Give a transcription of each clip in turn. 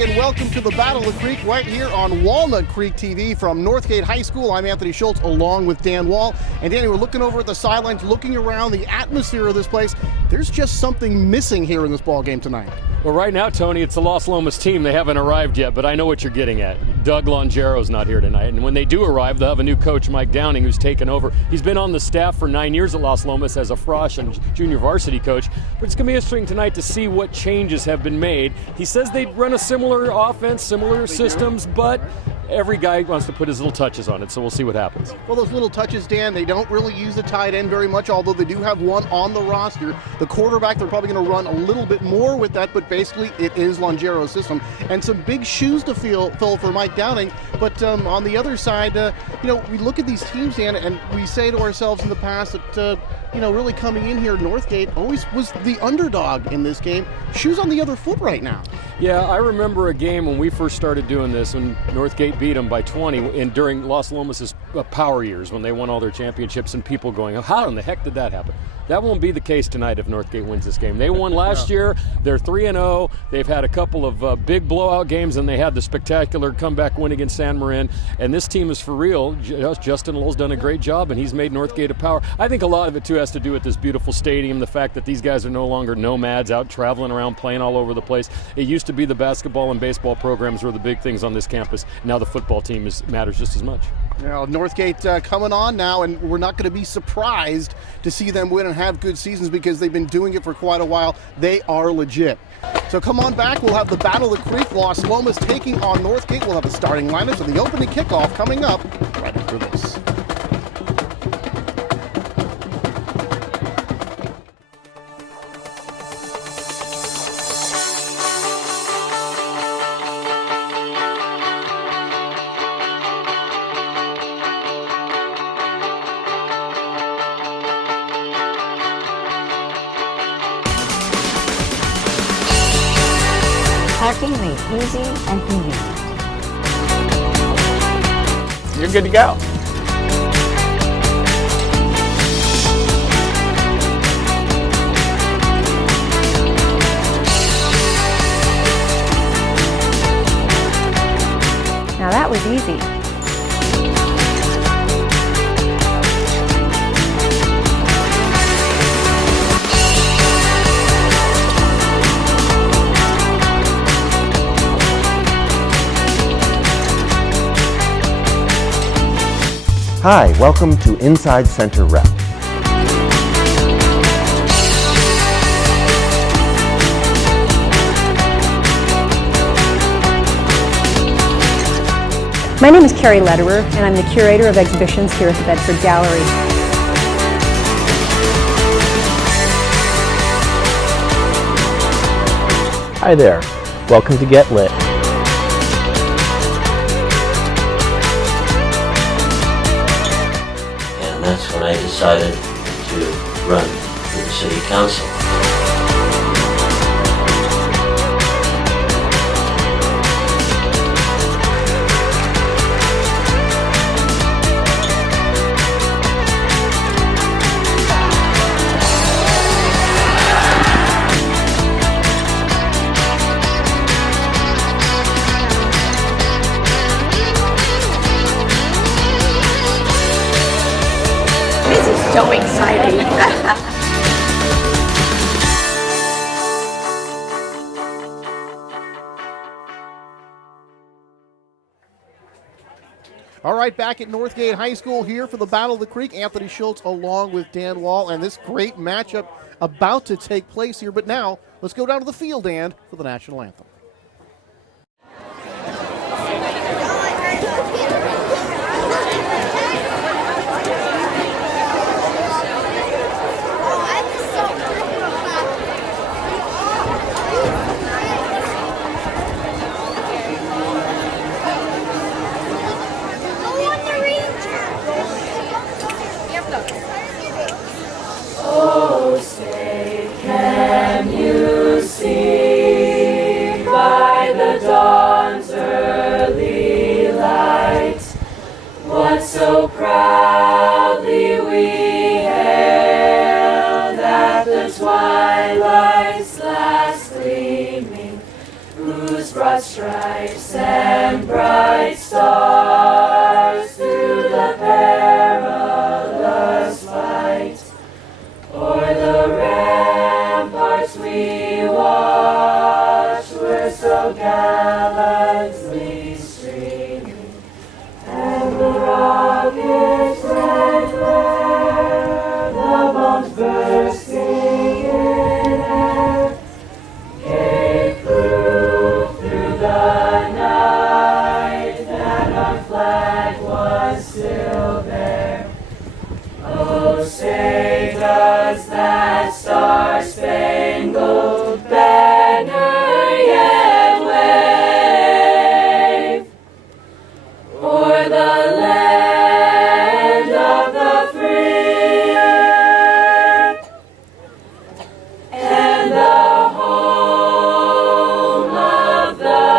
everybody, and welcome to the Battle of the Creek right here on Walnut Creek TV from Northgate High School. I'm Anthony Schultz along with Dan Wall. And Danny, we're looking over at the sidelines, looking around the atmosphere of this place. There's just something missing here in this ball game tonight. Well, right now, Tony, it's the Las Lomas team. They haven't arrived yet, but I know what you're getting at. Doug Longero's not here tonight, and when they do arrive, they'll have a new coach, Mike Downing, who's taken over. He's been on the staff for 9 years at Las Lomas as a frosh and junior varsity coach, but it's going to be interesting tonight to see what changes have been made. He says they'd run a similar offense, similar systems, but every guy wants to put his little touches on it, so we'll see what happens. Well, those little touches, Dan, they don't really use the tight end very much, although they do have one on the roster. The quarterback, they're probably going to run a little bit more with that, but basically it is Longero's system. And some big shoes to fill for Mike Downing. But on the other side, we look at these teams, Dan, and we say to ourselves in the past that, really coming in here, Northgate always was the underdog in this game. Shoes on the other foot right now. Yeah, I remember a game when we first started doing this, when Northgate beat them by 20 during Las Lomas' power years when they won all their championships, and people going, how in the heck did that happen? That won't be the case tonight if Northgate wins this game. They won last year. They're 3-0. They've had a couple of big blowout games, and they had the spectacular comeback win against San Marin. And this team is for real. Justin Lowell's done a great job, and he's made Northgate a power. I think a lot of it, too, has to do with this beautiful stadium, the fact that these guys are no longer nomads out traveling around playing all over the place. It used to be the basketball and baseball programs were the big things on this campus. Now the football team matters just as much. Now, Northgate coming on now, and we're not going to be surprised to see them win and have good seasons because they've been doing it for quite a while. They are legit. So come on back. We'll have the Battle of the Creek. Las Lomas taking on Northgate. We'll have the starting lineups and the opening kickoff coming up right after this. Parking made easy and convenient. You're good to go. Now that was easy. Hi, welcome to Inside Center Rep. My name is Carrie Lederer, and I'm the curator of exhibitions here at the Bedford Gallery. Hi there. Welcome to Get Lit. And that's when I decided to run for the city council. This is so exciting. All right, back at Northgate High School here for the Battle of the Creek. Anthony Schultz along with Dan Wall, and this great matchup about to take place here. But now, let's go down to the field, Dan, for the national anthem. Oh, say, can you see by the dawn's early light what so proudly we hailed at the twilight's last gleaming, whose broad stripes and bright stars through the perilous fight. O'er the ramparts we watched were so gallantly streaming, and the rockets red glare, the bombs bursting in air, gave proof through the night that our flag was still there. Oh, say does that star-spangled banner yet wave o'er the land of the free and the home of the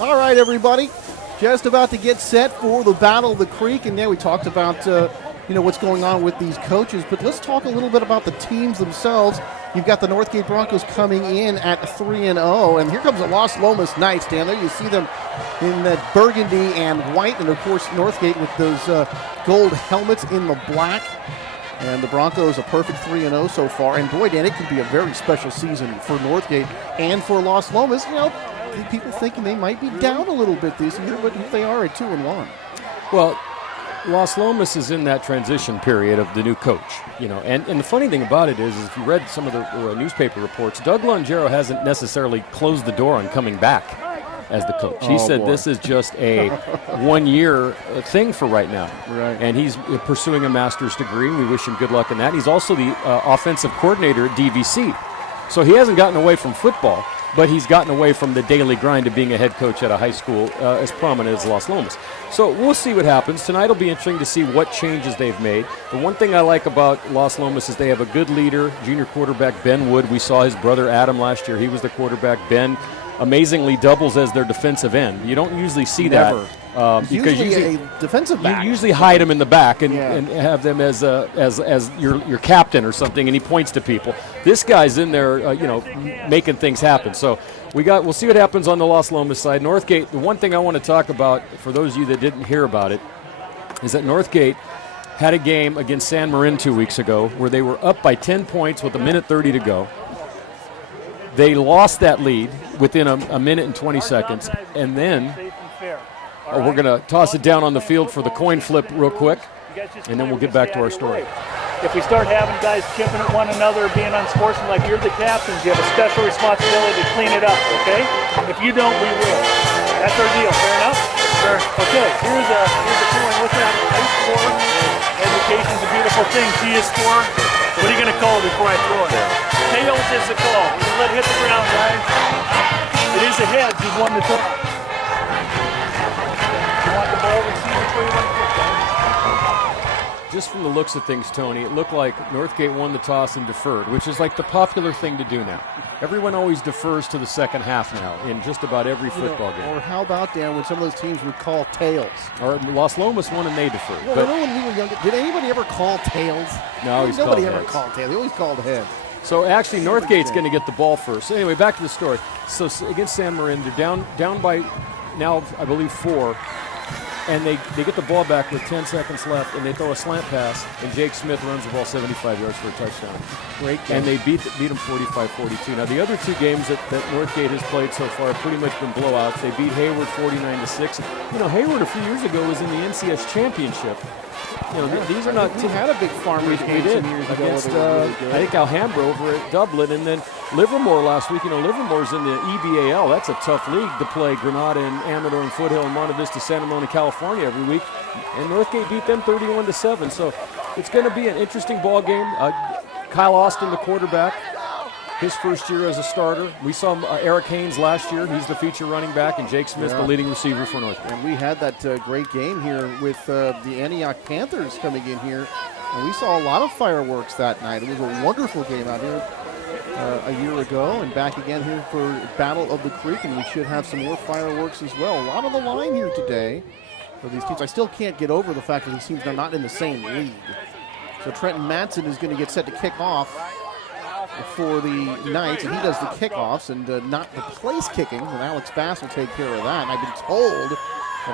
All right, everybody, just about to get set for the Battle of the Creek, and we talked about what's going on with these coaches, but let's talk a little bit about the teams themselves. You've got the Northgate Broncos coming in at 3-0, and here comes the Las Lomas Knights, Dan. There you see them in that burgundy and white, and of course Northgate with those gold helmets in the black. And the Broncos a perfect 3-0 so far, and boy, Dan, it could be a very special season for Northgate and for Las Lomas. People thinking they might be down a little bit this year, but they are at 2-1. Well, Las Lomas is in that transition period of the new coach, and the funny thing about it is if you read some of the newspaper reports, Doug Longero hasn't necessarily closed the door on coming back as the coach. He said this is just a one-year thing for right now. Right. And he's pursuing a master's degree. We wish him good luck in that. He's also the offensive coordinator at DVC. So he hasn't gotten away from football, but he's gotten away from the daily grind of being a head coach at a high school as prominent as Las Lomas. So we'll see what happens. Tonight will be interesting to see what changes they've made. The one thing I like about Las Lomas is they have a good leader, junior quarterback Ben Wood. We saw his brother Adam last year. He was the quarterback. Ben amazingly doubles as their defensive end. You don't usually see that. Because usually a defensive back. You usually hide him in the back and have them as your captain or something, and he points to people. This guy's in there, making things happen. So we'll see what happens on the Las Lomas side. Northgate. The one thing I want to talk about for those of you that didn't hear about it is that Northgate had a game against San Marin 2 weeks ago where they were up by 10 points with 1:30 to go. They lost that lead within a minute and 20 seconds, and then we're going to toss it down on the field for the coin flip real quick, and then we'll get back to our story. If we start having guys chipping at one another, being unsportsmanlike, you're the captains. You have a special responsibility to clean it up, okay? If you don't, we will. That's our deal. Fair enough? Sure. Okay, here's a coin. What's that? Ice score. Education's a beautiful thing. T is for. What are you going to call before I throw it? Tails is the call. We're going to let it hit the ground, guys. It is the heads. You've won the toss. You want the ball received before you want to kick it. Just from the looks of things, Tony, it looked like Northgate won the toss and deferred, which is like the popular thing to do now. Everyone always defers to the second half now in just about every football game. Or how about, Dan, when some of those teams would call tails? Or Las Lomas won and they deferred. Well, remember when we were younger, did anybody ever call tails? No, nobody ever called tails. They always called heads. So actually, Northgate's going to get the ball first. So anyway, back to the story. So against San Marin, they're down by now, I believe, 4. And they get the ball back with 10 seconds left, and they throw a slant pass, and Jake Smith runs the ball 75 yards for a touchdown. Great game. And they beat them 45-42. Now, the other two games that Northgate has played so far have pretty much been blowouts. They beat Hayward 49-6. Hayward a few years ago was in the NCS championship. These are not. We had a big farmers game some years ago against I think Alhambra over at Dublin, and then Livermore last week. Livermore's in the EBAL. That's a tough league to play Granada and Amador and Foothill and Monte Vista, Santa Mona, California every week. And Northgate beat them 31-7. So it's going to be an interesting ball game. Kyle Austin, the quarterback, his first year as a starter. We saw Eric Haynes last year. He's the feature running back, and Jake Smith, the leading receiver for Northgate. And we had that great game here with the Antioch Panthers coming in here. And we saw a lot of fireworks that night. It was a wonderful game out here. a year ago, and back again here for Battle of the Creek, and we should have some more fireworks as well. A lot on the line here today for these teams. I still can't get over the fact that these teams are not in the same league. So Trenton Madsen is going to get set to kick off for the Knights, and he does the kickoffs and not the place kicking, and Alex Bass will take care of that. And I've been told that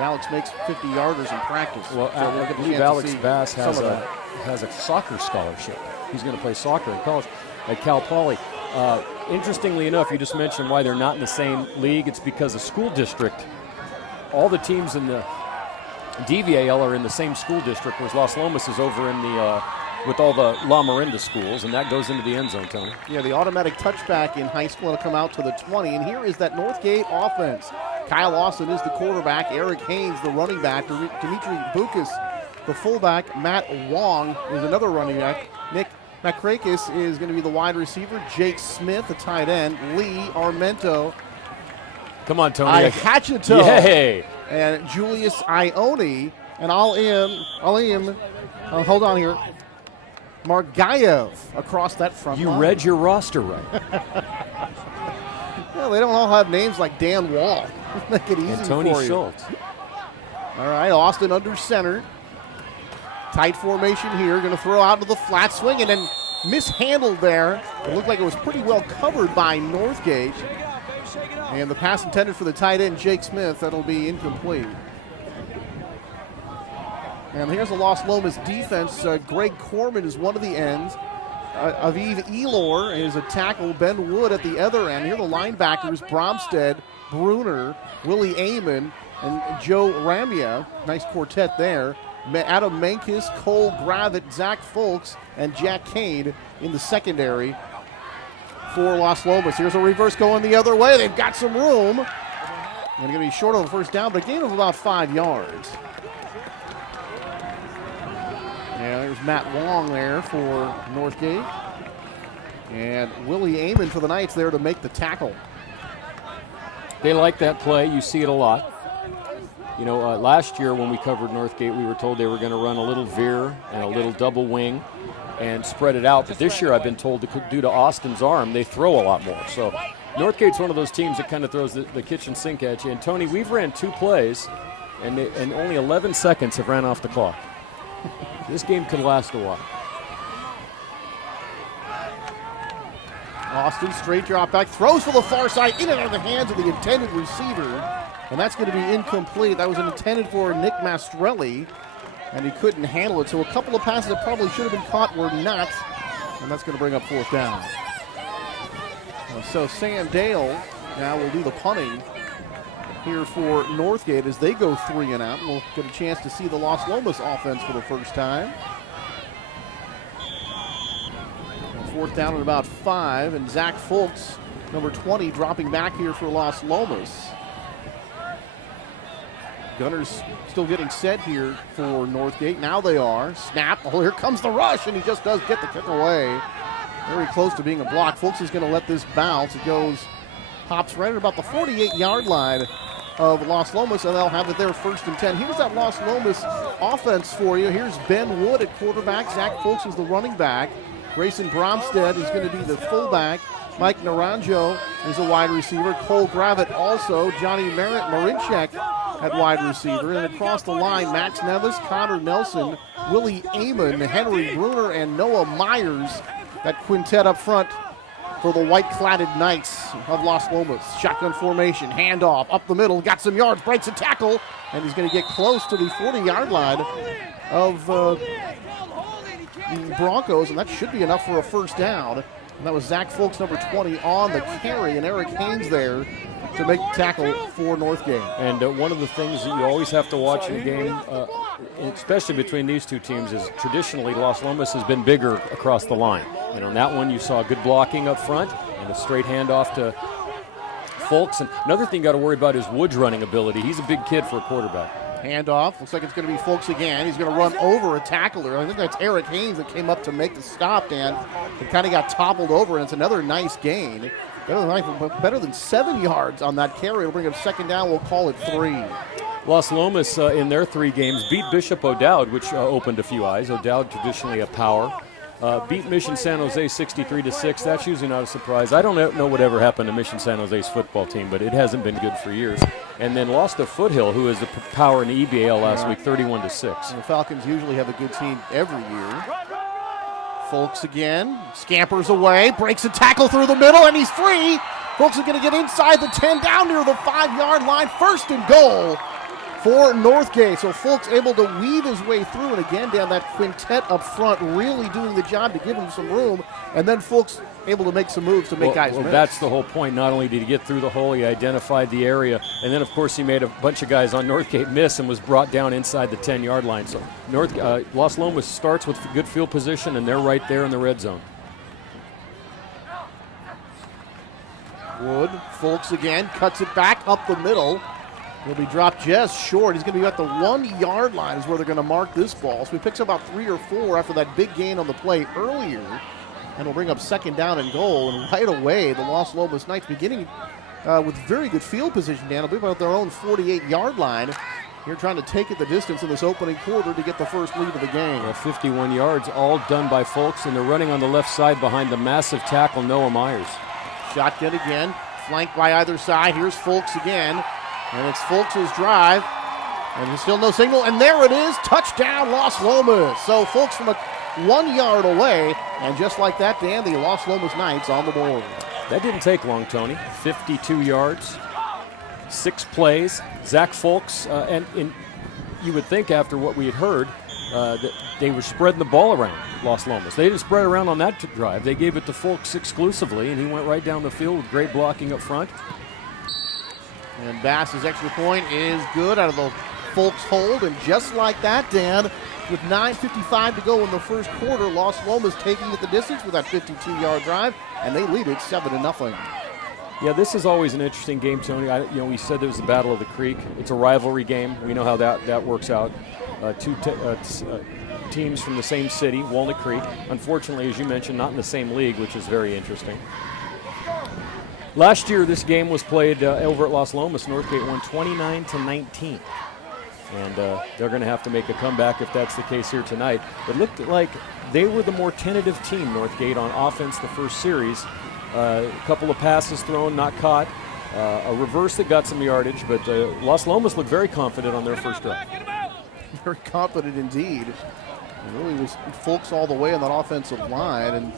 Alex makes 50-yarders in practice. Well, so I believe Alex Bass has a soccer scholarship. He's going to play soccer in college at Cal Poly. Interestingly enough, you just mentioned why they're not in the same league. It's because the school district, all the teams in the DVAL are in the same school district, whereas Las Lomas is over in the with all the La Miranda schools, and that goes into the end zone, Tony. Yeah, the automatic touchback in high school will come out to the 20, and here is that Northgate offense. Kyle Austin is the quarterback, Eric Haynes the running back, Dimitri Bukas the fullback, Matt Wong is another running back, Nick Makrakis is going to be the wide receiver, Jake Smith the tight end, Lee Armento. Come on, Tony. Hatcheto. Yay! And Julius Ione, and hold on here, Margaev across that front line. You read your roster right. Well, they don't all have names like Dan Wall. Make it easy and Tony for you. Schultz. All right, Austin under center. Tight formation here. Going to throw out to the flat swing and then mishandled there. It looked like it was pretty well covered by Northgate. And the pass intended for the tight end, Jake Smith. That'll be incomplete. And here's the Las Lomas defense. Greg Corman is one of the ends. Aviv Elor is a tackle. Ben Wood at the other end. Here are the linebackers, Bromstead, Bruner, Willie Amon, and Joe Ramia. Nice quartet there. Adam Mankis, Cole Gravitt, Zach Folks, and Jack Cade in the secondary for Las Lomas. Here's a reverse going the other way. They've got some room. And going to be short of a first down, but a gain of about 5 yards. Yeah, there's Matt Wong there for Northgate. And Willie Amon for the Knights there to make the tackle. They like that play. You see it a lot. You know, last year when we covered Northgate, we were told they were going to run a little veer and a little double wing and spread it out. But this year I've been told due to Austin's arm, they throw a lot more. So Northgate's one of those teams that kind of throws the kitchen sink at you. And, Tony, we've ran 2 plays, and only 11 seconds have ran off the clock. This game could last a while. Austin, straight drop back, throws for the far side, in and out of the hands of the intended receiver. And that's going to be incomplete. That was intended for Nick Mastrelli, and he couldn't handle it. So a couple of passes that probably should have been caught were not, and that's going to bring up 4th down. So Sam Dale now will do the punting here for Northgate as they go 3 and out. We'll get a chance to see the Las Lomas offense for the first time. 4th down at about 5, and Zach Folks, number 20, dropping back here for Las Lomas. Gunners still getting set here for Northgate. Now they are. Snap. Oh, here comes the rush, and he just does get the kick away. Very close to being a block. Folks is going to let this bounce. It hops right at about the 48-yard line of Las Lomas, and they'll have it there 1st and 10. Here's that Las Lomas offense for you. Here's Ben Wood at quarterback. Zach Folks is the running back. Grayson Bromstead is going to be the fullback. Mike Naranjo is a wide receiver. Cole Gravitt also. Johnny Marinchek at wide receiver. And across the line, Max Nevis, Connor Nelson, Willie Amon, Henry Bruner, and Noah Myers. That quintet up front for the white-cladded Knights of Las Lomas. Shotgun formation, handoff, up the middle, got some yards, breaks a tackle, and he's going to get close to the 40-yard line of the Broncos, and that should be enough for a first down. And that was Zach Folks, number 20, on the carry, and Eric Haynes there to make the tackle for Northgate. And one of the things that you always have to watch in a game, especially between these two teams, is traditionally Las Lomas has been bigger across the line. And on that one, you saw good blocking up front and a straight handoff to Folks. And another thing you got to worry about is Wood's running ability. He's a big kid for a quarterback. Handoff. Looks like it's going to be Folks again. He's going to run over a tackler. I think that's Eric Haynes that came up to make the stop, Dan. It kind of got toppled over, and it's another nice gain. Better than 7 yards on that carry. It'll bring up 2nd down. We'll call it 3. Las Lomas in their 3 games beat Bishop O'Dowd, which opened a few eyes. O'Dowd traditionally a power beat Mission San Jose 63-6. That's usually not a surprise. I don't know what ever happened to Mission San Jose's football team, but it hasn't been good for years. And then lost to Foothill, who is the power in the EBAL last week, 31-6. And the Falcons usually have a good team every year. Folks again, scampers away, breaks a tackle through the middle, and he's free. Folks is going to get inside the 10, down near the 5-yard line. First and goal for Northgate. So Folks able to weave his way through, and again, down that quintet up front, really doing the job to give him some room. And then Folks able to make some moves to make guys miss. That's the whole point. Not only did he get through the hole, he identified the area, and then, of course, he made a bunch of guys on Northgate miss and was brought down inside the 10-yard line. So Las Lomas starts with good field position, and they're right there in the red zone. Wood, Folks again, cuts it back up the middle. He'll be dropped just short. He's going to be at the 1-yard line is where they're going to mark this ball. So he picks up about 3 or 4 after that big gain on the play earlier. And will bring up second down and goal. And right away, the Las Lomas Knights beginning with very good field position, Dan. Will be about their own 48-yard line. Here trying to take it the distance in this opening quarter to get the first lead of the game. 51 yards, all done by Folks, and they're running on the left side behind the massive tackle, Noah Myers. Shotgun again, flanked by either side. Here's Folks again, and it's Folks' drive. And there's still no signal, and there it is, touchdown Las Lomas. So Folks from 1 yard away, and just like that, Dan, the Las Lomas Knights on the board. That didn't take long, Tony. 52 yards, 6 plays. Zach Folks, and you would think after what we had heard that they were spreading the ball around Las Lomas. They didn't spread around on that drive. They gave it to Folks exclusively, and he went right down the field with great blocking up front. And Bass's extra point is good out of the Folks hold, and just like that, Dan, with 9:55 to go in the first quarter, Las Lomas taking it the distance with that 52-yard drive, and they lead it 7-0. Yeah, this is always an interesting game, Tony. We said it was the Battle of the Creek. It's a rivalry game. We know how that works out. Two teams from the same city, Walnut Creek. Unfortunately, as you mentioned, not in the same league, which is very interesting. Last year, this game was played over at Las Lomas. Northgate won 29-19. And they're going to have to make a comeback if that's the case here tonight. It looked like they were the more tentative team, Northgate, on offense the first series. A couple of passes thrown, not caught. A reverse that got some yardage, but Las Lomas looked very confident on their first drive. Very confident indeed. It really was Folks all the way on that offensive line, and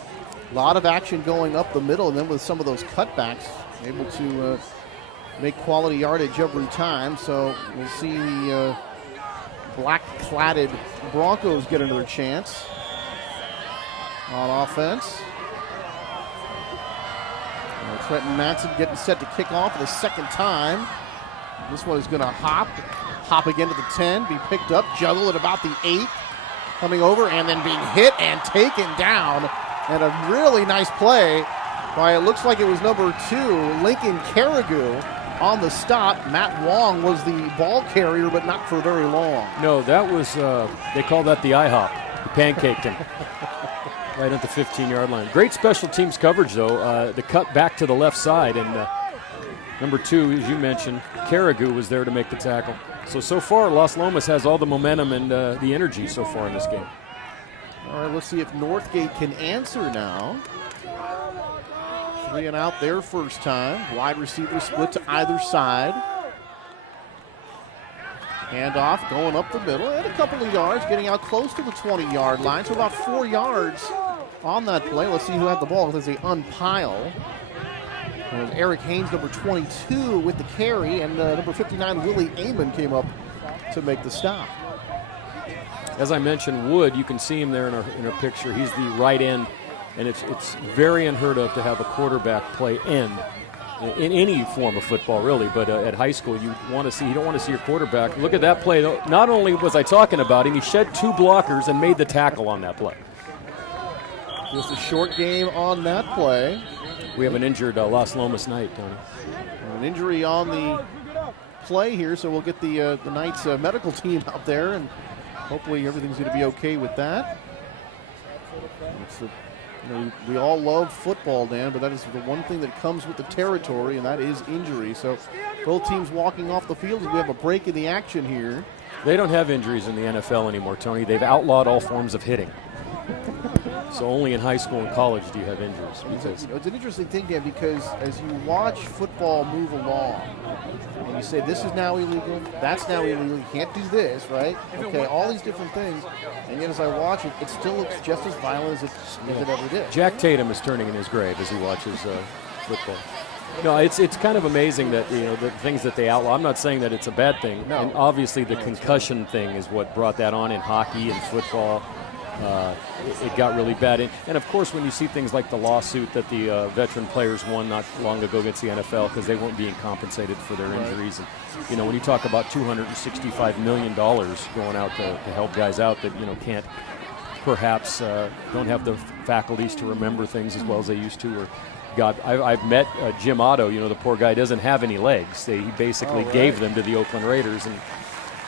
a lot of action going up the middle, and then with some of those cutbacks, able to make quality yardage every time. So we'll see the black-cladded Broncos get another chance on offense. Trenton Matson getting set to kick off for the second time. This one is going to hop again to the 10, be picked up, juggle at about the 8, coming over and then being hit and taken down. And a really nice play by, it looks like it was number 2, Lincoln Carrigu on the stop. Matt Wong was the ball carrier, but not for very long. No, that was, they call that the IHOP. He pancaked him. Right at the 15-yard line. Great special teams coverage, though. The cut back to the left side, and number 2, as you mentioned, Carrigu was there to make the tackle. So far, Las Lomas has all the momentum and the energy so far in this game. All right, let's see if Northgate can answer now. 3 and out their first time. Wide receiver split to either side. Handoff going up the middle and a couple of yards, getting out close to the 20-yard line. So about 4 yards on that play. Let's see who had the ball as they unpile. And Eric Haynes, number 22, with the carry, and number 59, Willie Amon, came up to make the stop. As I mentioned, Wood, you can see him there in our picture. He's the right end, and it's very unheard of to have a quarterback play end in any form of football, really. But at high school, you don't want to see your quarterback. Look at that play. Not only was I talking about him, he shed 2 blockers and made the tackle on that play. Just a short game on that play. We have an injured Las Lomas Knight, Tony. An injury on the play here, so we'll get the Knights medical team out there, and hopefully everything's going to be okay with that. We all love football, Dan, but that is the one thing that comes with the territory, and that is injury. So both teams walking off the field as we have a break in the action here. They don't have injuries in the NFL anymore, Tony. They've outlawed all forms of hitting. So only in high school and college do you have injuries. Because It's an interesting thing, Dan, because as you watch football move along, and you say this is now illegal, that's now illegal, you can't do this, right? Okay, all these different things, and yet as I watch it, it still looks just as violent as it ever did. Jack Tatum is turning in his grave as he watches football. No, it's kind of amazing that the things that they outlaw. I'm not saying that it's a bad thing, and obviously the concussion thing is what brought that on in hockey and football. It got really bad. And of course, when you see things like the lawsuit that the veteran players won not long ago against the NFL because they weren't being compensated for their injuries. And, when you talk about $265 million going out to help guys out that, can't perhaps don't have the faculties to remember things as well as they used to. Or, God, I've met Jim Otto. The poor guy doesn't have any legs. He basically gave them to the Oakland Raiders. And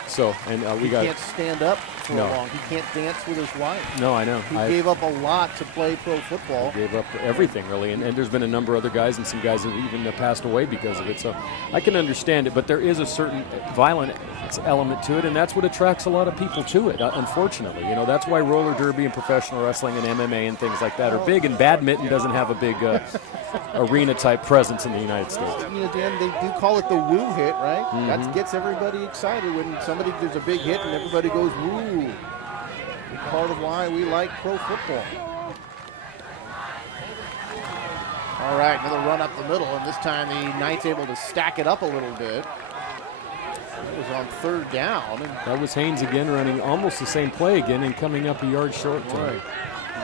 so, we got. He can't stand up for long. He can't dance with his wife. No, I know. He gave up a lot to play pro football. He gave up everything, really. And there's been a number of other guys, and some guys have even passed away because of it. So I can understand it, but there is a certain violent element to it, and that's what attracts a lot of people to it, unfortunately. That's why roller derby and professional wrestling and MMA and things like that are big, and badminton doesn't have a big arena-type presence in the United States. Dan, they do call it the woo hit, right? That gets everybody excited when there's a big hit and everybody goes woo. It's part of why we like pro football. All right, another run up the middle, and this time the Knights able to stack it up a little bit. It was on third down. And that was Haynes again running almost the same play again and coming up a yard short. Right.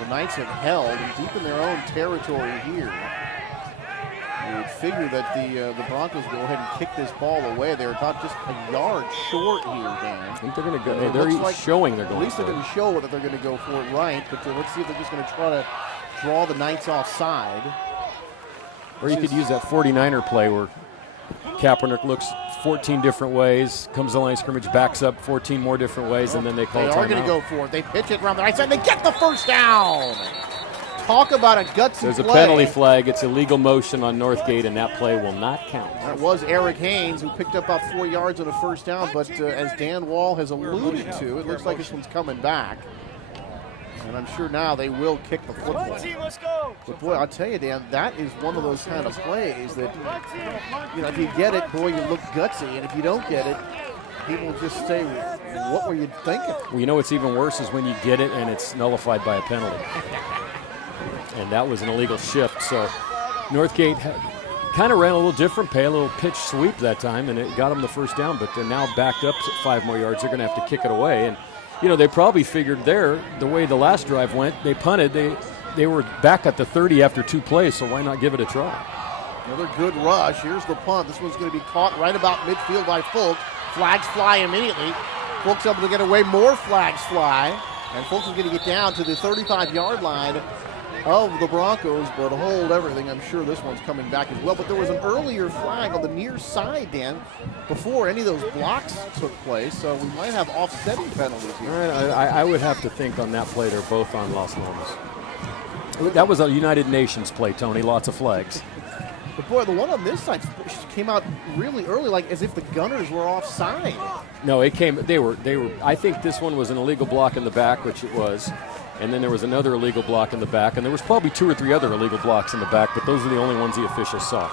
The Knights have held deep in their own territory here. You would figure that the Broncos go ahead and kick this ball away. They're about just a yard short here, Dan. I think they're going to go. They're showing they're going. At least they're going to show that they're going to go for it right. But let's see if they're just going to try to draw the Knights offside. Or you could use that 49er play where Kaepernick looks 14 different ways, comes to the line of scrimmage, backs up 14 more different ways, and then they call timeout. They are going to go for it. They pitch it around the right side. They get the first down. Talk about a gutsy play. There's a penalty flag. It's illegal motion on Northgate, and that play will not count. That was Eric Haynes, who picked up about 4 yards on a first down, but as Dan Wall has alluded to, it looks like this one's coming back. And I'm sure now they will kick the football. But boy, I'll tell you, Dan, that is one of those kind of plays that, if you get it, boy, you look gutsy. And if you don't get it, people just say, what were you thinking? Well, what's even worse is when you get it and it's nullified by a penalty. And that was an illegal shift. So Northgate kind of ran a little different play, a little pitch sweep that time, and it got them the first down. But they're now backed up 5 more yards. They're going to have to kick it away. And they probably figured the way the last drive went, they punted. They were back at the 30 after 2 plays, so why not give it a try? Another good rush. Here's the punt. This one's going to be caught right about midfield by Fulks. Flags fly immediately. Fulks able to get away. More flags fly. And Fulks is going to get down to the 35-yard line of the Broncos, but hold everything. I'm sure this one's coming back as well. But there was an earlier flag on the near side, Dan, before any of those blocks took place. So we might have offsetting penalties here. All right, I would have to think on that play they're both on Las Lomas. That was a United Nations play, Tony. Lots of flags. But boy, the one on this side came out really early, like as if the Gunners were offside. No, it came. They were. I think this one was an illegal block in the back, which it was. And then there was another illegal block in the back, and there was probably 2 or 3 other illegal blocks in the back, but those are the only ones the officials saw.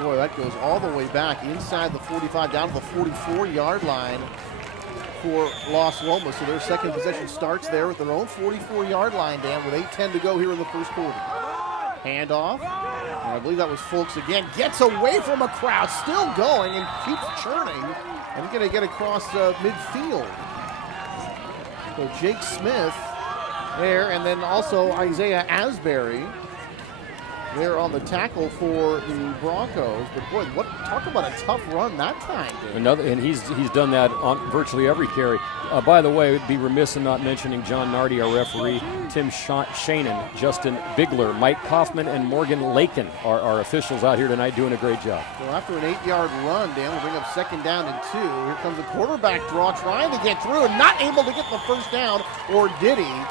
Boy, that goes all the way back inside the 45, down to the 44-yard line for Las Lomas. So their second possession starts there with their own 44-yard line, Dan, with 8:10 to go here in the first quarter. Handoff, and I believe that was Fulks again. Gets away from a crowd, still going, and keeps churning, and he's going to get across midfield. So Jake Smith there, and then also Isaiah Asbury there on the tackle for the Broncos. But boy, talk about a tough run that time, dude. And he's done that on virtually every carry. By the way, it'd be remiss in not mentioning John Nardi, our referee, Tim Shannon, Justin Bigler, Mike Kaufman, and Morgan Lakin are our officials out here tonight doing a great job. So after an 8-yard run, Dan will bring up 2nd down and 2. Here comes the quarterback draw, trying to get through and not able to get the first down, or did he?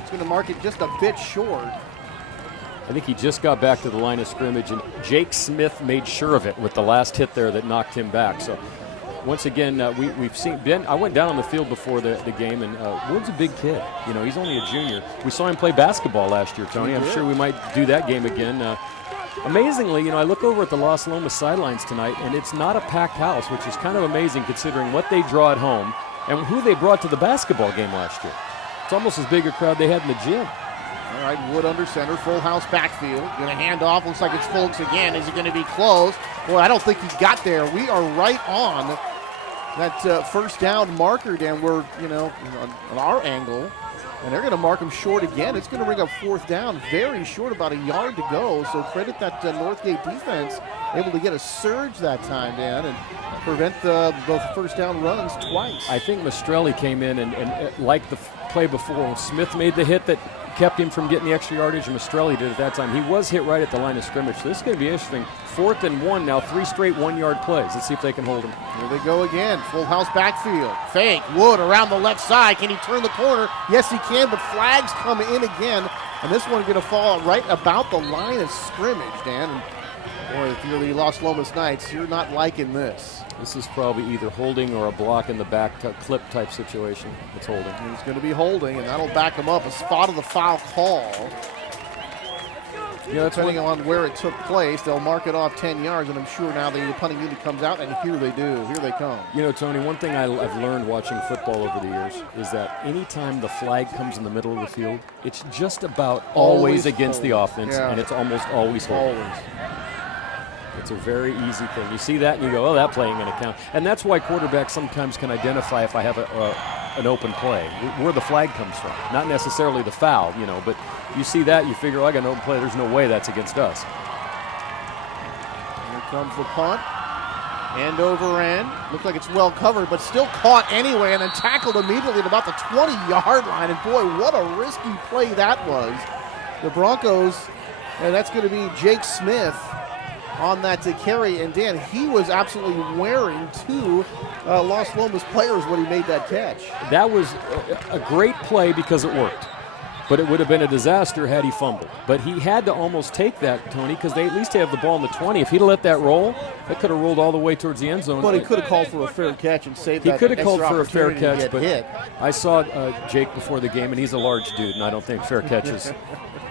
It's going to mark it just a bit short. I think he just got back to the line of scrimmage, and Jake Smith made sure of it with the last hit there that knocked him back. So once again, we've seen Ben. I went down on the field before the game, and Wood's a big kid. You know, he's only a junior. We saw him play basketball last year, Tony. I'm sure we might do that game again. Amazingly, you know, I look over at the Las Lomas sidelines tonight, and it's not a packed house, which is kind of amazing considering what they draw at home and who they brought to the basketball game last year. It's almost as big a crowd they had in the gym. All right, Wood under center, full house backfield. Going to hand off. Looks like it's Fulks again. Is he going to be close? Boy, I don't think he got there. We are right on that first down marker, Dan. We're, you know, on our angle, and they're going to mark him short again. It's going to bring up fourth down, very short, about a yard to go. So credit that Northgate defense, able to get a surge that time, Dan, and prevent both first down runs twice. I think Mastrelli came in and like the play before, Smith made the hit that kept him from getting the extra yardage, and Mastrelli did at that time. He was hit right at the line of scrimmage. So this is going to be interesting. 4th and 1 now, 3 straight 1-yard plays. Let's see if they can hold him. Here they go again. Full house backfield. Fake. Wood around the left side. Can he turn the corner? Yes, he can, but flags come in again. And this one's going to fall right about the line of scrimmage, Dan. And boy, if you're the Las Lomas Knights, you're not liking this. This is probably either holding or a block in the back clip type situation. It's holding. He's going to be holding, and that'll back him up. A spot of the foul call. You know, depending on where it took place, they'll mark it off 10 yards, and I'm sure now the punting unit comes out, and here they do. Here they come. You know, Tony, one thing I've learned watching football over the years is that anytime the flag comes in the middle of the field, it's just about always against the offense, and it's almost always holding. It's a very easy thing. You see that and you go, oh, that play ain't going to count. And that's why quarterbacks sometimes can identify if I have an open play, where the flag comes from. Not necessarily the foul, you know, but you see that, you figure, oh, I got an open play. There's no way that's against us. Here comes the punt. End over end. Looks like it's well covered, but still caught anyway, and then tackled immediately at about the 20-yard line. And boy, what a risky play that was. The Broncos, and that's going to be Jake Smith on that to carry, and Dan, he was absolutely wearing two Las Lomas players when he made that catch. That was a great play because it worked, but it would have been a disaster had he fumbled. But he had to almost take that, Tony, because they at least have the ball in the 20. If he'd have let that roll, it could have rolled all the way towards the end zone. But he could have called for a fair catch and saved that. He could have called for a fair catch, but hit. I saw Jake before the game, and he's a large dude, and I don't think fair catches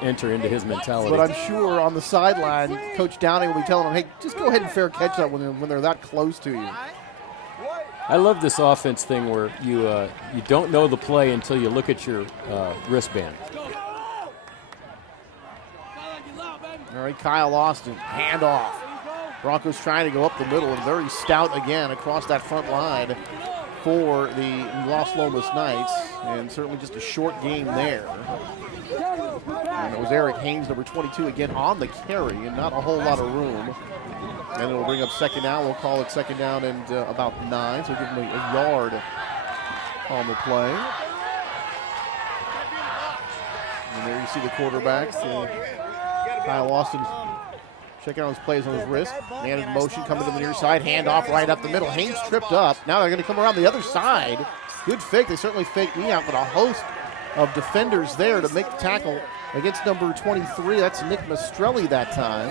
enter into his mentality. But I'm sure on the sideline, Coach Downing will be telling him, hey, just go ahead and fair catch that when they're that close to you. I love this offense thing where you don't know the play until you look at your wristband. All right, Kyle Austin, handoff. Broncos trying to go up the middle, and very stout again across that front line for the Las Lomas Knights, and certainly just a short game there. And it was Eric Haynes, number 22, again on the carry, and not a whole lot of room. And it'll bring up second down. We'll call it second down and about 9, so give them a yard on the play. And there you see the quarterbacks. Kyle Austin, check out his plays on his wrist. Man in motion, coming to the near side, handoff right up the middle. Haynes tripped up. Now they're going to come around the other side. Good fake. They certainly faked me out, but a host of defenders there to make the tackle against number 23. That's Nick Mastrelli that time.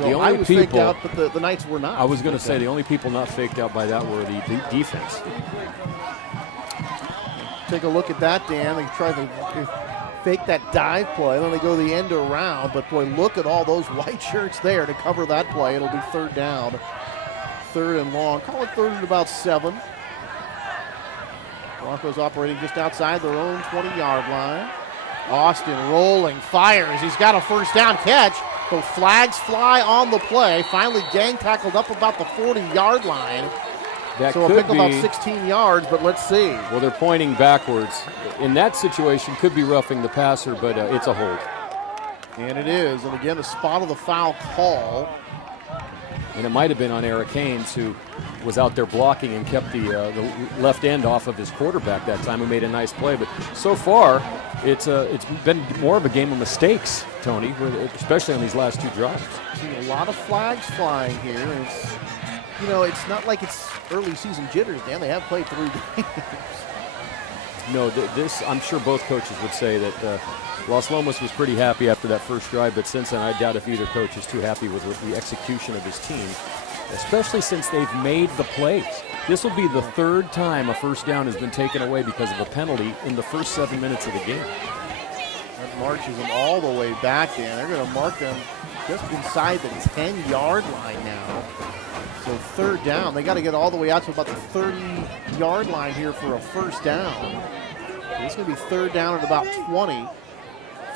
Well, I was faked out, but the Knights were not. I was going to say the only people not faked out by that were the defense. Take a look at that, Dan. They try to fake that dive play, then they go the end around. But boy, look at all those white shirts there to cover that play. It'll be third down, third and long. Call it third and about 7. Broncos operating just outside their own 20-yard line. Austin rolling, fires. He's got a first down catch. So flags fly on the play. Finally gang tackled up about the 40-yard line. So we'll pick about 16 yards, but let's see. Well, they're pointing backwards. In that situation, could be roughing the passer, but it's a hold. And it is. And again, a spot of the foul call. And it might have been on Eric Haynes, who was out there blocking and kept the left end off of his quarterback that time, who made a nice play. But so far, it's been more of a game of mistakes, Tony, especially on these last 2 drives. Seen a lot of flags flying here. And it's not like it's early season jitters, Dan. They have played 3 games. No, this, I'm sure both coaches would say that Las Lomas was pretty happy after that first drive, but since then I doubt if either coach is too happy with the execution of his team. especially since they've made the plays. This will be the third time a first down has been taken away because of a penalty in the first 7 minutes of the game. That marches them all the way back, Dan. They're going to mark them just inside the 10-yard line now. So third down. They got to get all the way out to about the 30-yard line here for a first down. This is going to be third down at about 20.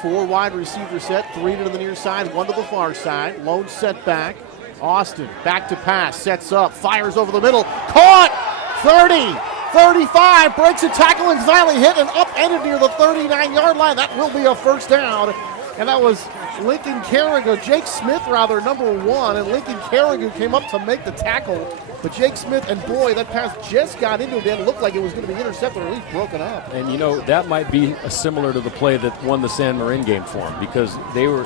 4 wide receiver set, 3 to the near side, 1 to the far side. Lone set back. Austin back to pass, sets up, fires over the middle. Caught! 30, 35, breaks a tackle and finally hit and upended near the 39-yard line. That will be a first down. And that was Lincoln Carrigan, Jake Smith rather, number 1. And Lincoln Carrigan came up to make the tackle. But Jake Smith, and boy, that pass just got into it and looked like it was going to be intercepted or at least broken up. And, you know, that might be similar to the play that won the San Marin game for them, because they were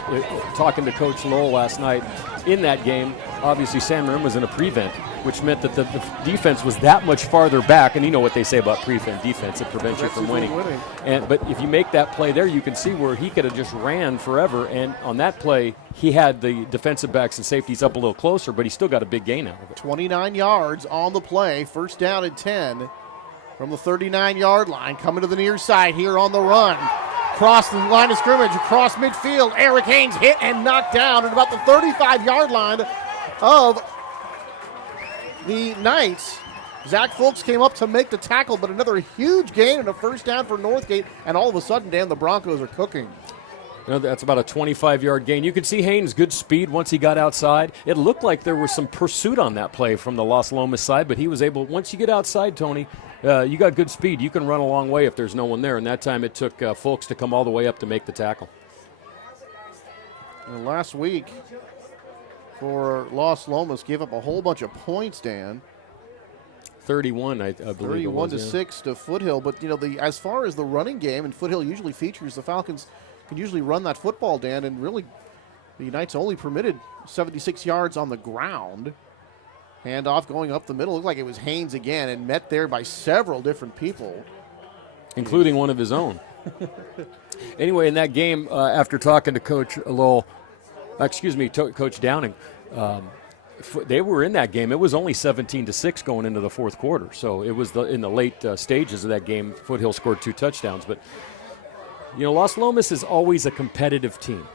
talking to Coach Lowell last night. In that game, obviously San Marin was in a prevent, which meant that the defense was that much farther back. And you know what they say about prevent defense, it prevents you from winning. But if you make that play there, you can see where he could have just ran forever. And on that play, he had the defensive backs and safeties up a little closer, but he still got a big gain out of it. 29 yards on the play, first down and 10 from the 39-yard line, coming to the near side here on the run. Across the line of scrimmage, across midfield, Eric Haynes hit and knocked down at about the 35-yard line of the Knights. Zach Fulks came up to make the tackle, but another huge gain and a first down for Northgate, and all of a sudden, Dan, the Broncos are cooking. You know, that's about a 25-yard gain. You could see Haynes' good speed once he got outside. It looked like there was some pursuit on that play from the Las Lomas side, but he was able, once you get outside, Tony, you got good speed. You can run a long way if there's no one there, and that time it took Fulks to come all the way up to make the tackle. And last week for Las Lomas gave up a whole bunch of points, Dan. 31, I believe 31 it was, to 6 to Foothill, but you know, as far as the running game, and Foothill usually features, the Falcons can usually run that football, Dan, and really the Knights only permitted 76 yards on the ground. Handoff going up the middle. Looked like it was Haynes again and met there by several different people. Including one of his own. Anyway, in that game, after talking to Coach Lowell, Coach Downing, they were in that game. It was only 17-6 going into the fourth quarter. So it was in the late stages of that game. Foothill scored 2 touchdowns. But, you know, Las Lomas is always a competitive team.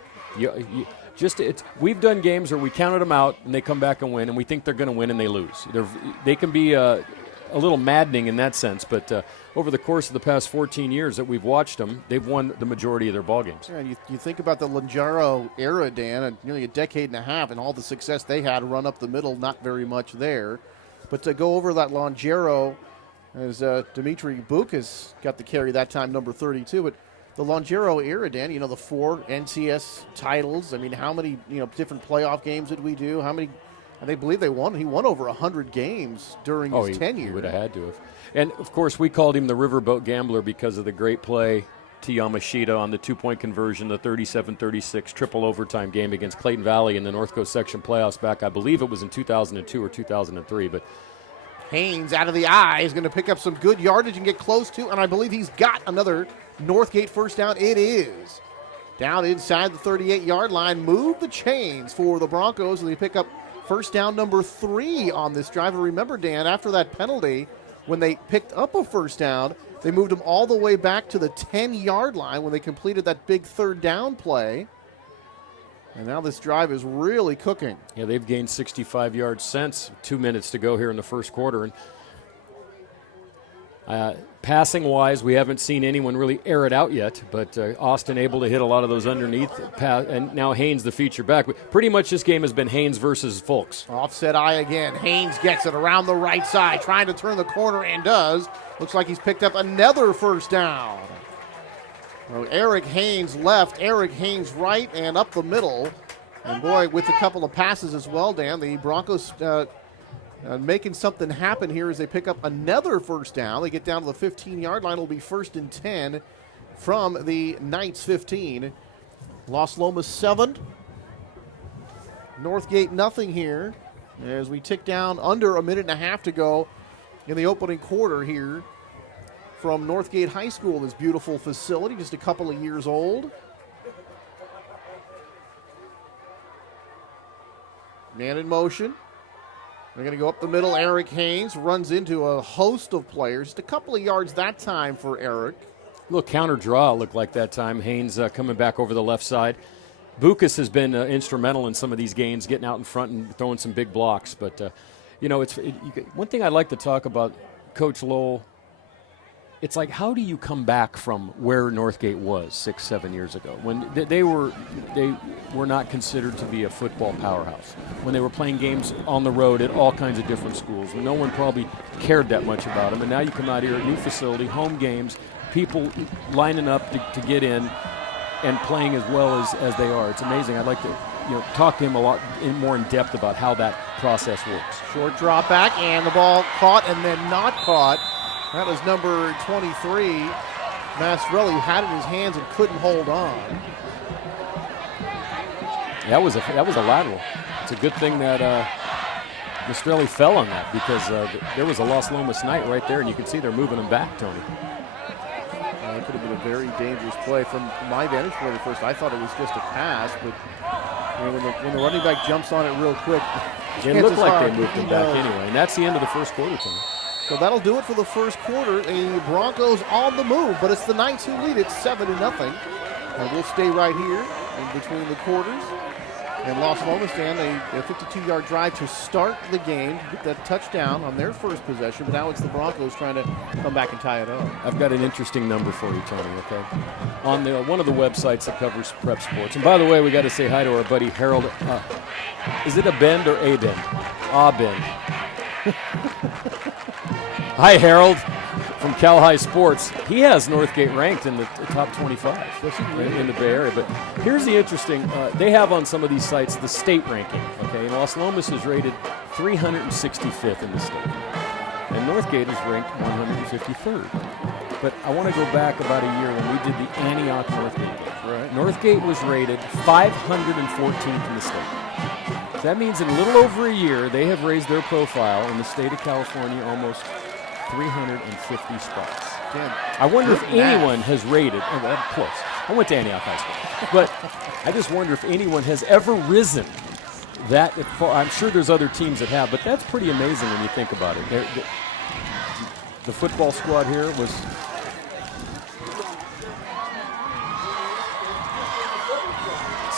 We've done games where we counted them out and they come back and win, and we think they're going to win and they lose. They can be a little maddening in that sense, but over the course of the past 14 years that we've watched them, they've won the majority of their ball games. Yeah, you think about the Lanjaro era, Dan, and nearly a decade and a half, and all the success they had, run up the middle, not very much there. But to go over that Lanjaro, as Dimitri Buk has got the carry that time, number 32, but the Lanjaro era, Dan, you know, the 4 NCS titles. I mean, how many, different playoff games did we do? How many? And they believe he won over 100 games during his tenure. He would have had to have. And, of course, we called him the Riverboat Gambler because of the great play to Yamashita on the 2-point conversion, the 37-36 triple overtime game against Clayton Valley in the North Coast Section playoffs back, I believe it was in 2002 or 2003. But Haynes out of the eye is going to pick up some good yardage and get close to, and I believe he's got another Northgate first down. It is down inside the 38-yard line. Move the chains for the Broncos, and they pick up first down number 3 on this drive. And remember, Dan, after that penalty, when they picked up a first down, they moved them all the way back to the 10-yard line when they completed that big third down play. And now this drive is really cooking. Yeah, they've gained 65 yards since 2 minutes to go here in the first quarter. And passing-wise, we haven't seen anyone really air it out yet, but Austin able to hit a lot of those underneath, and now Haynes the feature back. Pretty much this game has been Haynes versus Fulks. Offset eye again. Haynes gets it around the right side, trying to turn the corner, and does. Looks like he's picked up another first down. So Eric Haynes left, Eric Haynes right, and up the middle. And boy, with a couple of passes as well, Dan, the Broncos making something happen here as they pick up another first down. They get down to the 15-yard line. It'll be 1st and 10 from the Knights 15. Las Lomas 7. Northgate nothing here as we tick down under a minute and a half to go in the opening quarter here from Northgate High School, this beautiful facility, just a couple of years old. Man in motion. They're going to go up the middle. Eric Haynes runs into a host of players. Just a couple of yards that time for Eric. A little counter draw looked like that time. Haynes coming back over the left side. Bucas has been instrumental in some of these games, getting out in front and throwing some big blocks. But, one thing I'd like to talk about, Coach Lowell, it's like, how do you come back from where Northgate was 6-7 years ago when they were not considered to be a football powerhouse, when they were playing games on the road at all kinds of different schools, when no one probably cared that much about them, and now you come out here at new facility, home games, people lining up to get in and playing as well as they are. It's amazing. I'd like to talk to him a lot more in depth about how that process works. Short drop back, and the ball caught and then not caught. That was number 23, Mastrelli, who had it in his hands and couldn't hold on. That was a lateral. It's a good thing that Mastrelli fell on that, because there was a Las Lomas Knight right there, and you can see they're moving him back, Tony. It could have been a very dangerous play. From my vantage point at first, I thought it was just a pass, but when the running back jumps on it real quick, it looked like they moved him back anyway, and that's the end of the first quarter, Tony. So that'll do it for the first quarter. The Broncos on the move, but it's the Knights who lead it 7-0. And we'll stay right here in between the quarters. And Las Lomas stand a 52-yard drive to start the game, to get that touchdown on their first possession. But now it's the Broncos trying to come back and tie it up. I've got an interesting number for you, Tony, okay? On one of the websites that covers prep sports. And by the way, we got to say hi to our buddy Harold. Is it a Bend or a Bend? A Bend. Hi, Harold from Cal High Sports. He has Northgate ranked in the top 25 in the Bay Area. But here's the interesting, they have on some of these sites the state ranking, okay? And Las Lomas is rated 365th in the state. And Northgate is ranked 153rd. But I want to go back about a year when we did the Antioch-Northgate game. Right. Northgate was rated 514th in the state. So that means in a little over a year, they have raised their profile in the state of California almost 350 spots. Damn. I wonder if anyone has rated, close. I went to Antioch High School. But I just wonder if anyone has ever risen that far. I'm sure there's other teams that have, but that's pretty amazing when you think about it. The football squad here was...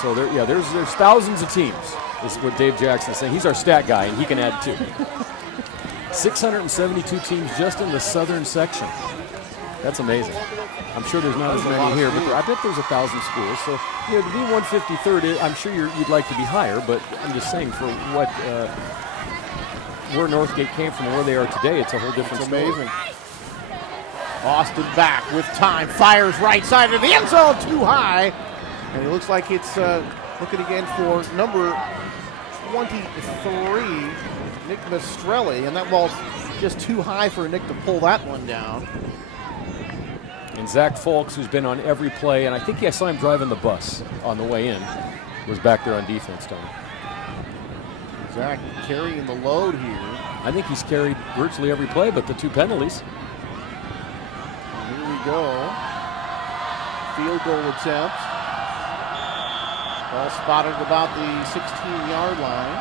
So there's thousands of teams, is what Dave Jackson is saying. He's our stat guy, and he can add two. 672 teams just in the southern section. That's amazing. I'm sure there's not as many here, but I bet there's 1,000 schools. So, to be 153rd, I'm sure you'd like to be higher, but I'm just saying for what where Northgate came from and where they are today, it's a whole different story. Amazing. Austin back with time, fires right side of the end zone, too high. And it looks like it's looking again for number 23, Nick Mastrelli, and that ball's just too high for Nick to pull that one down. And Zach Folks, who's been on every play, and I think I saw him driving the bus on the way in, was back there on defense, Tony. Zach carrying the load here. I think he's carried virtually every play but the two penalties. Here we go. Field goal attempt. Ball spotted about the 16-yard line.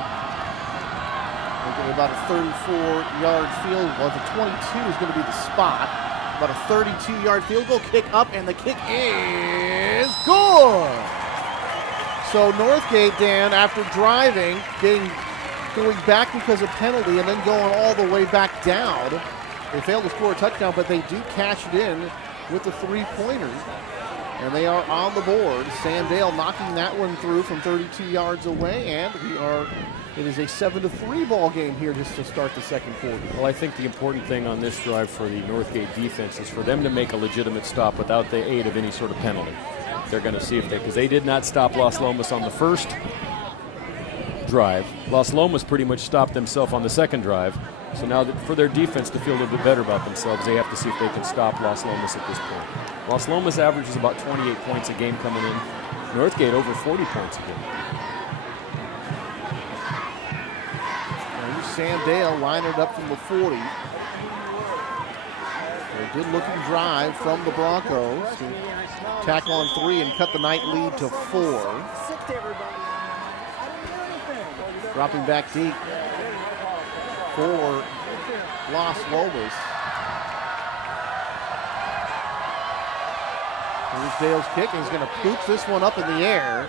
Looking about a 34-yard field goal. The 22 is going to be the spot. About a 32-yard field goal, kick up, and the kick is good. So Northgate, Dan, after driving, going back because of penalty and then going all the way back down, they failed to score a touchdown, but they do cash it in with the three-pointer. And they are on the board. Sam Dale knocking that one through from 32 yards away, and it is a 7-3 ball game here just to start the second quarter. Well, I think the important thing on this drive for the Northgate defense is for them to make a legitimate stop without the aid of any sort of penalty. They're going to see because they did not stop Las Lomas on the first drive. Las Lomas pretty much stopped themselves on the second drive. So now for their defense to feel a little bit better about themselves, they have to see if they can stop Las Lomas at this point. Las Lomas averages about 28 points a game coming in. Northgate over 40 points a game. Here's Sam Dale lining it up from the 40. A good looking drive from the Broncos to tackle on 3 and cut the Knight lead to 4. Dropping back deep. for Las Lomas. Here's Dale's kick, and he's going to pooch this one up in the air.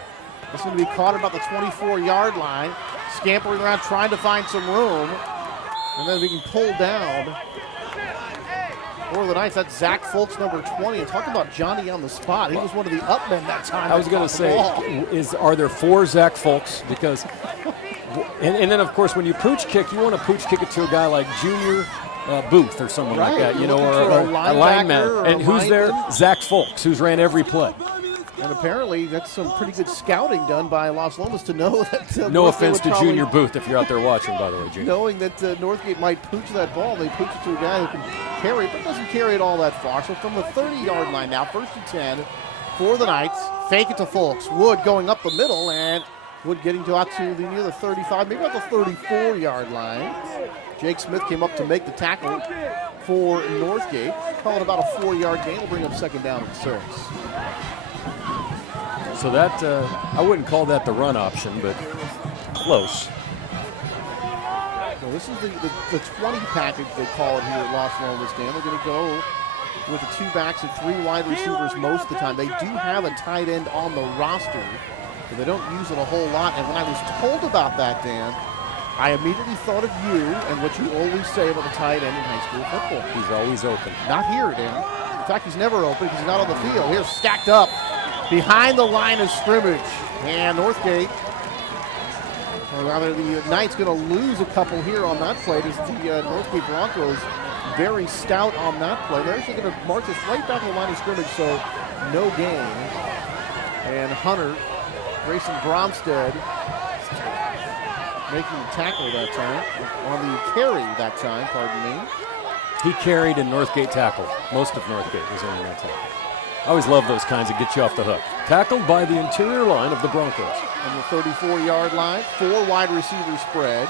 This is going to be caught about the 24-yard line. Scampering around, trying to find some room. And then we can pull down for the Knights. That's Zach Folks, number 20. And talk about Johnny on the spot. He was one of the up men that time. I was going to say, are there 4 Zach Folks? Because, and then of course when you pooch kick, you want to pooch kick it to a guy like Junior Booth or someone like that, you know, or a lineman. And who's there? Zach Folks, who's ran every play. And apparently that's some pretty good scouting done by Las Lomas to know that. No offense to Junior Booth if you're out there watching, by the way, Junior. Knowing that Northgate might pooch that ball, they pooch it to a guy who can carry it, but doesn't carry it all that far. So from the 30-yard line now, 1st and 10 for the Knights. Fake it to Folks. Wood going up the middle, and Wood getting out to near the 35, maybe about the 34-yard line. Jake Smith came up to make the tackle for Northgate. Call it about a 4-yard gain. Will bring up 2nd down and 6. So that, I wouldn't call that the run option, but close. So this is the 20 package, they call it here at Las Lomas, Dan. They're going to go with the 2 backs and 3 wide receivers most of the time. They do have a tight end on the roster, but they don't use it a whole lot. And when I was told about that, Dan, I immediately thought of you and what you always say about the tight end in high school football. He's always open. Not here, Dan. In fact, he's never open because he's not on the field. Here's stacked up behind the line of scrimmage. And Northgate, or rather the Knights, going to lose a couple here on that play. As the Northgate Broncos very stout on that play. They're actually going to march us right back to the line of scrimmage, so no gain. And Hunter, Grayson Bromstead, making the tackle that time, on the carry that time, pardon me. He carried and Northgate tackled. Most of Northgate was on that tackle. I always love those kinds that get you off the hook. Tackled by the interior line of the Broncos. On the 34-yard line, 4 wide receivers spread.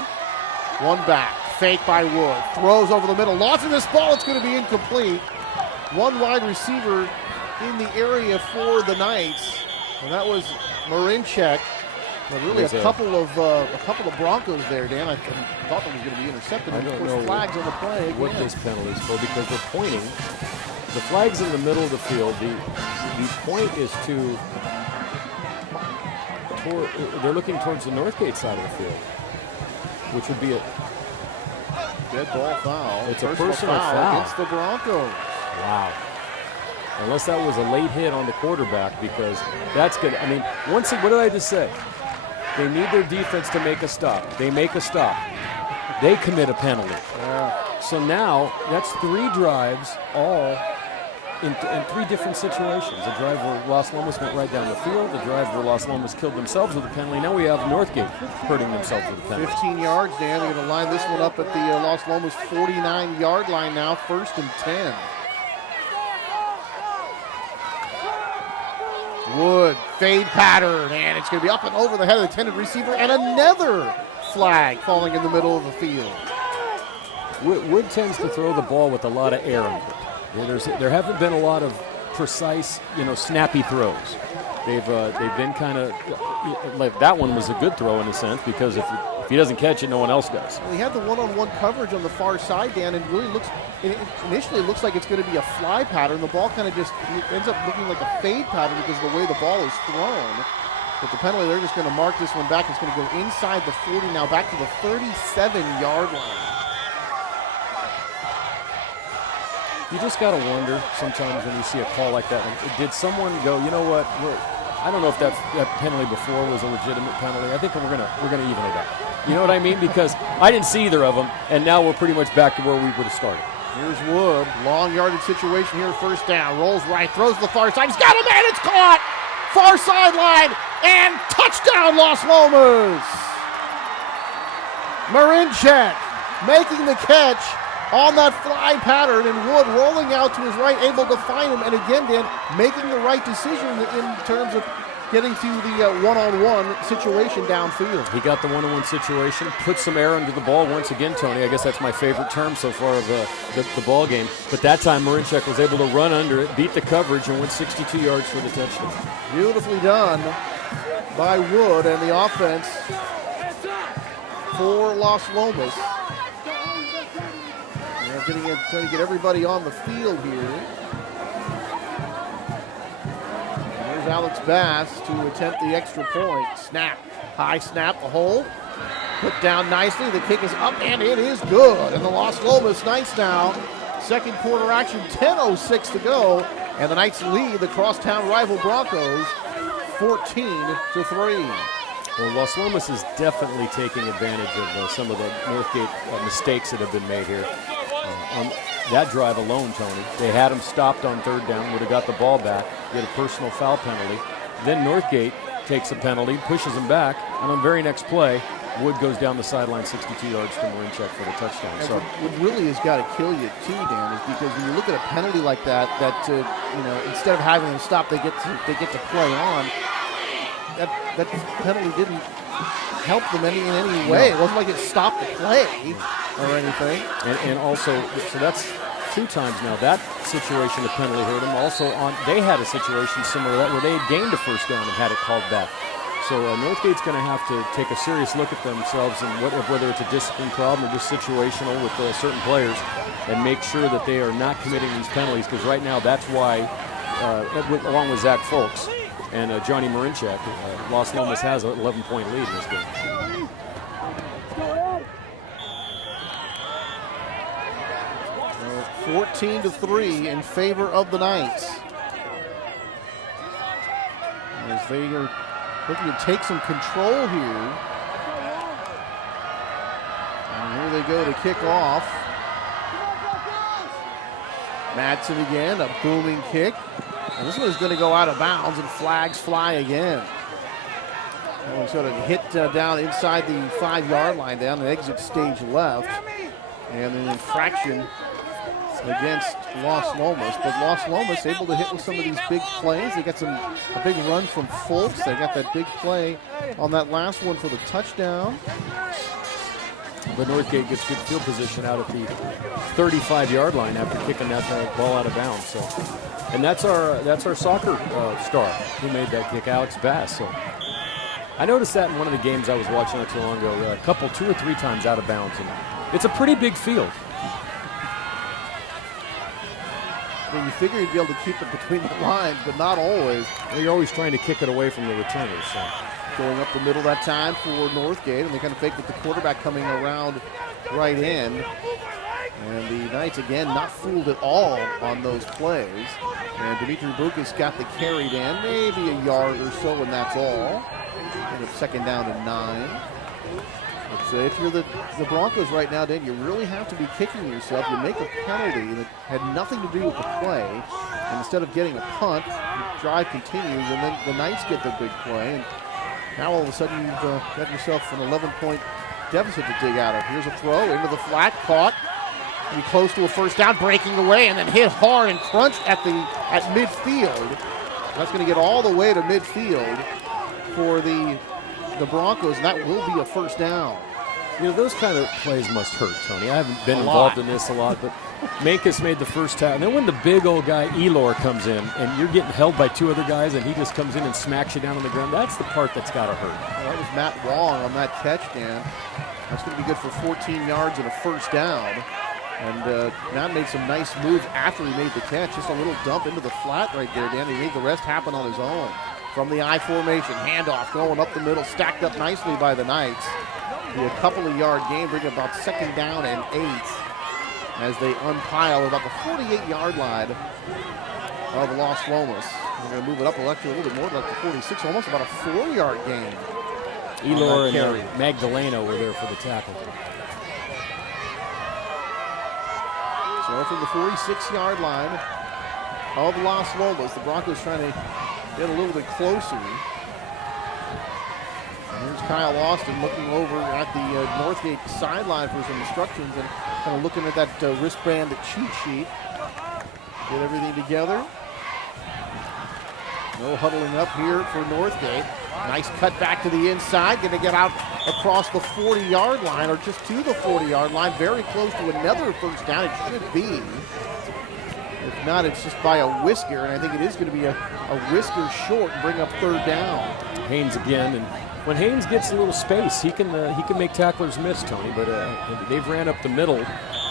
1 back, fake by Wood. Throws over the middle, launching this ball, it's going to be incomplete. 1 wide receiver in the area for the Knights, and that was Marinchek. But really a couple of Broncos there, Dan. I thought that was going to be intercepted. And of course, flags on the play again. What this penalty is for, because they're pointing. The flag's in the middle of the field. The point is they're looking towards the Northgate side of the field, which would be a dead ball foul. It's a personal foul against the Broncos. Wow. Unless that was a late hit on the quarterback, because that's good. I mean, what did I just say? They need their defense to make a stop. They make a stop. They commit a penalty. Yeah. So now that's 3 drives, all in 3 different situations. A drive where Las Lomas went right down the field, a drive where Las Lomas killed themselves with a penalty. Now we have Northgate hurting themselves with a penalty. 15 yards, Dan. They're going to line this one up at the Las Lomas 49-yard line now, 1st and 10. Wood, fade pattern, and it's going to be up and over the head of the intended receiver, and another flag falling in the middle of the field. Wood tends to throw the ball with a lot of air under it. There haven't been a lot of precise, snappy throws. They've been kind of like that one was a good throw in a sense, because if he doesn't catch it, no one else does. We had the one-on-one coverage on the far side, Dan, and really initially it looks like it's going to be a fly pattern. The ball kind of just ends up looking like a fade pattern because of the way the ball is thrown. But the penalty, they're just going to mark this one back. It's going to go inside the 40 now, back to the 37-yard line. You just got to wonder sometimes when you see a call like that. Did someone go, you know what? I don't know if that penalty before was a legitimate penalty. I think we're gonna even it out. You know what I mean? Because I didn't see either of them, and now we're pretty much back to where we would have started. Here's Wood, long yardage situation here, 1st down. Rolls right, throws to the far side. He's got a man. It's caught. Far sideline and touchdown, Las Lomas. Marinchek making the catch on that fly pattern, and Wood rolling out to his right, able to find him, and again, Dan, making the right decision in terms of getting to the one-on-one situation downfield. He got the one-on-one situation, put some air under the ball once again, Tony. I guess that's my favorite term so far of the ball game. But that time, Marinchek was able to run under it, beat the coverage, and went 62 yards for the touchdown. Beautifully done by Wood, and the offense for Las Lomas trying to get everybody on the field here. Here's Alex Bass to attempt the extra point. Snap. High snap, the hold. Put down nicely. The kick is up, and it is good. And the Las Lomas Knights now. Second quarter action, 10:06 to go. And the Knights lead the crosstown rival Broncos 14-3. Well, Las Lomas is definitely taking advantage of some of the Northgate mistakes that have been made here. On that drive alone, Tony, they had him stopped on third down, would have got the ball back, get a personal foul penalty. Then Northgate takes a penalty, pushes him back, and on the very next play, Wood goes down the sideline 62 yards to Marinchek for the touchdown. And so what really has got to kill you too, Dan, is because when you look at a penalty like that, instead of having them stop, they get to play on. That penalty didn't help them in any way. No. It wasn't like it stopped the play or anything. And also, so that's 2 times now. That situation, the penalty hurt them. Also, they had a situation similar to that where they had gained a first down and had it called back. So Northgate's going to have to take a serious look at themselves and whether it's a discipline problem or just situational with certain players, and make sure that they are not committing these penalties, because right now that's why, along with Zach Folks and Johnny Marinchek, Las Lomas has an 11-point lead in this game. So 14-3 in favor of the Knights, as they are looking to take some control here. And here they go to kick off. Madsen again, a booming kick. And this one is going to go out of bounds, and flags fly again. And sort of hit down inside the 5-yard line, down the exit stage left. And an infraction against Las Lomas, but Las Lomas able to hit with some of these big plays. They got a big run from Folks. They got that big play on that last one for the touchdown. But Northgate gets good field position out at the 35-yard line after kicking that ball out of bounds. So, and that's our soccer star who made that kick, Alex Bass. So I noticed that in one of the games I was watching not too long ago, 2 or 3 times out of bounds, and it's a pretty big field. You figure you'd be able to keep it between the lines, but not always. You're always trying to kick it away from the returners. So. Going up the middle that time for Northgate, and they kind of fake with the quarterback coming around right end. And the Knights, again, not fooled at all on those plays. And Dimitri Bukas got the carry in, maybe a yard or so, and that's all. And it's second down and 9. So if you're the Broncos right now, Dan, you really have to be kicking yourself. You make a penalty that had nothing to do with the play, and instead of getting a punt, the drive continues, and then the Knights get the big play. And now all of a sudden you've got yourself an 11-point deficit to dig out of. Here's a throw into the flat, caught, and close to a first down, breaking away, and then hit hard and crunched at midfield. That's going to get all the way to midfield for the Broncos, and that will be a first down. You know, those kind of plays must hurt, Tony. I haven't been involved in this a lot, but Mankus made the first tackle. And then when the big old guy, Elor, comes in, and you're getting held by 2 other guys, and he just comes in and smacks you down on the ground, that's the part that's got to hurt. Well, that was Matt Wong on that catch, Dan. That's going to be good for 14 yards and a first down. And Matt made some nice moves after he made the catch. Just a little dump into the flat right there, Dan. He made the rest happen on his own. From the I formation, handoff going up the middle, stacked up nicely by the Knights. Be a couple of yard gain, bring about second down and 8 as they unpile about the 48-yard line of Las Lomas. They're going to move it up a little bit more, like the 46, almost about a 4-yard gain. Elor and Magdaleno were there for the tackle. So from the 46-yard line of Las Lomas, the Broncos trying to get a little bit closer. Here's Kyle Austin looking over at the Northgate sideline for some instructions and kind of looking at that wristband cheat sheet. Get everything together. No huddling up here for Northgate. Nice cut back to the inside. Going to get out across the 40-yard line, or just to the 40-yard line. Very close to another first down. It should be. If not, it's just by a whisker, and I think it is going to be a whisker short and bring up third down. Haynes again, and when Haynes gets a little space, he can make tacklers miss, Tony. But they've ran up the middle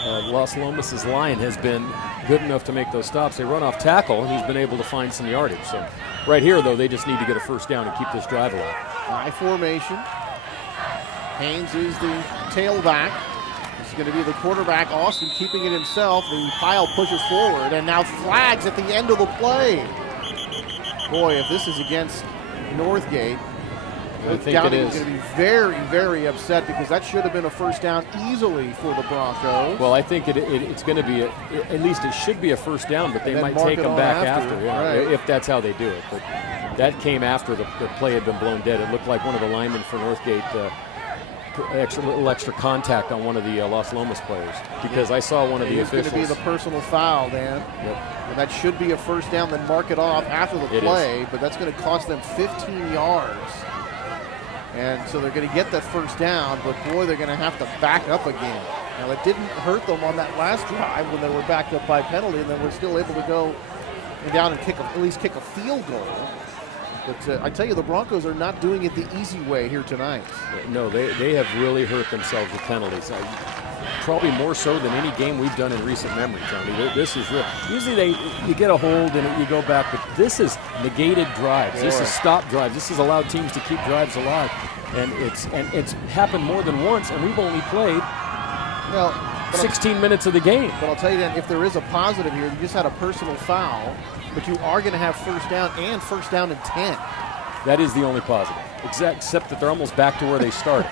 Las Lomas' line has been good enough to make those stops. They run off tackle, and he's been able to find some yardage. So right here, though, they just need to get a first down and keep this drive alive. High formation. Haynes is the tailback. This is going to be the quarterback, Austin, keeping it himself. The pile pushes forward, and now flags at the end of the play. Boy, if this is against Northgate, I think Downey it is is going to be very, very upset because that should have been a first down easily for the Broncos. Well, I think it's going to be, at least it should be a first down, but they might mark take it them on back after, after, yeah, right. if that's how they do it. But that came after the play had been blown dead. It looked like one of the linemen for Northgate little extra contact on one of the Las Lomas players, because I saw one of the officials. It's going to be the personal foul, Dan. Yep. And that should be a first down, then mark it off after the play, but that's going to cost them 15 yards. And so they're going to get that first down, but boy, they're going to have to back up again. Now, it didn't hurt them on that last drive when they were backed up by penalty, and then we're still able to go down and at least kick a field goal. But I tell you, the Broncos are not doing it the easy way here tonight. No, they have really hurt themselves with penalties. Probably more so than any game we've done in recent memory, Tony. This is real. Usually you get a hold and you go back, but this is negated drives. Boy. This is stop drives. This has allowed teams to keep drives alive, and it's happened more than once. And we've only played 16 minutes of the game. But I'll tell you that if there is a positive here, you just had a personal foul, but you are going to have first down and first down and 10. That is the only positive, except that they're almost back to where they started.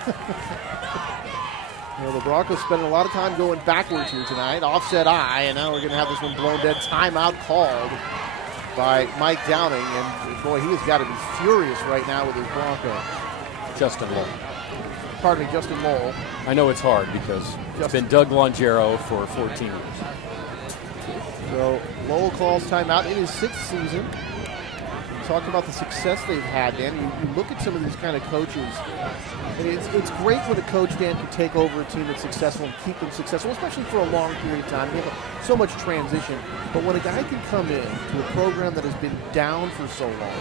The Broncos spending a lot of time going backwards here tonight. Offset eye, and now we're going to have this one blown dead. Timeout called by Mike Downing, and boy, he has got to be furious right now with his Broncos. Justin Lowell. Pardon me, Justin Lowell. I know it's hard because it's been Doug Longero for 14 years. So Lowell calls timeout in his 6th season. Talk about the success they've had, Dan. You look at some of these kind of coaches, and it's great when a coach, Dan, can take over a team that's successful and keep them successful, especially for a long period of time. You have so much transition. But when a guy can come in to a program that has been down for so long,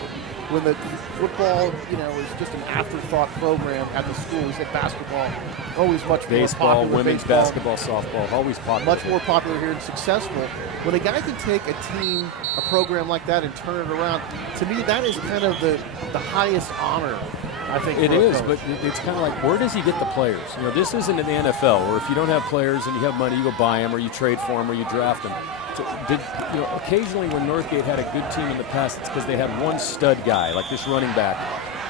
when the football, is just an afterthought program at the school. We said basketball, always much more baseball, popular. women's basketball, softball, always popular. Much more popular here and successful. When a guy can take a team, a program like that, and turn it around, to me, that is kind of the highest honor, I think. It is, but it's kind of like, where does he get the players? This isn't an NFL where if you don't have players and you have money, you go buy them or you trade for them or you draft them. So occasionally when Northgate had a good team in the past, it's because they had one stud guy, like this running back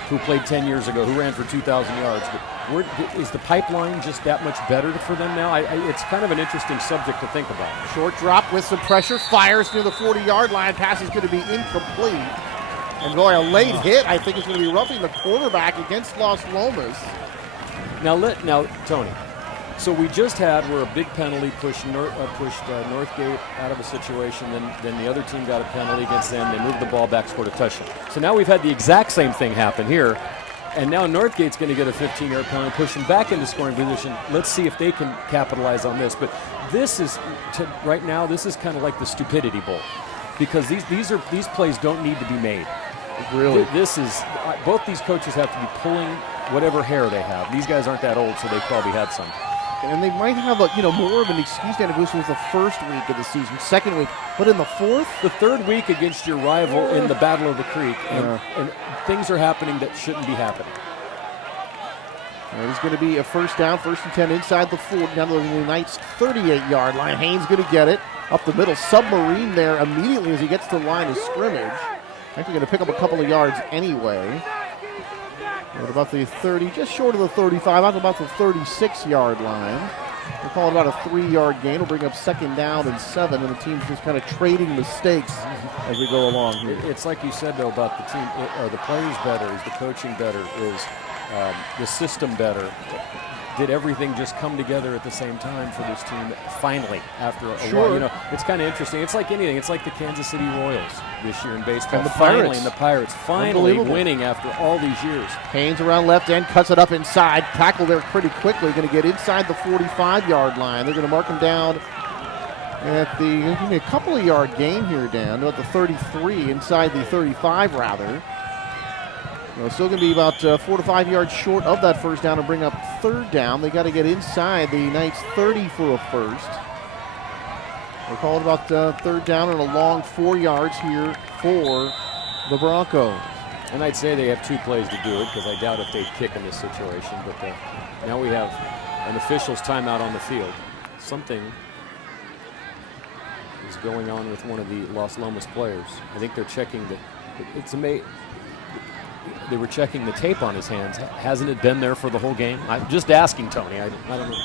who played 10 years ago, who ran for 2,000 yards. But is the pipeline just that much better for them now? It's kind of an interesting subject to think about. Short drop with some pressure, fires near the 40-yard line. Pass is going to be incomplete. And boy, a late hit, I think, is going to be roughing the quarterback against Las Lomas. Now, Tony, so we just had where a big penalty pushed Northgate out of a situation, then the other team got a penalty against them. They moved the ball back, scored a touchdown. So now we've had the exact same thing happen here, and now Northgate's going to get a 15-yard penalty, push them back into scoring position. Let's see if they can capitalize on this. But this is, right now, this is kind of like the stupidity bowl, because these plays don't need to be made. Really? This is, both these coaches have to be pulling whatever hair they have. These guys aren't that old, so they've probably had some. And they might have more of an excuse. Dan, if this was the first week of the season, second week, but in the fourth, the third week against your rival in the Battle of the Creek, and things are happening that shouldn't be happening. There's going to be a first down, 1st and 10 inside the 40, down to the Knights' 38-yard line. Haynes going to get it up the middle, submarine there immediately as he gets to the line of scrimmage. Actually going to pick up a couple of yards anyway. At about the 30, just short of the 35, out about the 36-yard line. We'll call it about a 3-yard gain. We'll bring up 2nd down and 7, and the team's just kind of trading mistakes as we go along here. It's like you said, though, about the team. Are the players better? Is the coaching better? Is the system better? Did everything just come together at the same time for this team finally after a while? It's kind of interesting. It's like anything. It's like the Kansas City Royals this year in baseball. And the Pirates finally winning after all these years. Haynes around left end, cuts it up inside. Tackle there pretty quickly. Going to get inside the 45-yard line. They're going to mark him down at the, give me a couple of yard gain here, Dan, about the 33, inside the 35 rather. Still going to be about 4 to 5 yards short of that first down and bring up 3rd down. They got to get inside the Knights 30 for a first. We're calling about third down and a long 4 yards here for the Broncos. And I'd say they have 2 plays to do it because I doubt if they'd kick in this situation. But now we have an official's timeout on the field. Something is going on with one of the Las Lomas players. I think they're checking it's amazing. They were checking the tape on his hands. Hasn't it been there for the whole game? I'm just asking, Tony. I don't know.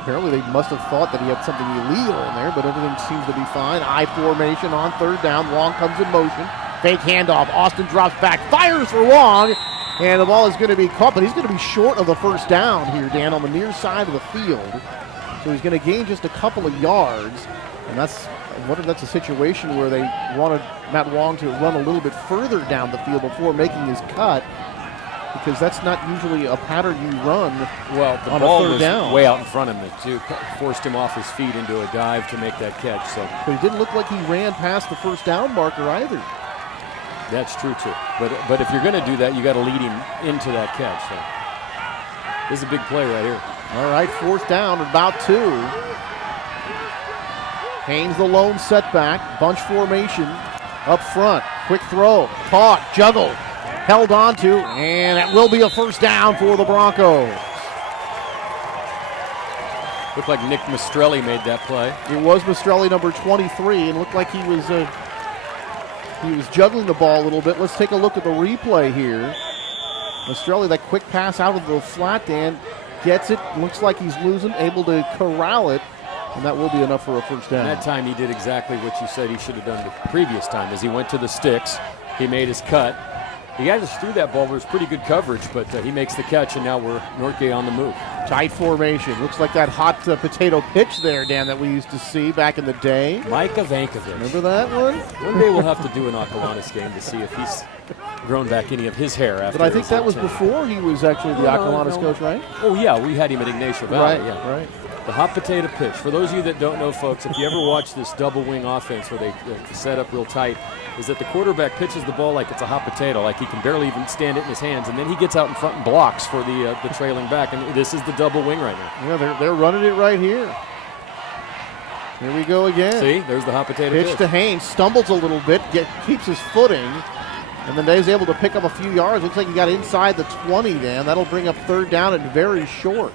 Apparently they must have thought that he had something illegal in there, but everything seems to be fine. I formation on third down. Wong comes in motion. Fake handoff. Austin drops back, fires for Wong, and the ball is going to be caught, but he's going to be short of the first down here, Dan, on the near side of the field. So he's going to gain just a couple of yards, and what if that's a situation where they wanted Matt Wong to run a little bit further down the field before making his cut, because that's not usually a pattern you run. Well, the on ball a third was down. way out in front of him. It forced him off his feet into a dive to make that catch. So, but he didn't look like he ran past the first down marker either. That's true too. But if you're going to do that, you got to lead him into that catch. So this is a big play right here. All right, fourth down, about 2. Haynes the lone setback, bunch formation up front. Quick throw, caught, juggled, held onto, and that will be a first down for the Broncos. Looked like Nick Mistrelli made that play. It was Mistrelli, number 23, and looked like he was juggling the ball a little bit. Let's take a look at the replay here. Mistrelli, that quick pass out of the flat, Dan, gets it. Looks like he's losing, able to corral it, and that will be enough for a first down. And that time he did exactly what you said he should have done the previous time, as he went to the sticks. He made his cut. He got us through that ball, but it was pretty good coverage, but he makes the catch, and now we're Northgate on the move. Tight formation. Looks like that hot potato pitch there, Dan, that we used to see back in the day. Micah Vankovich. Remember that one? One day we'll have to do an Acalanes game to see if he's grown back any of his hair after. But I think that was before he was actually the Acalanes coach, right? Oh, yeah, we had him at Ignacio Valley. Right, yeah. right. The hot potato pitch. For those of you that don't know, folks, if you ever watch this double wing offense where they set up real tight, is that the quarterback pitches the ball like it's a hot potato, like he can barely even stand it in his hands, and then he gets out in front and blocks for the trailing back, and this is the double wing right now. Yeah, they're running it right here. Here we go again. See, there's the hot potato pitch. Pitch to Haynes, stumbles a little bit, keeps his footing, and then he's able to pick up a few yards. Looks like he got inside the 20, Dan. That'll bring up third down and very short.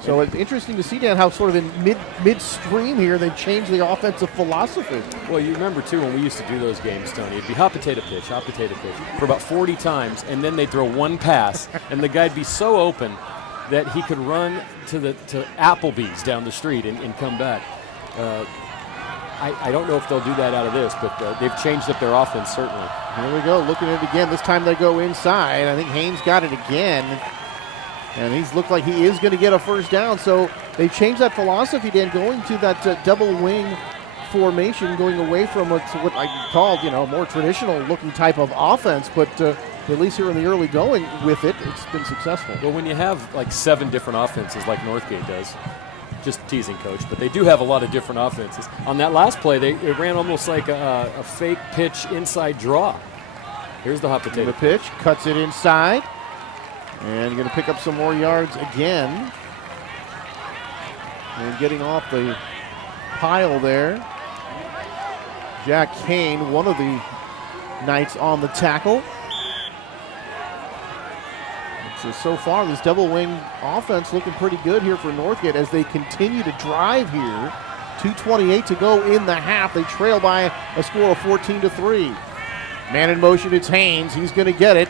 So it's interesting to see, Dan, how sort of in midstream here they changed the offensive philosophy. Well, you remember, too, when we used to do those games, Tony, it'd be hot potato pitch for about 40 times, and then they'd throw one pass, and the guy'd be so open that he could run to Applebee's down the street and come back. I don't know if they'll do that out of this, but they've changed up their offense, certainly. Here we go, looking at it again. This time they go inside. I think Haynes got it again. And he's looked like he is going to get a first down. So they changed that philosophy, Dan, going to that double wing formation, going away from what I called, more traditional looking type of offense. But at least here in the early going with it, it's been successful. Well, when you have like 7 different offenses like Northgate does, just teasing, Coach, but they do have a lot of different offenses. On that last play, they ran almost like a fake pitch inside draw. Here's the hot potato. The pitch, cuts it inside. And going to pick up some more yards again. And getting off the pile there. Jack Kane, one of the Knights on the tackle. So far, this double wing offense looking pretty good here for Northgate as they continue to drive here. 2:28 to go in the half. They trail by a score of 14-3. Man in motion, it's Haynes. He's going to get it.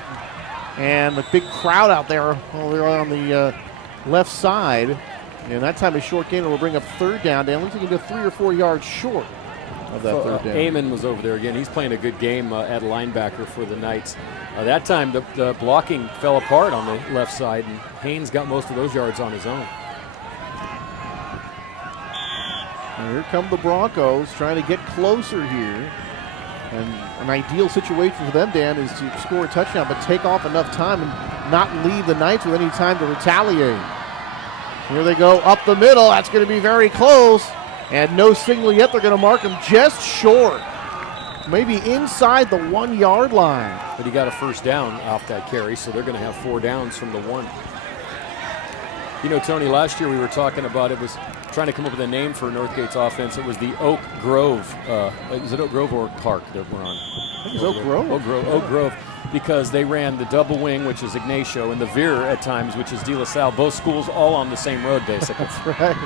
And the big crowd out there over on the left side. And that time a short gain will bring up third down. Dan looks like he can go 3 or 4 yards short of that third down. Amon was over there again. He's playing a good game at linebacker for the Knights. That time the blocking fell apart on the left side, and Haynes got most of those yards on his own. And here come the Broncos trying to get closer here. And an ideal situation for them, Dan, is to score a touchdown, but take off enough time and not leave the Knights with any time to retaliate. Here they go up the middle. That's going to be very close. And no signal yet. They're going to mark him just short. Maybe inside the 1 yard line. But he got a first down off that carry, so they're going to have 4 downs from the 1. You know, Tony, last year we were talking about it was trying to come up with a name for Northgate's offense. It was the Oak Grove. Is it Oak Grove or Oak Park that we're on? I think it's Oak Grove. Oak Grove, because they ran the double wing, which is Ignacio, and the veer at times, which is De La Salle. Both schools all on the same road, basically. That's right.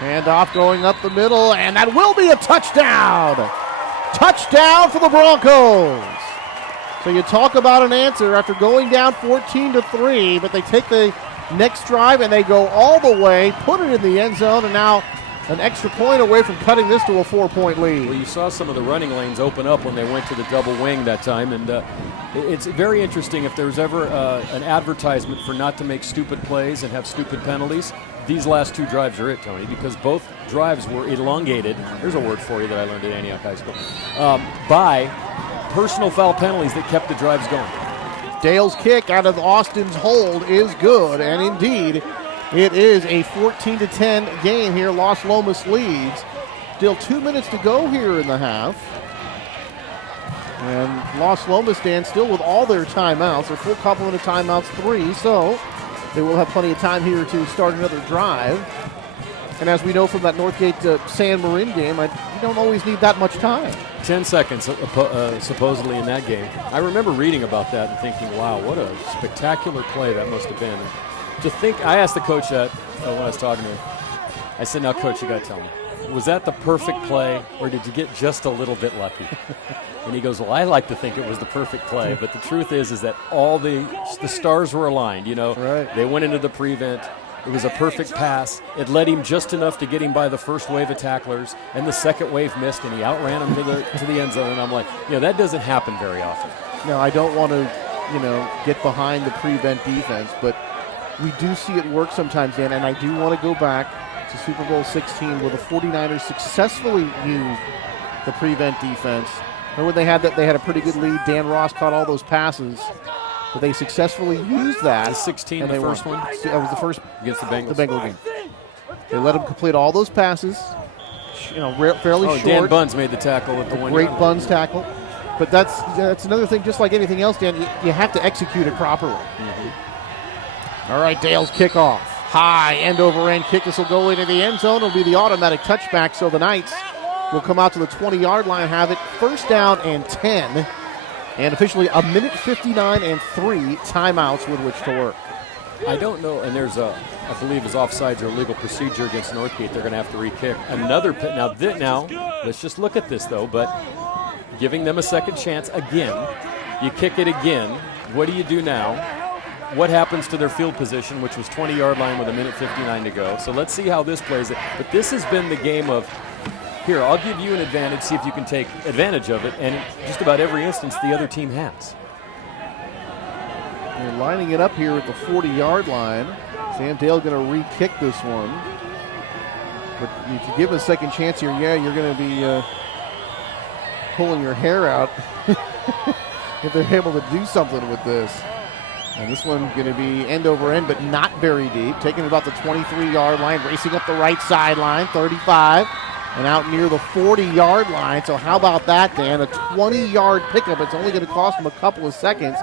Handoff going up the middle, and that will be a touchdown. Touchdown for the Broncos. So you talk about an answer after going down 14-3, but they take the next drive and they go all the way, put it in the end zone, and now an extra point away from cutting this to a 4-point lead. Well, you saw some of the running lanes open up when they went to the double wing that time, and it's very interesting. If there's ever an advertisement for not to make stupid plays and have stupid penalties, these last 2 drives are it, Tony, because both drives were elongated. There's a word for you that I learned at Antioch High School. By personal foul penalties that kept the drives going. Dale's kick out of Austin's hold is good, and indeed, it is a 14-10 game here. Las Lomas leads. Still 2 minutes to go here in the half. And Las Lomas stands still with all their timeouts. Their full complement of timeouts, 3, so they will have plenty of time here to start another drive. And as we know from that Northgate San Marin game, you don't always need that much time. 10 seconds supposedly in that game. I remember reading about that and thinking, wow, what a spectacular play that must have been. And to think, I asked the coach that when I was talking to him. I said, now, coach, you got to tell me, was that the perfect play, or did you get just a little bit lucky? And he goes, well, I like to think it was the perfect play, but the truth is that all the stars were aligned. You know, right. They went into the prevent. It was a perfect pass. It led him just enough to get him by the first wave of tacklers, and the second wave missed, and he outran him to the end zone. And I'm like, that doesn't happen very often. No, I don't want to, get behind the prevent defense, but we do see it work sometimes, Dan, and I do want to go back to Super Bowl 16 where the 49ers successfully used the prevent defense. Remember when they had a pretty good lead. Dan Ross caught all those passes. But they successfully used that. Was 16 the first one? That was the first against the Bengals. The Bengal game. They let him complete all those passes. Fairly short. Dan Buns made the tackle at the 1 Great Buns tackle. But that's another thing. Just like anything else, Dan, you have to execute it properly. Mm-hmm. All right, Dale's kickoff. High end-over-end kick. This will go into the end zone. It'll be the automatic touchback. So the Knights will come out to the 20-yard line, have it first down and 10. And officially a minute 59 and 3 timeouts with which to work. I don't know, and there's I believe is offsides or illegal procedure against Northgate. They're going to have to re-kick. Another now, let's just look at this though, but giving them a second chance again. You kick it again. What do you do now? What happens to their field position, which was 20-yard line with a minute 59 to go? So let's see how this plays. But this has been the game of, here, I'll give you an advantage, see if you can take advantage of it, and just about every instance the other team has. They're lining it up here at the 40-yard line. Sam Dale going to re-kick this one. But if you give a second chance here, you're going to be pulling your hair out if they're able to do something with this. And this one going to be end over end, but not very deep. Taking about the 23-yard line, racing up the right sideline, 35. And out near the 40-yard line. So how about that, Dan? A 20-yard pickup. It's only going to cost them a couple of seconds.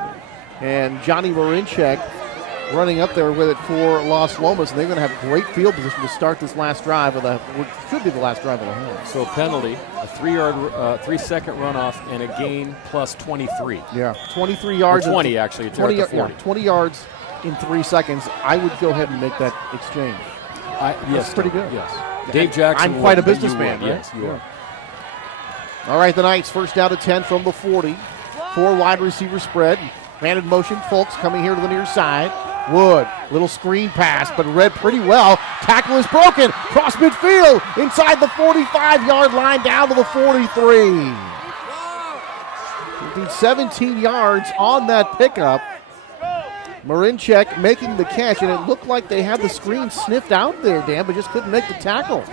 And Johnny Marinchek running up there with it for Las Lomas. And they're going to have great field position to start this last drive of what should be the last drive of the half. So penalty, a 3-second runoff, and a gain plus 23. Yeah, 23 yards. Or 20, actually. It's 20, at the 40. 20 yards in 3 seconds. I would go ahead and make that exchange. Yes, that's pretty good. Yes. Dave Jackson. I'm quite a businessman. Right? Yes, you are. All right, the Knights first down to 10 from the 40. 4 wide receiver spread. Man in motion. Folks coming here to the near side. Wood, little screen pass, but read pretty well. Tackle is broken. Cross midfield. Inside the 45-yard line down to the 43. 17 yards on that pickup. Marinchek making the catch, and it looked like they had the screen sniffed out there, Dan, but just couldn't make the tackle.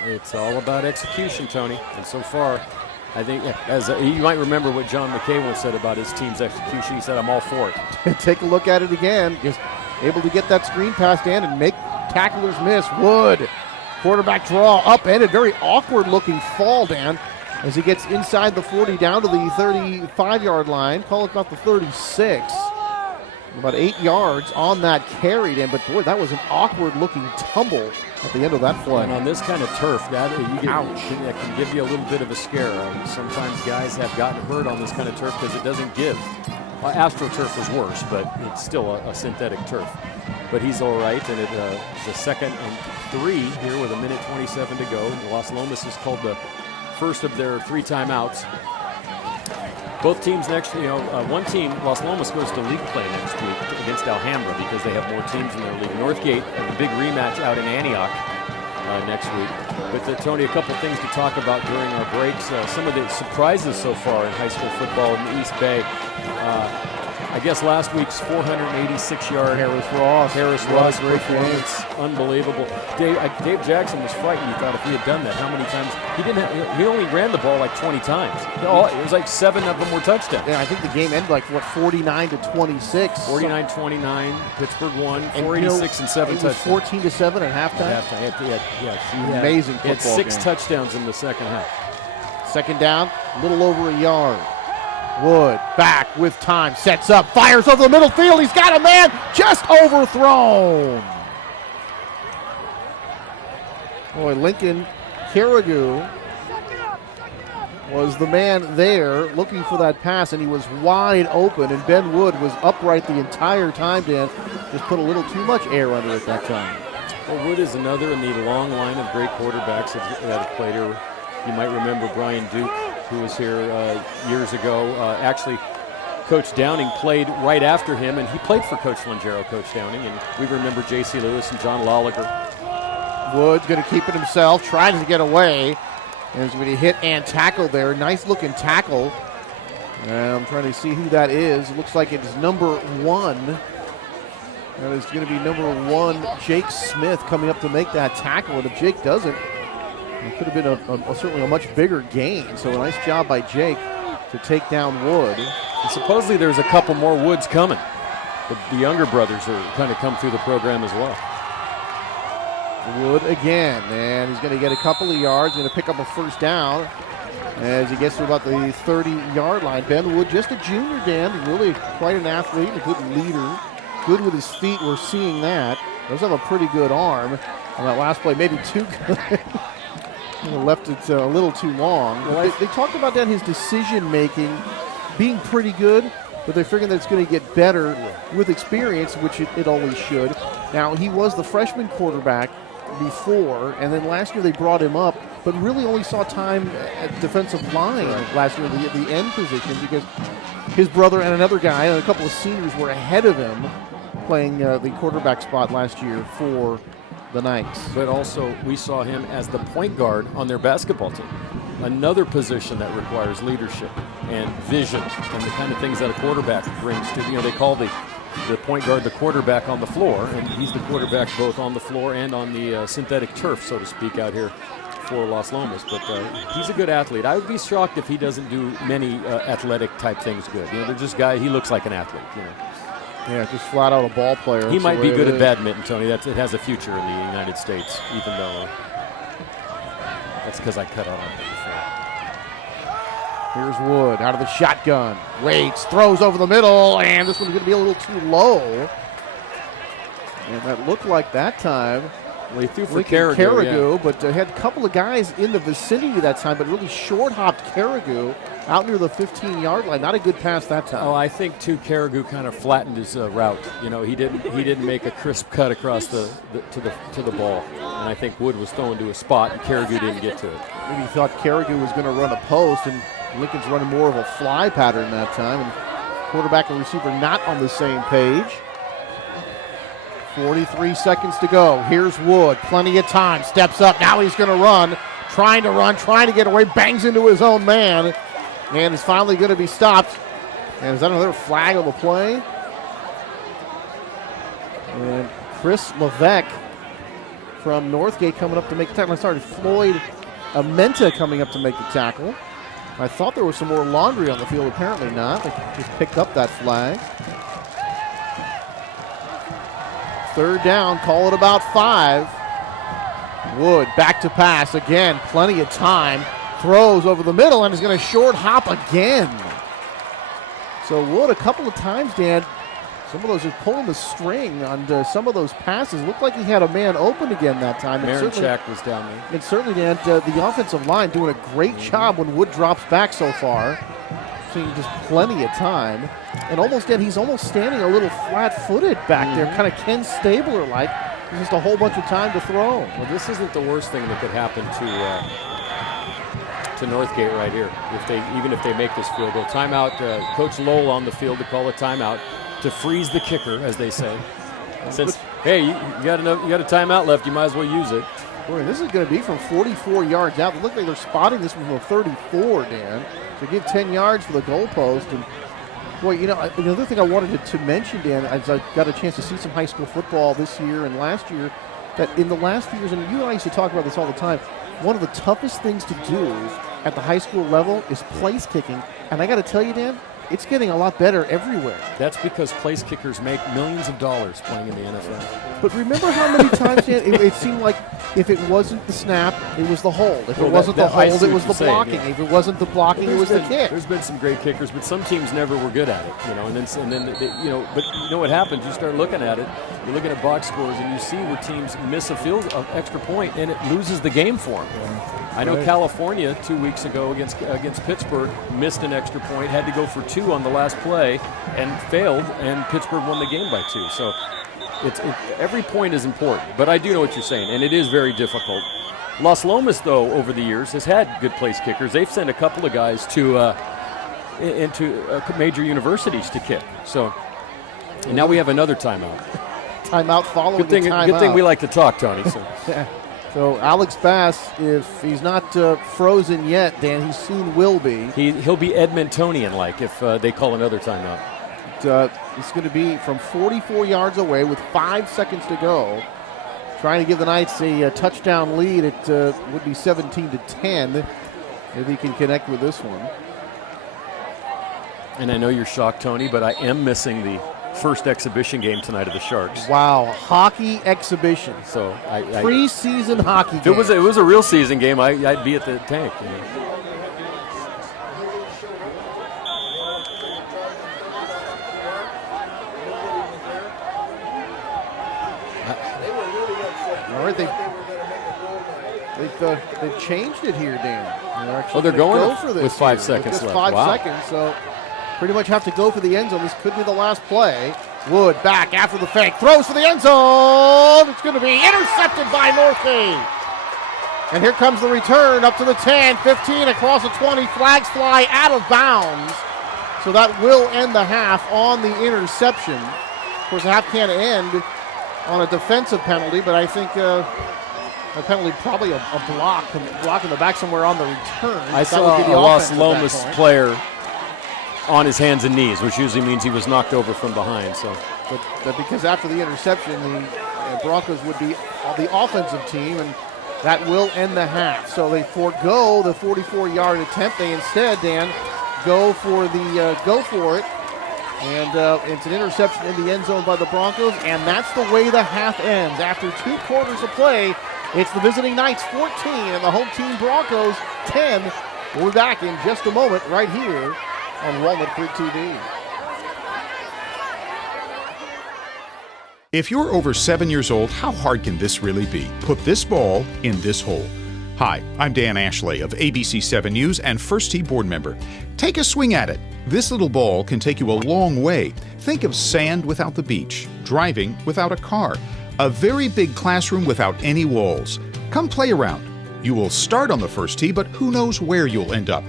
It's all about execution, Tony. And so far, I think, you might remember what John McKay once said about his team's execution. He said, I'm all for it. Take a look at it again. Just able to get that screen pass, Dan, and make tacklers miss. Wood, quarterback draw, upended, very awkward-looking fall, Dan, as he gets inside the 40 down to the 35-yard line. Call it about the 36. About 8 yards on that carry, Dan. But boy, that was an awkward-looking tumble at the end of that play. And on this kind of turf, that can give you a little bit of a scare. Sometimes guys have gotten hurt on this kind of turf because it doesn't give. AstroTurf was worse, but it's still a synthetic turf. But he's all right, and it's a 2nd and 3 here with 1:27 to go. Las Lomas has called the first of their 3 timeouts. Both teams next, one team, Las Lomas, goes to league play next week against Alhambra because they have more teams in their league. Northgate, a big rematch out in Antioch next week. But Tony, a couple things to talk about during our breaks. Some of the surprises so far in high school football in the East Bay. I guess last week's 486-yard Harris Ross performance, unbelievable. Dave Jackson was frightened. He thought if he had done that, how many times he only ran the ball like 20 times. It was like 7 of them were touchdowns. Yeah, I think the game ended like 49-26. 49-29. Pittsburgh won. 486 and 7 touchdowns. It was 14-7 at halftime. Amazing football. He had 6 game. touchdowns in the second half. Second down, a little over a yard. Wood back with time, sets up, fires over the middle field. He's got a man, just overthrown. Boy, Lincoln Carrigu was the man there looking for that pass, and he was wide open, and Ben Wood was upright the entire time, Dan. Just put a little too much air under it that time. Well, Wood is another in the long line of great quarterbacks that have played here. You might remember Brian Duke, who was here years ago. Actually, Coach Downing played right after him, and he played for Coach Langero, Coach Downing, and we remember J.C. Lewis and John Lolliger. Wood's going to keep it himself, trying to get away, and he's going to hit and tackle there. Nice-looking tackle. I'm trying to see who that is. It looks like it's number 1. That is going to be number 1, Jake Smith, coming up to make that tackle, and if Jake doesn't, it could have been certainly a much bigger gain. So a nice job by Jake to take down Wood. And supposedly there's a couple more Woods coming. The younger brothers are kind of come through the program as well. Wood again, and he's going to get a couple of yards, going to pick up a first down as he gets to about the 30-yard line. Ben Wood, just a junior, Dan, really quite an athlete, a good leader, good with his feet. We're seeing that. Does have a pretty good arm. On that last play, maybe too good. Left it a little too long. Well, they talked about that, his decision-making being pretty good, but they're figuring that it's going to get better with experience, which it always should. Now, he was the freshman quarterback before, and then last year they brought him up, but really only saw time at defensive line last year, the end position, because his brother and another guy and a couple of seniors were ahead of him playing the quarterback spot last year for the Knights. But also we saw him as the point guard on their basketball team. Another position that requires leadership and vision and the kind of things that a quarterback brings to, they call the point guard the quarterback on the floor, and he's the quarterback both on the floor and on the synthetic turf, so to speak, out here for Las Lomas. But he's a good athlete. I would be shocked if he doesn't do many athletic type things good. They're just guy. He looks like an athlete. Yeah, just flat out a ball player. He might be good at badminton, Tony. It has a future in the United States, even though that's because I cut out on it before. Here's Wood out of the shotgun. Waits, throws over the middle, and this one's going to be a little too low. And that looked like that time. Well, he threw for Carrigu, but had a couple of guys in the vicinity that time, but really short-hopped Carrigu out near the 15-yard line. Not a good pass that time. Oh, I think too Carrigu kind of flattened his route. He didn't make a crisp cut across to the ball. And I think Wood was thrown to a spot, and Carrigu didn't get to it. Maybe he thought Carrigu was going to run a post, and Lincoln's running more of a fly pattern that time. And quarterback and receiver not on the same page. 43 seconds to go. Here's Wood. Plenty of time. Steps up. Now he's going to run. Trying to get away. Bangs into his own man. And is finally going to be stopped. And is that another flag of the play? And Chris Levesque from Northgate coming up to make the tackle. I started Floyd Amenta coming up to make the tackle. I thought there was some more laundry on the field. Apparently not. They just picked up that flag. Third down, call it about 5. Wood back to pass again, plenty of time. Throws over the middle and is going to short hop again. So Wood a couple of times, Dan, Some of those just pulling the string on some of those passes. Looked like he had a man open again that time. Marinchak was down there. And certainly, Dan, the offensive line doing a great job when Wood drops back so far. Seeing just plenty of time. And almost, Dan, he's almost standing a little flat-footed back there, kind of Ken Stabler-like. There's just a whole bunch of time to throw. Well, this isn't the worst thing that could happen to Northgate right here. Even if they make this field goal. Timeout, Coach Lowell on the field to call a timeout to freeze the kicker, as they say. Since, hey, you got a timeout left, you might as well use it. Boy, this is going to be from 44 yards out. It looks like they're spotting this from the 34, Dan. So give 10 yards for the goalpost. And boy, you know, another thing I wanted to mention, Dan, as I got a chance to see some high school football this year and last year, that in the last few years, and you and I used to talk about this all the time, one of the toughest things to do at the high school level is place kicking. And I got to tell you, Dan, it's getting a lot better everywhere. That's because place kickers make millions of dollars playing in the NFL. But remember how many times, Dan, it seemed like if it wasn't the snap, it was the hold. If it wasn't the hold, it was the blocking. If it wasn't the blocking, it was the kick. There's been some great kickers, but some teams never were good at it, you know. And then you know. But you know what happens? You start looking at it. You're looking at box scores, and you see where teams miss a extra point, and it loses the game for them. I know California 2 weeks ago against Pittsburgh missed an extra point, had to go for 2 on the last play, and failed, and Pittsburgh won the game by 2. So every point is important. But I do know what you're saying, and it is very difficult. Las Lomas, though, over the years has had good place kickers. They've sent a couple of guys to into major universities to kick. So and now we have another timeout. Timeout following the timeout. Good thing we like to talk, Tony. So. Yeah. So Alex Bass, if he's not frozen yet, Dan, he soon will be. He'll be Edmontonian-like if they call another timeout. It's going to be from 44 yards away with 5 seconds to go. Trying to give the Knights a touchdown lead. It would be 17-10 if he can connect with this one. And I know you're shocked, Tony, but I am missing the first exhibition game tonight of the Sharks. Wow, hockey exhibition. So preseason hockey game. If it was a real season game, I'd be at the tank. You know. All right, they've changed it here, Dan. They're going for this with 5 here. seconds With just left. 5 seconds, so pretty much have to go for the end zone. This could be the last play. Wood back after the fake. Throws for the end zone. It's going to be intercepted by Northgate. And here comes the return up to the 10, 15, across the 20. Flags fly out of bounds. So that will end the half on the interception. Of course, the half can't end on a defensive penalty, but I think a penalty, probably a block in the back somewhere on the return. I saw a Las Lomas player on his hands and knees, which usually means he was knocked over from behind. So, but because after the interception, the Broncos would be the offensive team, and that will end the half. So they forego the 44-yard attempt. They instead, Dan, go for it. And it's an interception in the end zone by the Broncos, and that's the way the half ends. After 2 quarters of play, it's the visiting Knights 14 and the home team Broncos 10. We'll be back in just a moment right here on Walnut Creek TV. If you're over 7 years old, how hard can this really be? Put this ball in this hole. Hi, I'm Dan Ashley of ABC 7 News and First Tee board member. Take a swing at it. This little ball can take you a long way. Think of sand without the beach, driving without a car, a very big classroom without any walls. Come play around. You will start on the first tee, but who knows where you'll end up.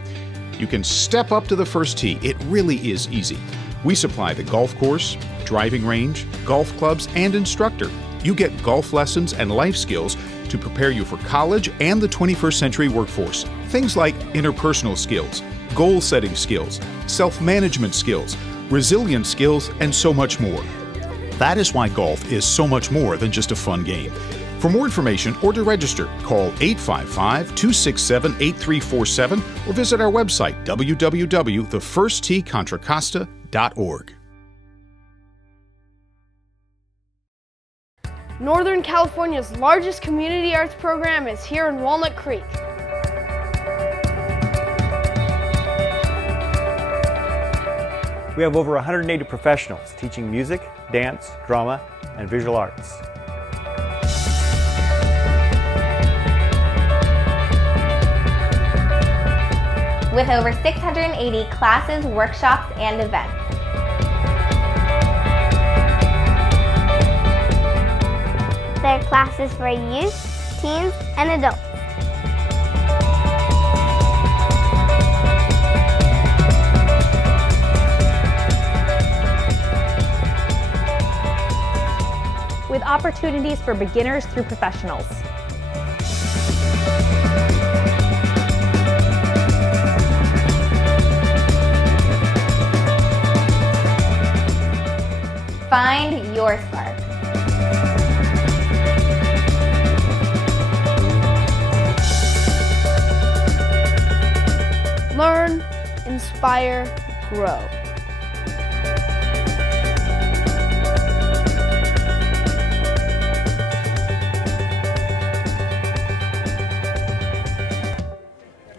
You can step up to the first tee. It really is easy. We supply the golf course, driving range, golf clubs, and instructor. You get golf lessons and life skills to prepare you for college and the 21st century workforce. Things like interpersonal skills, goal-setting skills, self-management skills, resilience skills, and so much more. That is why golf is so much more than just a fun game. For more information or to register, call 855-267-8347 or visit our website, www.thefirstteecontracosta.org. Northern California's largest community arts program is here in Walnut Creek. We have over 180 professionals teaching music, dance, drama, and visual arts. With over 680 classes, workshops, and events. There are classes for youth, teens, and adults. With opportunities for beginners through professionals. Find your spark. Learn, inspire, grow.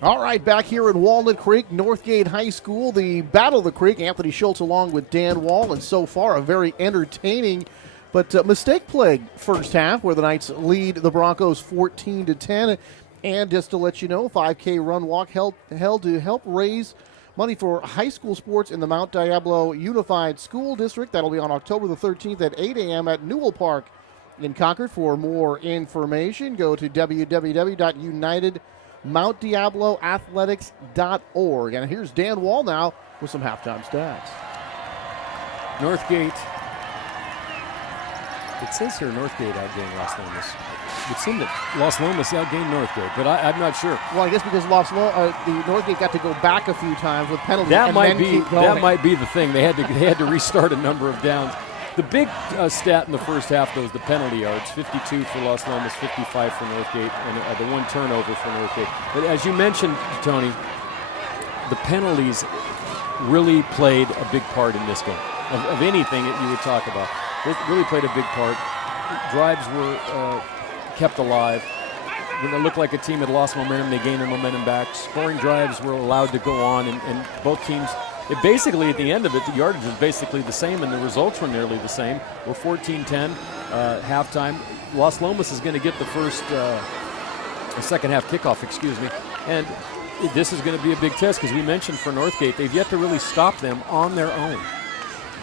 All right, back here in Walnut Creek, Northgate High School, the Battle of the Creek. Anthony Schultz along with Dan Wall, and so far a very entertaining but mistake-plagued first half where the Knights lead the Broncos 14-10. And just to let you know, 5K run walk held to help raise money for high school sports in the Mount Diablo Unified School District. That'll be on October the 13th at 8 a.m. at Newell Park in Concord. For more information, go to www.unitedmountdiabloathletics.org. And here's Dan Wall now with some halftime stats. Northgate. It says here Northgate outgained Las Lomas. It would seem that Las Lomas outgained Northgate, but I'm not sure. Well, I guess because the Northgate got to go back a few times with penalties. That might be the thing. They had to restart a number of downs. The big stat in the first half, though, is the penalty yards. 52 for Las Lomas, 55 for Northgate, and the one turnover for Northgate. But as you mentioned, Tony, the penalties really played a big part in this game. Of anything that you would talk about, it really played a big part. Drives were kept alive. When it looked like a team had lost momentum, they gained their momentum back. Scoring drives were allowed to go on, and both teams, it basically, at the end of it, the yardage was basically the same, and the results were nearly the same. We're 14-10 halftime. Las Lomas is going to get the second half kickoff, and this is going to be a big test because we mentioned for Northgate, they've yet to really stop them on their own.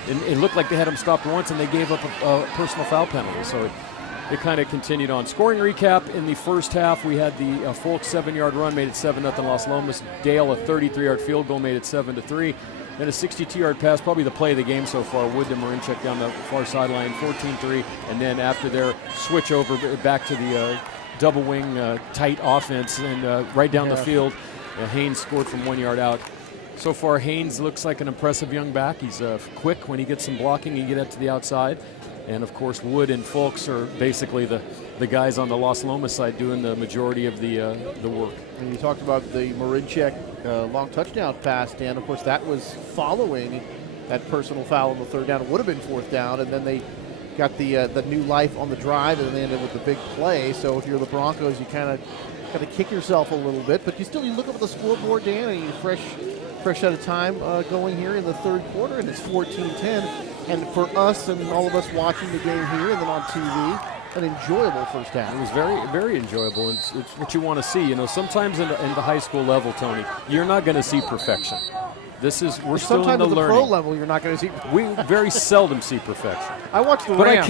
It looked like they had them stopped once, and they gave up a personal foul penalty, so it kind of continued on. Scoring recap in the first half, we had the Folk 7-yard run made it 7-0 Las Lomas. Dale, a 33-yard field goal, made it 7-3. Then a 62-yard pass, probably the play of the game so far. Wood to Marinchuk down the far sideline, 14-3. And then after their switch over back to the double wing tight offense and right down the field, Haynes scored from 1 yard out. So far, Haynes looks like an impressive young back. He's quick when he gets some blocking. He can get up to the outside. And, of course, Wood and Folks are basically the guys on the Las Lomas side doing the majority of the work. And you talked about the Marinchuk long touchdown pass, Dan. Of course, that was following that personal foul on the third down. It would have been fourth down, and then they got the new life on the drive, and they ended with the big play. So if you're the Broncos, you kind of kick yourself a little bit. But you look up at the scoreboard, Dan, and you're fresh set of time going here in the third quarter, and it's 14-10. And for us and all of us watching the game here and then on TV, an enjoyable first half. It was very, very enjoyable. It's what you want to see. Sometimes in the high school level, Tony, you're not going to see perfection. We're still in the learning. Sometimes at the pro level, you're not going to see. We very seldom see perfection. I watched the Rams. But I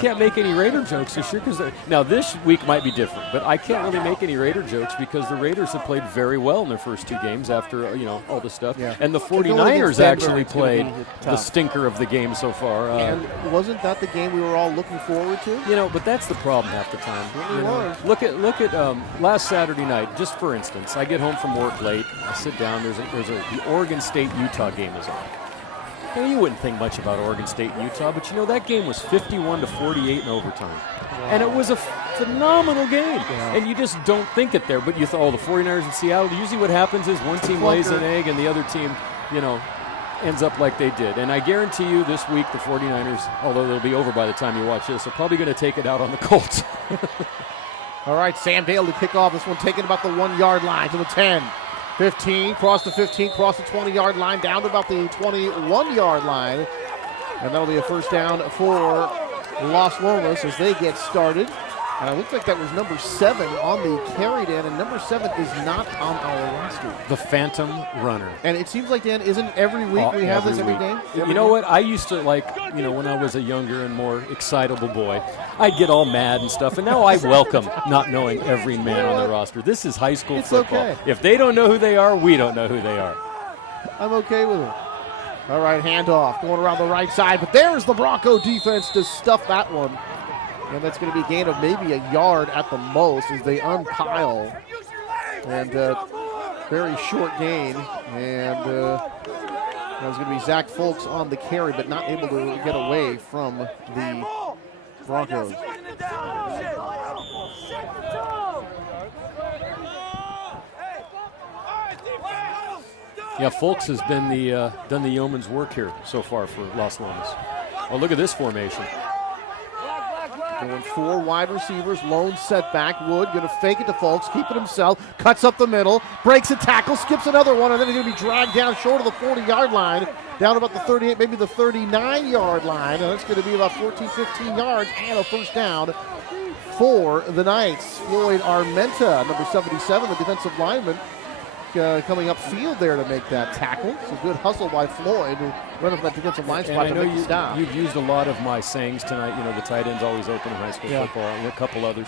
can't make any Raider jokes this year because now this week might be different. But I can't really make any Raider jokes because the Raiders have played very well in their first two games after all the stuff. Yeah. And the 49ers actually played the stinker of the game so far. And wasn't that the game we were all looking forward to? But that's the problem half the time. Look at last Saturday night, just for instance. I get home from work late. I sit down. There's the Oregon State-Utah game is on. You wouldn't think much about Oregon State and Utah, but that game was 51-48 in overtime. Wow. And it was a phenomenal game. Yeah. And you just don't think it there, but you thought, the 49ers in Seattle, usually what happens is one team lays an egg and the other team, ends up like they did. And I guarantee you this week the 49ers, although they'll be over by the time you watch this, are probably going to take it out on the Colts. All right, Sam Dale to kick off. This one taken about the 1 yard line to the 10. 15, cross the 15, cross the 20-yard line, down to about the 21-yard line. And that'll be a first down for Las Lomas as they get started. And it looks like that was number 7 on the carry, Dan, and number 7 is not on our roster. The Phantom Runner. And it seems like, Dan, isn't every week we have this every game? You know what? I used to, when I was a younger and more excitable boy, I'd get all mad and stuff, and now I welcome not knowing every man on the roster. This is high school football. Okay. If they don't know who they are, we don't know who they are. I'm okay with it. All right, handoff going around the right side, but there's the Bronco defense to stuff that one. And that's going to be a gain of maybe a yard at the most as they unpile. And very short gain. And it's going to be Zach Folks on the carry, but not able to get away from the Broncos. Yeah, Folks has been done the yeoman's work here so far for Las Lomas. Oh, look at this formation. Going 4 wide receivers, lone setback. Wood going to fake it to Folks, keep it himself, cuts up the middle, breaks a tackle, skips another one, and then he's going to be dragged down short of the 40-yard line, down about the 38, maybe the 39-yard line, and that's going to be about 14, 15 yards and a first down for the Knights. Floyd Armenta, number 77, the defensive lineman, coming upfield there to make that tackle. So good hustle by Floyd to run up that defensive line spot to make the stop. You've used a lot of my sayings tonight. You know, the tight end's always open in high school football, and a couple others.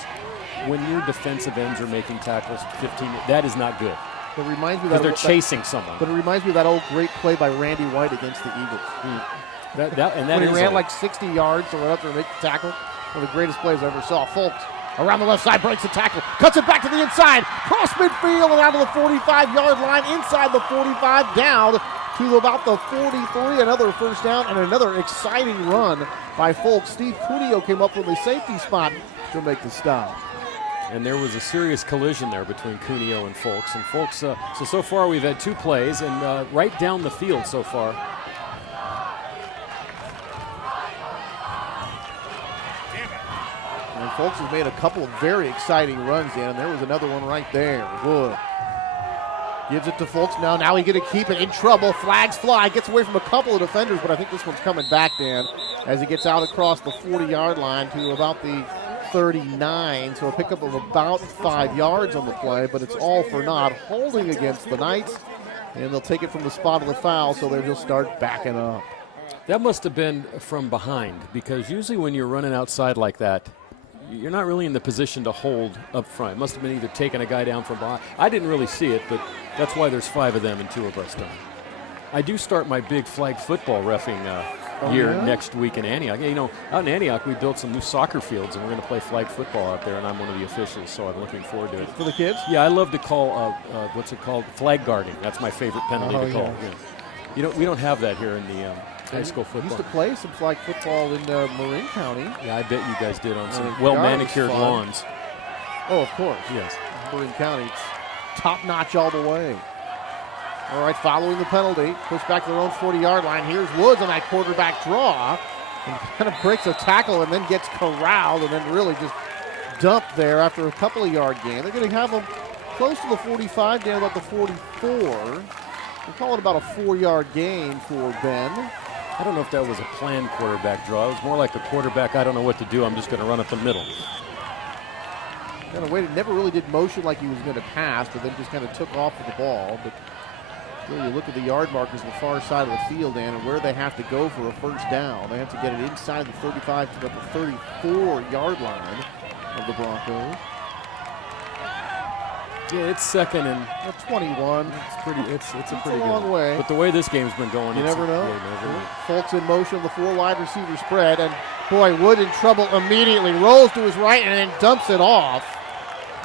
When your defensive ends are making tackles 15, that is not good. It reminds me that they're chasing someone. But it reminds me of that old great play by Randy White against the Eagles. When he ran like 60 yards or whatever to make the tackle. One of the greatest plays I ever saw. Folks around the left side, breaks the tackle, cuts it back to the inside, cross midfield and out to the 45-yard line, inside the 45, down to about the 43. Another first down and another exciting run by Folks. Steve Cuneo came up from the safety spot to make the stop. And there was a serious collision there between Cuneo and Folks. And Folks, so far we've had 2 plays and right down the field so far. And Folks has made a couple of very exciting runs in, and there was another one right there. Wood gives it to Folks now. Now he's going to keep it in trouble. Flags fly. Gets away from a couple of defenders, but I think this one's coming back, Dan, as he gets out across the 40-yard line to about the 39. So a pickup of about 5 yards on the play, but it's all for naught. Holding against the Knights, and they'll take it from the spot of the foul, so they'll just start backing up. That must have been from behind, because usually when you're running outside like that, you're not really in the position to hold up front. It must have been either taking a guy down from behind. I didn't really see it, but that's why there's 5 of them and 2 of us done. I do start my big flag football reffing year next week in Antioch. You know, out in Antioch, we built some new soccer fields, and we're going to play flag football out there, and I'm one of the officials, so I'm looking forward to it. For the kids? Yeah, I love to call, what's it called? Flag guarding. That's my favorite penalty to call. Yeah. You know, we don't have that here in the high school football. Used to play some flag football in Marin County. Yeah, I bet you guys did on some well-manicured lawns. Oh, of course. Yes. Marin County, it's top-notch all the way. All right, following the penalty, push back to their own 40-yard line. Here's Woods on that quarterback draw. And kind of breaks a tackle and then gets corralled and then really just dumped there after a couple of yard gain. They're going to have them close to the 45, down about the 44. We'll call it about a 4-yard gain for Ben. I don't know if that was a planned quarterback draw. It was more like a quarterback, I don't know what to do, I'm just going to run up the middle. Kind of waited, never really did motion like he was going to pass, but then just kind of took off with the ball. But really, you look at the yard markers on the far side of the field, Dan, and where they have to go for a first down. They have to get it inside the 35 to about the 34-yard line of the Broncos. Yeah, it's second and 21. It's pretty. It's a pretty long good way. But the way this game's been going, you never know. Yeah, never know. Folks in motion, the 4 wide receiver spread, and boy, Wood in trouble immediately. Rolls to his right and then dumps it off.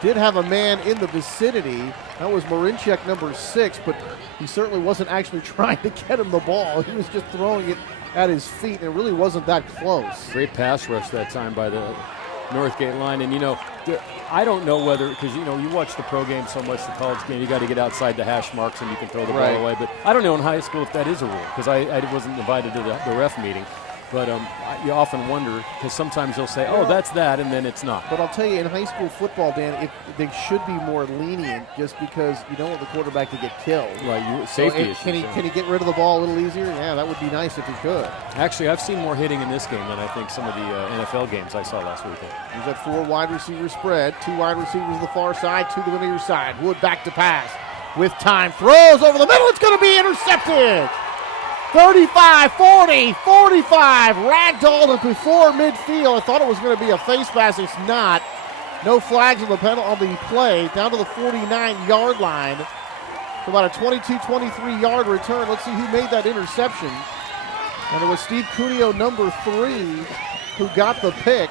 Did have a man in the vicinity. That was Marinchek, number 6, but he certainly wasn't actually trying to get him the ball. He was just throwing it at his feet, and it really wasn't that close. Great pass rush that time by the Northgate line, and you know, I don't know whether, because you know, you watch the pro game so much, the college game, you got to get outside the hash marks and you can throw the ball away. But I don't know in high school if that is a rule, because I wasn't invited to the ref meeting. But you often wonder, because sometimes they'll say, oh, that's that, and then it's not. But I'll tell you, in high school football, Dan, they should be more lenient just because you don't want the quarterback to get killed. Right, safety issues. Can he get rid of the ball a little easier? Yeah, that would be nice if he could. Actually, I've seen more hitting in this game than I think some of the NFL games I saw last weekend. He's at 4 wide receiver spread, 2 wide receivers to the far side, 2 to the near side. Wood back to pass. With time, throws over the middle. It's going to be intercepted. 35, 40, 45, ragdolled before midfield. I thought it was going to be a face mask. It's not. No flags on the play. Down to the 49-yard line. For about a 22-23-yard return. Let's see who made that interception. And it was Steve Cuneo, number 3, who got the pick.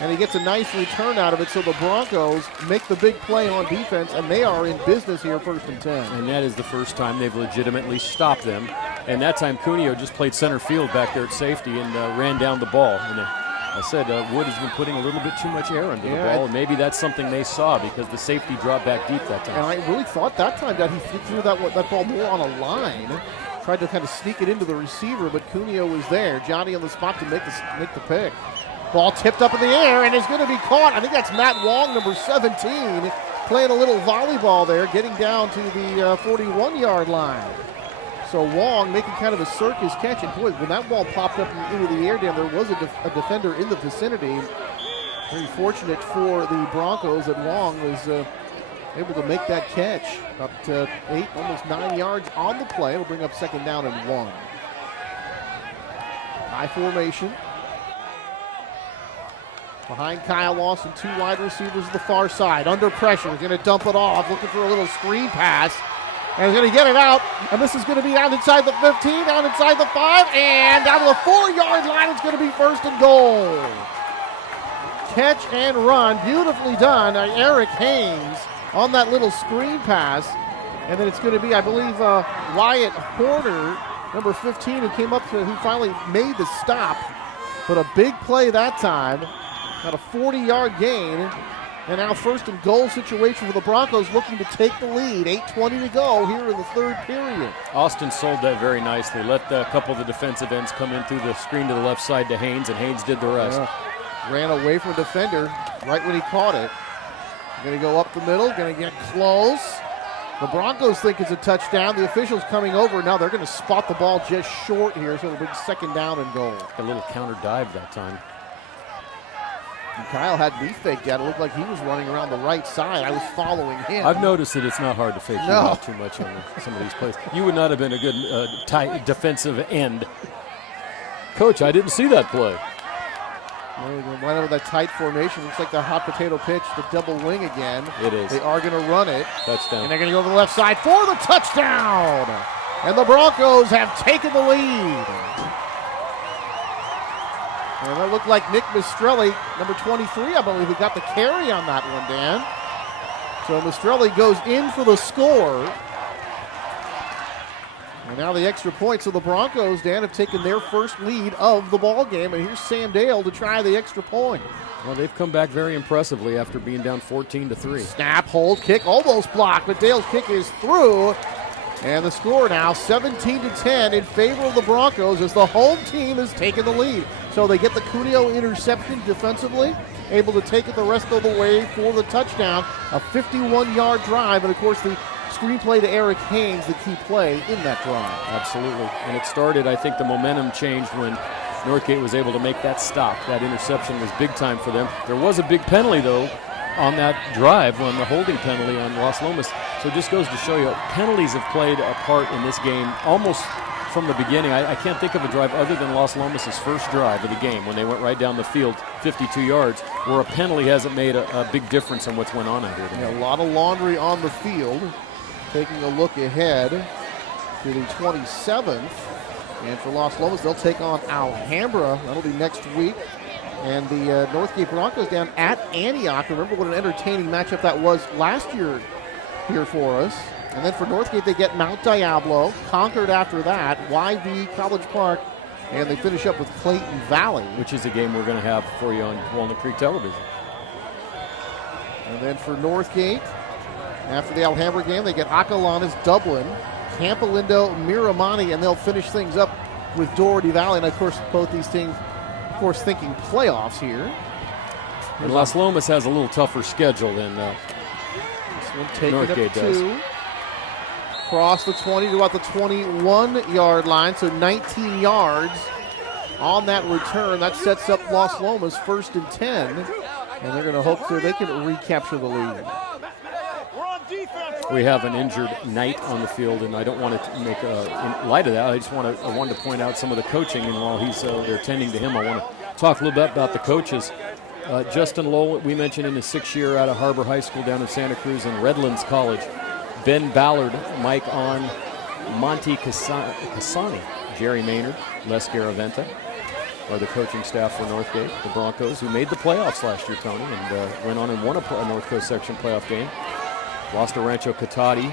And he gets a nice return out of it, so the Broncos make the big play on defense, and they are in business here, 1st and 10. And that is the first time they've legitimately stopped them. And that time Cuneo just played center field back there at safety and ran down the ball. And I said Wood has been putting a little bit too much air under the ball, and maybe that's something they saw because the safety dropped back deep that time. And I really thought that time that he threw that ball more on a line, tried to kind of sneak it into the receiver, but Cuneo was there. Johnny on the spot to make the pick. Ball tipped up in the air and is going to be caught. I think that's Matt Wong, number 17, playing a little volleyball there, getting down to the 41-yard line. So Wong making kind of a circus catch. And boy, when that ball popped up into the air, Dan, there was a defender in the vicinity. Very fortunate for the Broncos that Wong was able to make that catch. About 8, almost 9 yards on the play. It'll bring up 2nd down and 1. High formation. Behind Kyle Lawson, 2 wide receivers to the far side. Under pressure, he's going to dump it off, looking for a little screen pass. And he's going to get it out, and this is going to be down inside the 15, down inside the 5, and down to the 4-yard line. It's going to be 1st and goal. Catch and run, beautifully done by Eric Haynes on that little screen pass. And then it's going to be, I believe, Wyatt Horner, number 15, who finally made the stop. But a big play that time. Got a 40-yard gain, and now 1st and goal situation for the Broncos, looking to take the lead. 8:20 to go here in the 3rd period. Austin sold that very nicely. Let a couple of the defensive ends come in through the screen to the left side to Haynes, and Haynes did the rest. Ran away from a defender right when he caught it. Going to go up the middle, going to get close. The Broncos think it's a touchdown. The officials coming over. Now they're going to spot the ball just short here, so it'll be 2nd down and goal. A little counter dive that time. And Kyle had me faked out. It looked like he was running around the right side. I was following him. I've noticed that it's not hard to fake you out too much on some of these plays. You would not have been a good tight defensive end. Coach, I didn't see that play. Went over that tight formation. Looks like the hot potato pitch, the double wing again. It is. They are going to run it. Touchdown. And they're going to go to the left side for the touchdown. And the Broncos have taken the lead. And that looked like Nick Mistrelli, number 23, I believe, who got the carry on that one, Dan. So Mistrelli goes in for the score. And now the extra point. So the Broncos, Dan, have taken their first lead of the ball game. And here's Sam Dale to try the extra point. Well, they've come back very impressively after being down 14-3. Snap, hold, kick, almost blocked, but Dale's kick is through. And the score now 17-10 in favor of the Broncos as the home team has taken the lead. So they get the Cuneo interception defensively, able to take it the rest of the way for the touchdown. A 51-yard drive, and of course the screenplay to Eric Haynes, the key play in that drive. Absolutely. And it started, I think the momentum changed when Northgate was able to make that stop. That interception was big time for them. There was a big penalty, though, on that drive, on the holding penalty on Las Lomas. So it just goes to show you, penalties have played a part in this game almost from the beginning. I can't think of a drive other than Las Lomas' first drive of the game when they went right down the field 52 yards where a penalty hasn't made a big difference in what's went on out here today. A lot of laundry on the field. Taking a look ahead to the 27th. And for Las Lomas, they'll take on Alhambra. That'll be next week. And the Northgate Broncos down at Antioch. Remember what an entertaining matchup that was last year here for us. And then for Northgate, they get Mount Diablo, Concord after that, YV, College Park, and they finish up with Clayton Valley. Which is a game we're going to have for you on Walnut Creek television. And then for Northgate, after the Alhambra game, they get Acalanes, Dublin, Campolindo, Miramani, and they'll finish things up with Doherty Valley, and of course both these teams, of course, thinking playoffs here. And Las Lomas has a little tougher schedule than Northgate does. Cross the 20 to about the 21-yard line, so 19 yards on that return. That sets up Las Lomas 1st and 10, and they're going to hope that they can recapture the lead. We have an injured Knight on the field, and I don't want to make in light of that. I wanted to point out some of the coaching, and while they're tending to him, I want to talk a little bit about the coaches. Justin Lowell, we mentioned in his 6th year out of Harbor High School down in Santa Cruz and Redlands College. Ben Ballard, Mike On, Monty Cassani, Jerry Maynard, Les Garaventa are the coaching staff for Northgate, the Broncos, who made the playoffs last year, Tony, and went on and won a North Coast section playoff game. Lost to Rancho Cotati.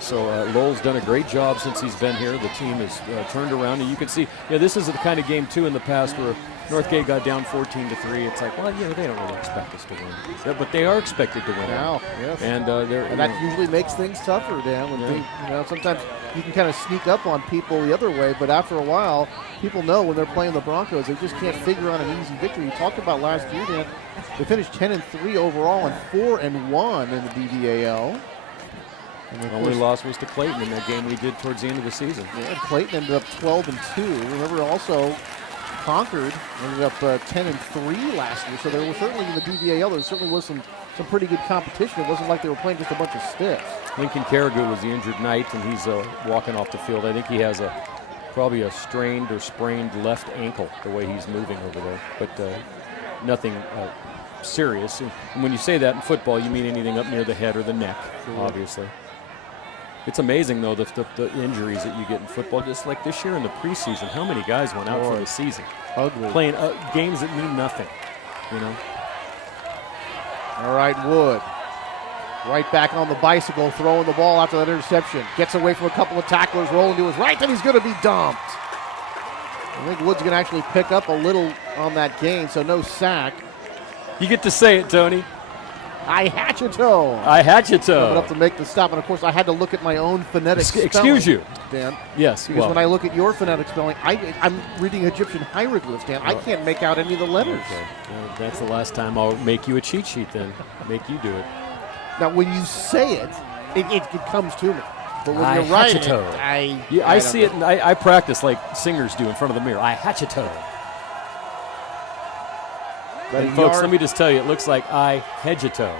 So Lowell's done a great job since he's been here. The team has turned around, and you can see, this is the kind of game, too, in the past where Northgate got down 14-3. It's like, well, they don't really expect us to win. Yeah, but they are expected to win now. Yes. And that usually makes things tougher, Dan. When sometimes you can kind of sneak up on people the other way, but after a while, people know when they're playing the Broncos, they just can't figure out an easy victory. You talked about last year, Dan. They finished 10-3 overall and 4-1 in the BVAL. And the only loss was to Clayton in that game we did towards the end of the season. Yeah, Clayton ended up 12-2. Remember also Concord ended up 10-3 last year. So there was certainly in the BVAL, there certainly was some pretty good competition. It wasn't like they were playing just a bunch of stiffs. Lincoln Carrigan was the injured Knight, and he's walking off the field. I think he has probably a strained or sprained left ankle the way he's moving over there. But nothing serious. And when you say that in football, you mean anything up near the head or the neck, obviously. It's amazing, though, the injuries that you get in football. Just like this year in the preseason, how many guys went out for the season? Ugly. Playing games that mean nothing, All right, Wood. Right back on the bicycle, throwing the ball after that interception. Gets away from a couple of tacklers, rolling to his right, then he's going to be dumped. I think Wood's going to actually pick up a little on that gain, so no sack. You get to say it, Tony. I hatcheto. Coming up to make the stop, and of course I had to look at my own phonetic spelling. Excuse you, Dan. Yes. Because when I look at your phonetic spelling, I'm reading Egyptian hieroglyphs, Dan. I can't make out any of the letters. Okay. Well, that's the last time I'll make you a cheat sheet then. Make you do it. Now, when you say it, it comes to me. But when you're writing it, I see it, and I practice like singers do in front of the mirror. I hatcheto. And folks, let me just tell you, it looks like I hedgeto.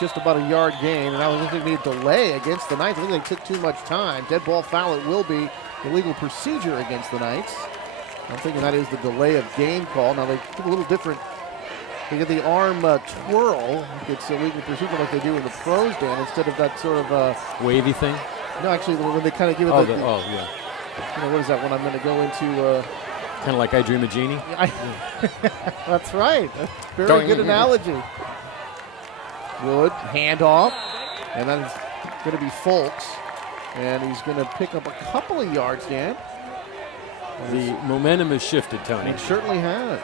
Just about a yard gain, and that was going to be a delay against the Knights. I think they took too much time. Dead ball foul, it will be illegal procedure against the Knights. I'm thinking that is the delay of game call. Now, they do a little different. They get the arm twirl. It's illegal procedure like they do in the pros, Dan, instead of that sort of wavy thing. No, actually, when they kind of give it yeah. What is that one I'm going to go into? Kind of like I Dream of Jeannie? That's right. That's a very good analogy. Wood, handoff, and then it's going to be Folks, and he's going to pick up a couple of yards, Dan. The momentum has shifted, Tony. It certainly has.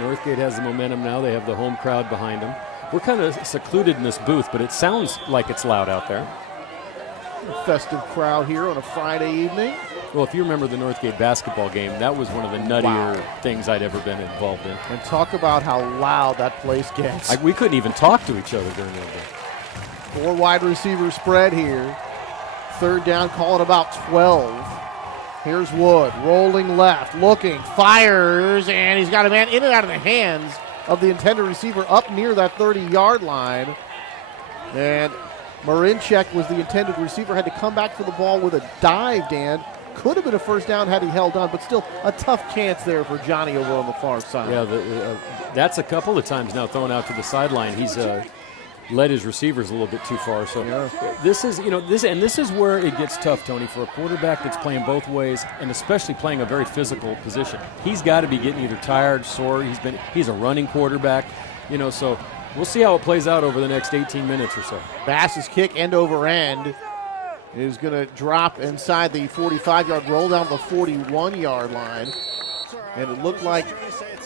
Northgate has the momentum now. They have the home crowd behind them. We're kind of secluded in this booth, but it sounds like it's loud out there. A festive crowd here on a Friday evening. Well, if you remember the Northgate basketball game, that was one of the nuttier things I'd ever been involved in. And talk about how loud that place gets. We couldn't even talk to each other during that game. 4 wide receiver spread here. 3rd down, calling about 12. Here's Wood, rolling left, looking, fires, and he's got a man in and out of the hands of the intended receiver up near that 30-yard line. And Marinchek was the intended receiver, had to come back for the ball with a dive, Dan. Could have been a first down had he held on, but still a tough chance there for Johnny over on the far side. Yeah, that's a couple of times now thrown out to the sideline. He's led his receivers a little bit too far. So this is, this is where it gets tough, Tony, for a quarterback that's playing both ways and especially playing a very physical position. He's got to be getting either tired, sore. He's a running quarterback, so we'll see how it plays out over the next 18 minutes or so. Bass's kick end over end is going to drop inside the 45-yard, roll down the 41-yard line. And it looked like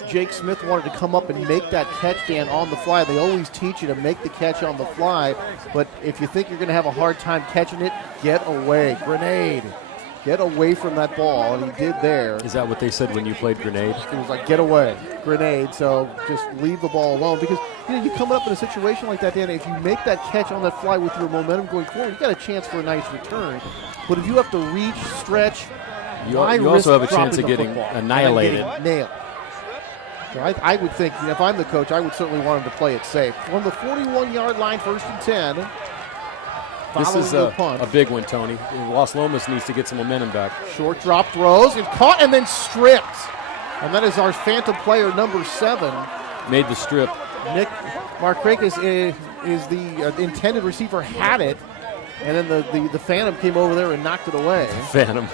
Jake Smith wanted to come up and make that catch, Dan, on the fly. They always teach you to make the catch on the fly, but if you think you're going to have a hard time catching it, get away. Grenade. Get away from that ball, and he did there. Is that what they said when you played grenade? It was like, get away, grenade, so just leave the ball alone. Because, you come up in a situation like that, Dan, if you make that catch on that fly with your momentum going forward, you got a chance for a nice return. But if you have to reach, stretch, you also have a chance of getting annihilated. Nailed. So I would think, if I'm the coach, I would certainly want him to play it safe. From the 41-yard line, 1st and 10. This is a big one, Tony. Las Lomas needs to get some momentum back. Short drop throws, and caught and then stripped. And that is our phantom player, number 7. Made the strip. Nick Markrakis is the intended receiver, had it, and then the phantom came over there and knocked it away. Phantom.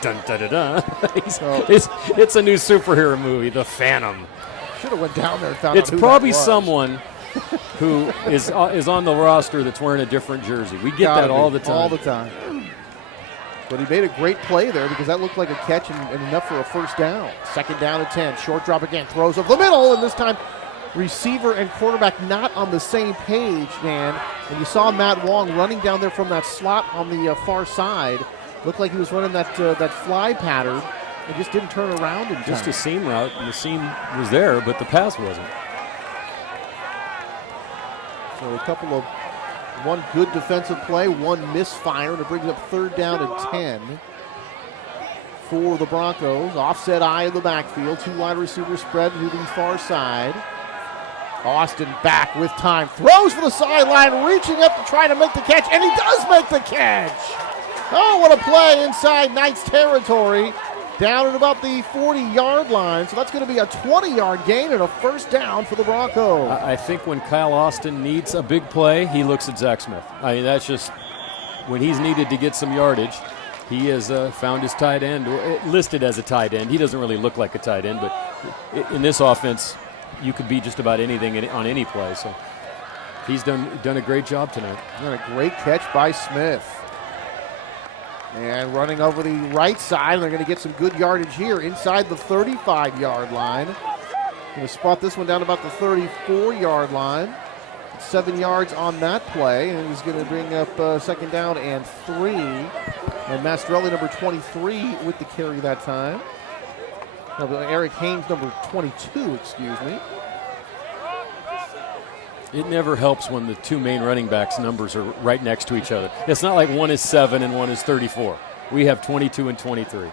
Dun, dun, dun, dun. It's a new superhero movie, The Phantom. Should have went down there and found It's out who probably that was. Someone who is on the roster that's wearing a different jersey. We get that all the time. All the time. But he made a great play there because that looked like a catch and enough for a 1st down. 2nd down and 10. Short drop again. Throws over the middle, and this time receiver and quarterback not on the same page, man. And you saw Matt Wong running down there from that slot on the far side. Looked like he was running that fly pattern and just didn't turn around in time. Just a seam route, and the seam was there, but the pass wasn't. So one good defensive play, one misfire, and it brings up 3rd down and 10 for the Broncos. Offset eye in the backfield, 2 wide receiver spread to the far side. Austin back with time, throws for the sideline, reaching up to try to make the catch, and he does make the catch. Oh, what a play inside Knights territory, down at about the 40-yard line. So that's going to be a 20-yard gain and a 1st down for the Broncos. I think when Kyle Austin needs a big play, he looks at Zach Smith. I mean, that's just when he's needed to get some yardage. He has found his tight end, or listed as a tight end. He doesn't really look like a tight end, but in this offense, you could be just about anything on any play. So he's done a great job tonight. And a great catch by Smith. And running over the right side, they're going to get some good yardage here inside the 35-yard line. Going to spot this one down about the 34-yard line. 7 yards on that play, and he's going to bring up 2nd down and 3. And Mastrelli, number 23, with the carry that time. No, Eric Haynes, number 22, excuse me. It never helps when the 2 main running backs' numbers are right next to each other. It's not like one is 7 and one is 34. We have 22 and 23.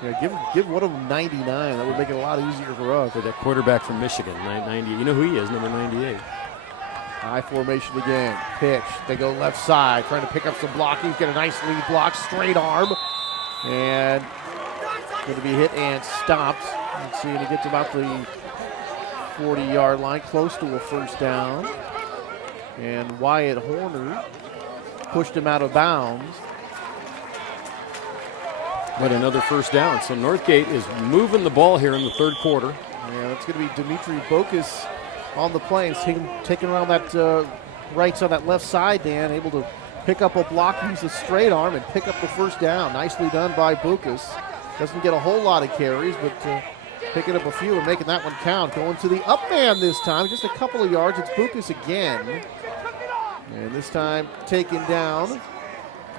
Yeah, give one of them 99. That would make it a lot easier for us. That quarterback from Michigan, 90. You know who he is, number 98. High formation again. Pitch. They go left side, trying to pick up some blocking. Get a nice lead block, straight arm. And going to be hit and stopped. Let's see, and he gets about the 40-yard line, close to a 1st down. And Wyatt Horner pushed him out of bounds. But another 1st down. So Northgate is moving the ball here in the 3rd quarter. Yeah, that's going to be Dimitri Bokus on the play. He's taking around that right side, that left side, Dan, able to pick up a block, use the straight arm, and pick up the 1st down. Nicely done by Bokus. Doesn't get a whole lot of carries, but picking up a few and making that one count. Going to the up man this time, just a couple of yards. It's Bokus again. And this time taken down.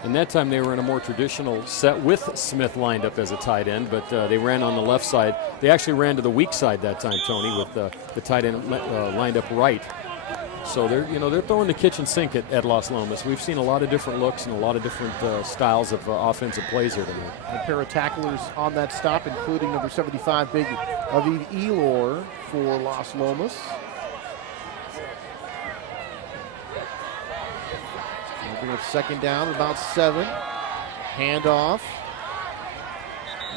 And that time they were in a more traditional set with Smith lined up as a tight end, but they ran on the left side. They actually ran to the weak side that time, Tony, with the tight end lined up right. So they're throwing the kitchen sink at Las Lomas. We've seen a lot of different looks and a lot of different styles of offensive plays here tonight. A pair of tacklers on that stop, including number 75, big Aviv Elor for Las Lomas. Bring up 2nd down, about 7. Handoff.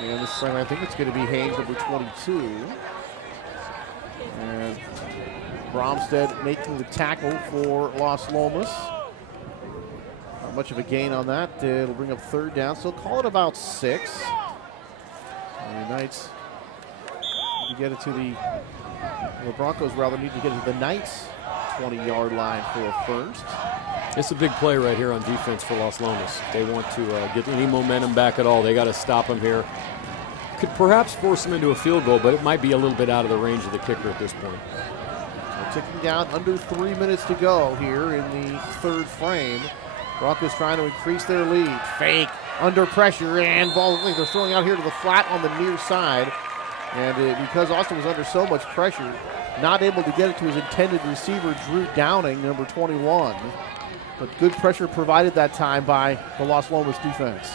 And this time I think it's going to be Haynes, number 22. And Bromstead making the tackle for Las Lomas. Not much of a gain on that. It'll bring up 3rd down, so call it about 6. And the Knights need to get it to the Broncos rather need to get it to the Knights 20-yard line for a 1st. It's a big play right here on defense for Las Lomas. If they want to get any momentum back at all, they got to stop them here. Could perhaps force them into a field goal, but it might be a little bit out of the range of the kicker at this point. So ticking down, under 3 minutes to go here in the 3rd frame. Broncos trying to increase their lead. Fake, under pressure, and ball, they're throwing out here to the flat on the near side. And because Austin was under so much pressure, not able to get it to his intended receiver, Drew Downing, number 21. But good pressure provided that time by the Las Lomas defense.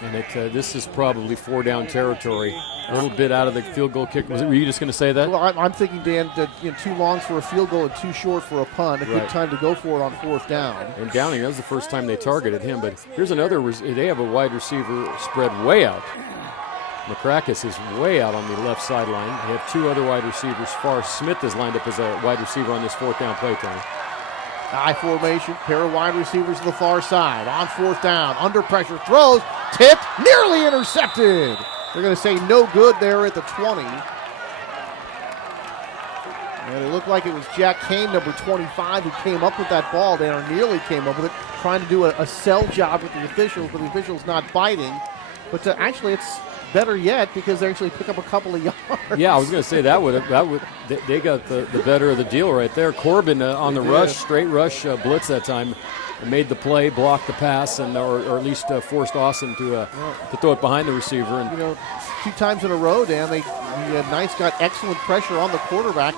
And this is probably 4-down territory. A little bit out of the field goal kick. Were you just going to say that? Well, I'm thinking, Dan, that too long for a field goal and too short for a punt. A good time to go for it on 4th down. And Downing, that was the first time they targeted him. But here's another. They have a wide receiver spread way out. McCrackis is way out on the left sideline. They have 2 other wide receivers. Smith is lined up as a wide receiver on this 4th down play, Tony. I formation, pair of wide receivers to the far side. On 4th down, under pressure, throws, tipped, nearly intercepted. They're going to say no good there at the 20. And it looked like it was Jack Kane, number 25, who came up with that ball there, or nearly came up with it, trying to do a sell job with the officials, but the officials not biting. But actually, it's better yet because they actually pick up a couple of yards. Yeah, I was going to say that would they got the better of the deal right there. Corbin on the rush, straight rush blitz that time, made the play, blocked the pass, and or at least forced Austin to throw it behind the receiver. And 2 times in a row, Dan, the Knights got excellent pressure on the quarterback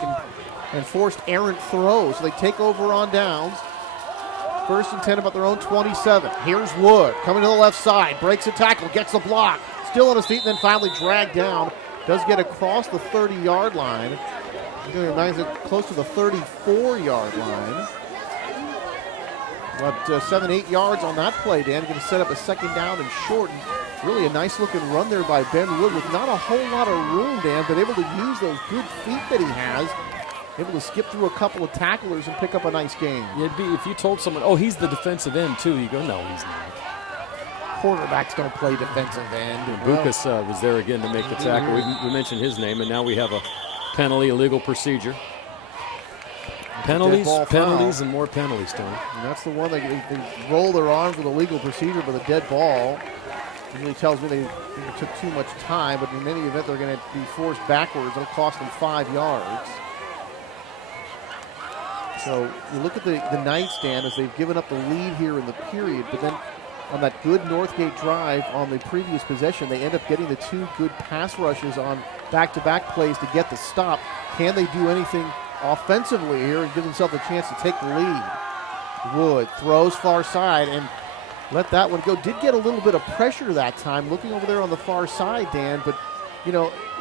and forced errant throws. So they take over on downs. 1st and 10 about their own 27. Here's Wood coming to the left side, breaks a tackle, gets the block. Still on his feet, and then finally dragged down. Does get across the 30-yard line. Close to the 34-yard line. About 7-8 yards on that play, Dan. Going to set up a 2nd down and short. And really a nice-looking run there by Ben Wood with not a whole lot of room, Dan, but able to use those good feet that he has. Able to skip through a couple of tacklers and pick up a nice gain. It'd be if you told someone, oh, he's the defensive end, too. You go, no, he's not. Quarterbacks don't play defensive end. Bukas was there again to make the tackle. We mentioned his name, and now we have a penalty, illegal procedure. Penalties, and more penalties, Tony. And that's the one they roll their arms with a legal procedure, but a dead ball really tells me they took too much time. But in any event, they're going to be forced backwards. It'll cost them 5 yards. So you look at the Knights, Dan, as they've given up the lead here in the period, but then on that good Northgate drive on the previous possession, they end up getting the 2 good pass rushes on back-to-back plays to get the stop. Can they do anything offensively here and give themselves a chance to take the lead? Wood throws far side and let that one go. Did get a little bit of pressure that time, looking over there on the far side, Dan, but,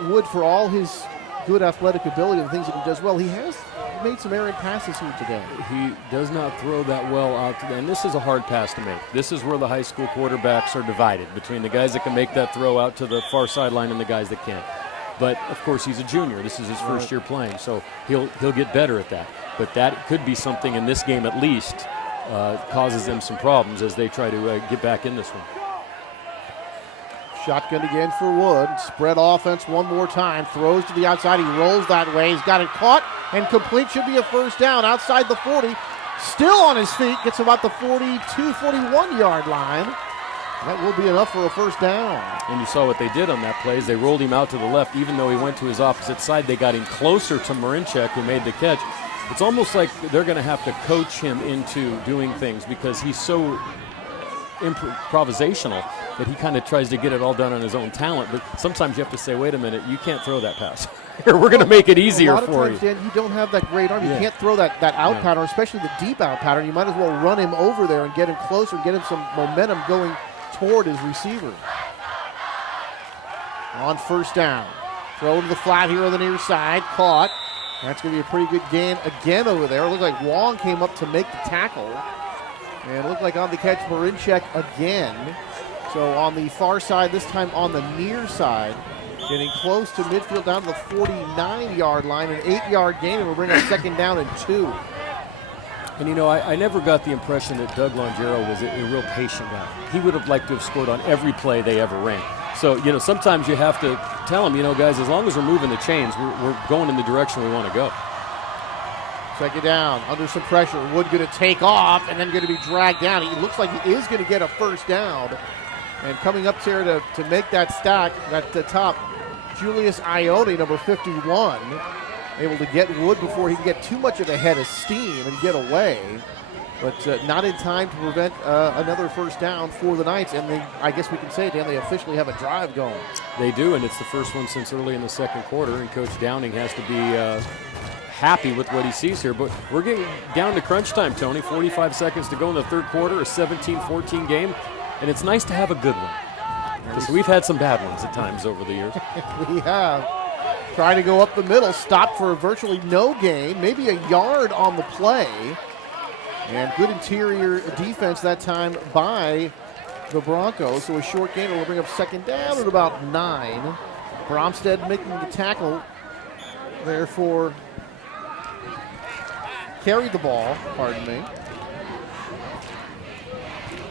Wood, for all his good athletic ability and things that he does well, he has made some errant passes here today. He does not throw that well out today, and this is a hard pass to make. This is where the high school quarterbacks are divided between the guys that can make that throw out to the far sideline and the guys that can't. But of course, he's a junior. This is his first year playing, so he'll get better at that. But that could be something in this game at least causes them some problems as they try to get back in this one. Shotgun again for Wood. Spread offense one more time. Throws to the outside. He rolls that way. He's got it caught and complete. Should be a 1st down outside the 40. Still on his feet. Gets about the 42, 41-yard line. That will be enough for a 1st down. And you saw what they did on that play. They rolled him out to the left. Even though he went to his opposite side, they got him closer to Marinchek, who made the catch. It's almost like they're going to have to coach him into doing things because he's so improvisational that he kind of tries to get it all done on his own talent. But sometimes you have to say, wait a minute, you can't throw that pass. Here, we're going to make it easier for you. A lot of times, Dan, you don't have that great arm. You can't throw that out pattern, especially the deep out pattern. You might as well run him over there and get him closer, get him some momentum going toward his receiver. On 1st down. Throw to the flat here on the near side. Caught. That's going to be a pretty good gain again over there. It looked like Wong came up to make the tackle. And it looked like on the catch, Marinchek again. So on the far side, this time on the near side, getting close to midfield down to the 49-yard line, an 8-yard gain, and we'll bring up 2nd down and 2. And I never got the impression that Doug Longero was a real patient guy. He would have liked to have scored on every play they ever ran. So, sometimes you have to tell them, guys, as long as we're moving the chains, we're going in the direction we want to go. 2nd down, under some pressure. Wood going to take off and then going to be dragged down. He looks like he is going to get a 1st down. And coming up here to make that stack at the top, Julius Ione, number 51, able to get Wood before he can get too much of a head of steam and get away. but not in time to prevent another first down for the Knights. And I guess we can say, Dan, they officially have a drive going. They do, and it's the first one since early in the second quarter, and Coach Downing has to be happy with what he sees here. But we're getting down to crunch time, Tony. 45 seconds to go in the third quarter, a 17-14 game, and it's nice to have a good one. Because we've had some bad ones at times over the years. We have. Trying to go up the middle, stopped for virtually no gain, maybe a yard on the play. And good interior defense that time by the Broncos. So a short gain will bring up second down at about 9. Bromstead making the tackle there for carried the ball, pardon me.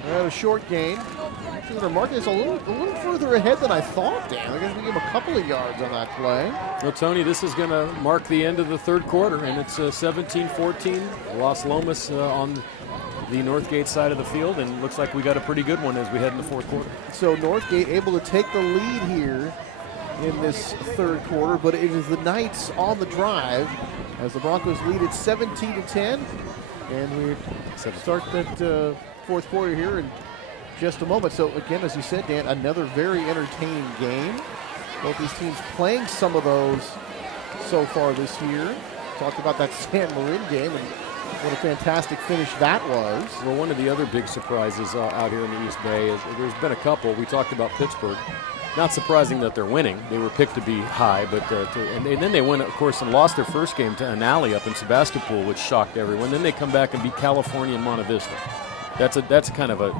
And a short gain. Actually, they're marking this a little further ahead than I thought, Dan. I guess we give him a couple of yards on that play. Well, Tony, this is going to mark the end of the third quarter, and it's 17-14. Las Lomas on the Northgate side of the field, and looks like we got a pretty good one as we head in the fourth quarter. So Northgate able to take the lead here in this third quarter, but it is the Knights on the drive as the Broncos lead at 17-10. And we start that fourth quarter here in just a moment. So again, as you said, Dan, another very entertaining game. Both these teams playing some of those so far this year. Talked about that San Marin game and what a fantastic finish that was. Well, one of the other big surprises out here in the East Bay is there's been a couple. We talked about Pittsburgh. Not surprising that they're winning. They were picked to be high, but and then they went, of course, and lost their first game to Anali up in Sebastopol, which shocked everyone. Then they come back and beat California and Monte Vista. That's kind of a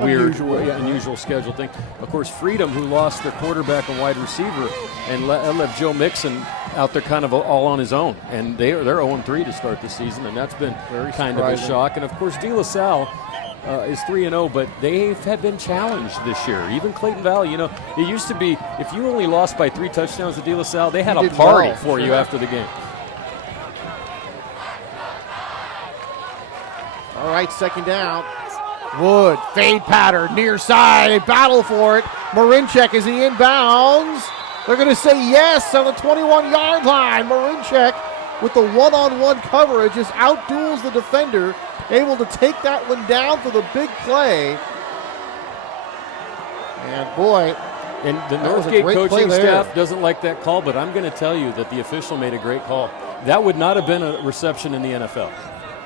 weird, unusual schedule thing. Of course, Freedom, who lost their quarterback and wide receiver, and left Joe Mixon out there kind of all on his own. And they're 0-3 to start the season, and that's been very kind of a shock. And of course, De La Salle is 3-0, but they have been challenged this year. Even Clayton Valley, it used to be if you only lost by 3 touchdowns to De La Salle, they had a party for you after the game. All right, second down. Wood, fade pattern, near side, battle for it. Marinchek, is he inbounds? They're going to say yes on the 21-yard line. Marinchek with the one-on-one coverage just outduels the defender, able to take that one down for the big play. And boy, and the Northgate coaching staff doesn't like that call, but I'm going to tell you that the official made a great call. That would not have been a reception in the NFL.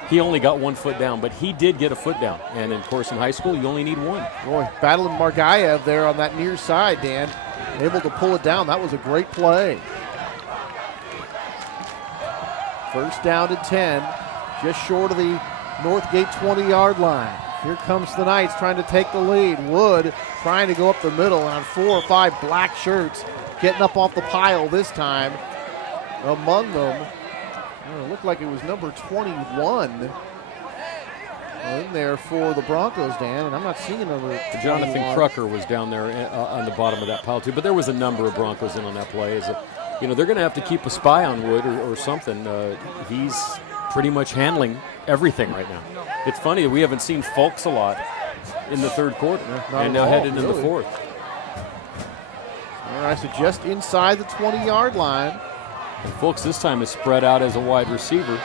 He only got 1 foot down, but he did get a foot down. And, of course, in high school, you only need 1. Boy, battling Margaev there on that near side, Dan. Able to pull it down. That was a great play. First down to 10, just short of the Northgate 20-yard line. Here comes the Knights trying to take the lead. Wood trying to go up the middle, and on 4 or 5 black shirts getting up off the pile this time. Among them, it looked like it was number 21 in there for the Broncos, Dan, and I'm not seeing number 21. Jonathan Crucker was down there on the bottom of that pile, too, but there was a number of Broncos in on that play. They're going to have to keep a spy on Wood or something. He's pretty much handling everything right now. It's funny that we haven't seen Fulks a lot in the third quarter, and now headed into the fourth. All right, so just inside the 20-yard line. And Fulks this time is spread out as a wide receiver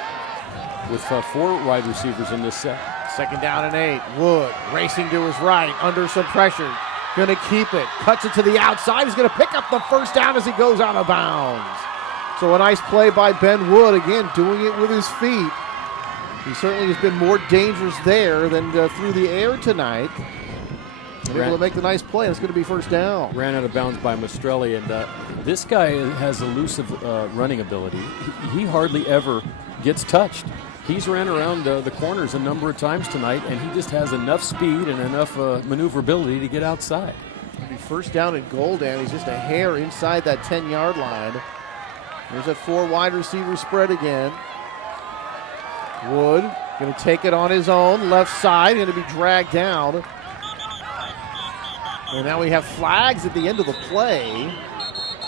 with 4 wide receivers in this set. Second down and 8. Wood racing to his right, under some pressure. Going to keep it. Cuts it to the outside. He's going to pick up the first down as he goes out of bounds. So a nice play by Ben Wood, again, doing it with his feet. He certainly has been more dangerous there than through the air tonight. Able to make the nice play. It's going to be first down. Ran out of bounds by Mastrelli, and this guy has elusive running ability. He hardly ever gets touched. He's ran around the corners a number of times tonight, and he just has enough speed and enough maneuverability to get outside. It'll be first down and goal, Dan. He's just a hair inside that 10-yard line. There's that 4 wide receiver spread again. Wood going to take it on his own. Left side, going to be dragged down. And now we have flags at the end of the play.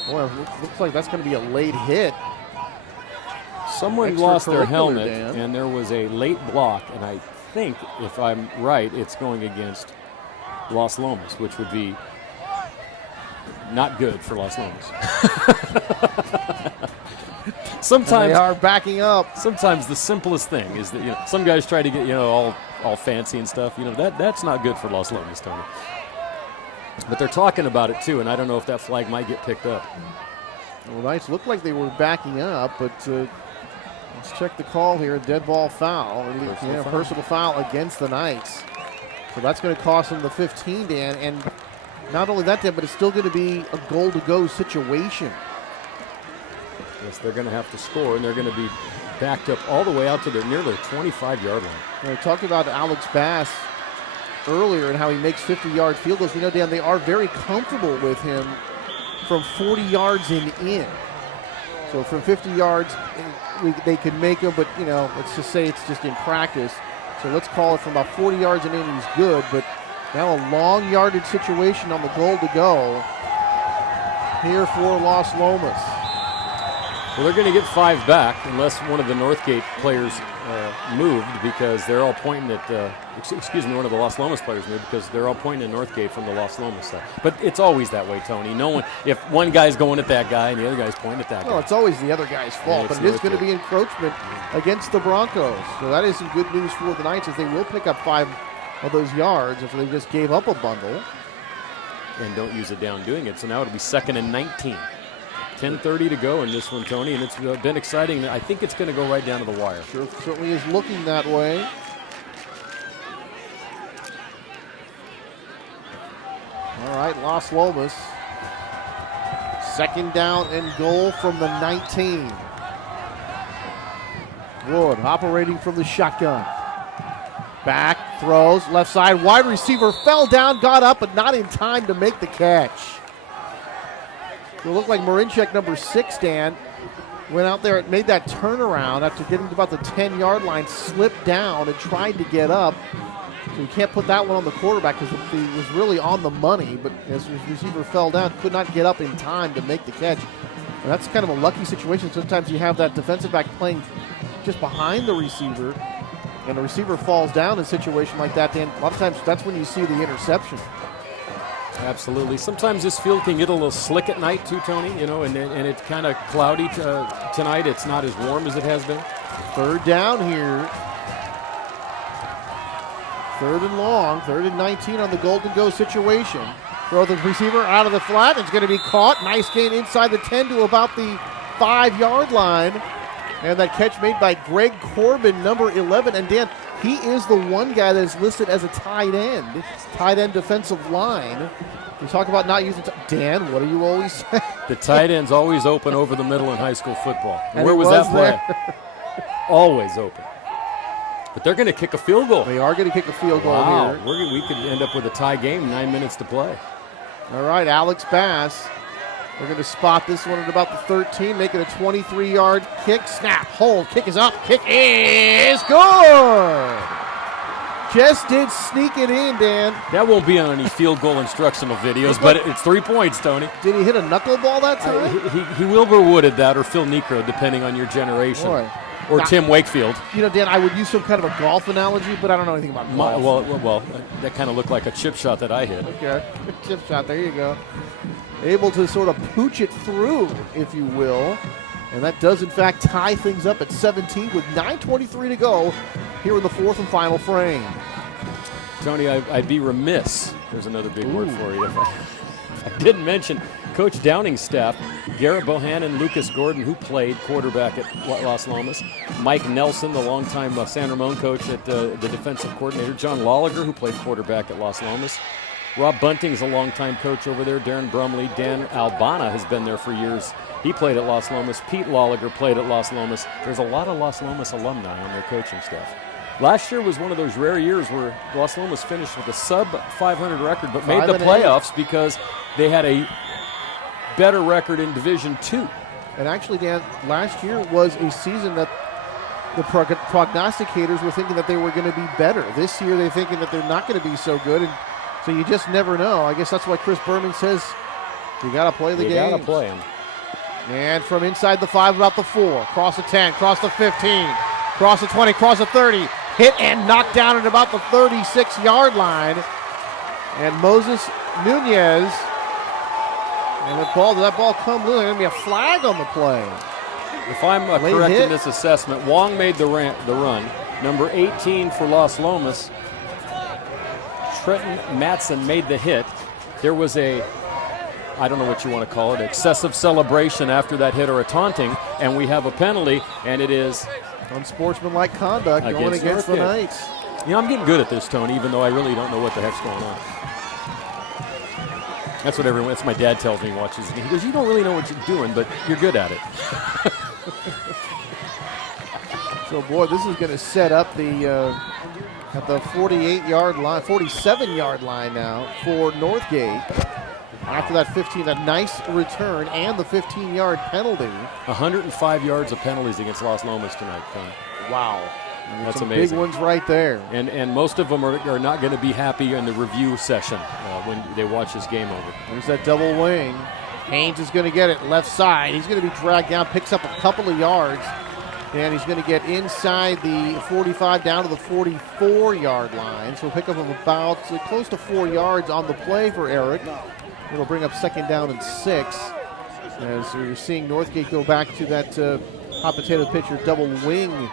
Boy, it looks like that's going to be a late hit. Someone lost their helmet, and there was a late block, and I think, if I'm right, it's going against Las Lomas, which would be not good for Las Lomas. Sometimes they are backing up. Sometimes the simplest thing is that some guys try to get all fancy and stuff. That's not good for Las Lomas, Tony. But they're talking about it too, and I don't know if that flag might get picked up. Well, Knights looked like they were backing up, but let's check the call here. Dead ball foul. Personal foul against the Knights. So that's going to cost them the 15, Dan. And not only that, Dan, but it's still going to be a goal-to-go situation. Yes, they're going to have to score, and they're going to be backed up all the way out to their nearly 25-yard line. We talked about Alex Bass earlier and how he makes 50-yard field goals. We know, Dan, they are very comfortable with him from 40 yards and in. So from 50 yards, they can make them, but, let's just say it's just in practice. So let's call it from about 40 yards and in, he's good. But now a long yardage situation on the goal to go here for Las Lomas. Well, they're going to get 5 back unless one of the Northgate players moved, because they're all pointing at, one of the Las Lomas players moved because they're all pointing at Northgate from the Las Lomas side. But it's always that way, Tony. If one guy's going at that guy and the other guy's pointing at that guy. Well, it's always the other guy's fault, but it is going to be encroachment against the Broncos. So that is some good news for the Knights, as they will pick up 5 of those yards if they just gave up a bundle. And don't use it down doing it. So now it'll be 2nd and 19. 10:30 to go in this one, Tony, and it's been exciting. I think it's going to go right down to the wire. Sure, certainly is looking that way. All right, Las Lomas. 2nd down and goal from the 19. Wood operating from the shotgun. Back, throws, left side, wide receiver fell down, got up, but not in time to make the catch. It looked like Marinchek, number 6, Dan, went out there and made that turnaround after getting to about the 10-yard line, slipped down and tried to get up. So you can't put that one on the quarterback because he was really on the money, but as his receiver fell down, could not get up in time to make the catch. And that's kind of a lucky situation. Sometimes you have that defensive back playing just behind the receiver, and the receiver falls down in a situation like that, Dan. A lot of times that's when you see the interception. Absolutely. Sometimes this field can get a little slick at night too, Tony, and it's kind of cloudy tonight. It's not as warm as it has been. 3rd down here. 3rd and long, 3rd and 19 on the goal-to-go situation. Throw the receiver out of the flat. It's going to be caught. Nice gain inside the 10 to about the 5-yard line. And that catch made by Greg Corbin, number 11. And Dan, he is the one guy that is listed as a tight end defensive line. We talk about not using Dan, what do you always say? The tight end's always open over the middle in high school football. And where was that play? Always open. But they're going to kick a field goal. They are going to kick a field goal here. We could end up with a tie game, 9 minutes to play. All right, Alex Bass. They're going to spot this one at about the 13, make it a 23-yard kick. Snap, hold, kick is up, kick is good! Just did sneak it in, Dan. That won't be on any field goal instructional videos, but it's 3 points, Tony. Did he hit a knuckleball that time? He Wilbur Wooded that, or Phil Necro, depending on your generation. Boy. Or now, Tim Wakefield. Dan, I would use some kind of a golf analogy, but I don't know anything about golf. Well, that kind of looked like a chip shot that I hit. Okay, chip shot, there you go. Able to sort of pooch it through, if you will. And that does, in fact, tie things up at 17 with 9:23 to go here in the 4th and final frame. Tony, I'd be remiss. There's another big word for you. If I didn't mention Coach Downing's staff, Garrett Bohannon, Lucas Gordon, who played quarterback at Las Lomas, Mike Nelson, the longtime San Ramon coach at the defensive coordinator, John Lolliger, who played quarterback at Las Lomas, Rob Bunting's a longtime coach over there, Darren Brumley, Dan Albana has been there for years. He played at Las Lomas. Pete Lolliger played at Las Lomas. There's a lot of Las Lomas alumni on their coaching staff. Last year was one of those rare years where Las Lomas finished with a sub-500 record, but made the playoffs because they had a better record in Division II. And actually, Dan, last year was a season that the prognosticators were thinking that they were going to be better. This year they're thinking that they're not going to be so good, and so you just never know. I guess that's why Chris Berman says you got to play the game. You got to play them. And from inside the 5, about the 4, cross the 10, cross the 15, cross the 20, cross the 30, hit and knocked down at about the 36-yard line. And Moses Nunez, and that ball come loose. There's going to be a flag on the play. If I'm correct in this assessment, Wong made the run. Number 18 for Las Lomas, Trenton Matson made the hit. There was a, I don't know what you want to call it, excessive celebration after that hit or a taunting, and we have a penalty, and it is unsportsmanlike conduct going against the Knights. You know, I'm getting good at this, Tony, even though I really don't know what the heck's going on. That's my dad tells me he watches. He goes, you don't really know what you're doing, but you're good at it. So, boy, this is going to set up at the 48-yard line, 47-yard line now for Northgate. After that 15, a nice return and the 15-yard penalty. 105 yards of penalties against Las Lomas tonight, Tony. Wow. That's some amazing. Big ones right there. And most of them are not going to be happy in the review session when they watch this game over. There's that double wing. Haynes is going to get it left side. He's going to be dragged down, picks up a couple of yards, and he's going to get inside the 45 down to the 44-yard line. So pick up about close to 4 yards on the play for Eric. It'll bring up 2nd down and 6. As you're seeing Northgate go back to that hot potato pitcher double wing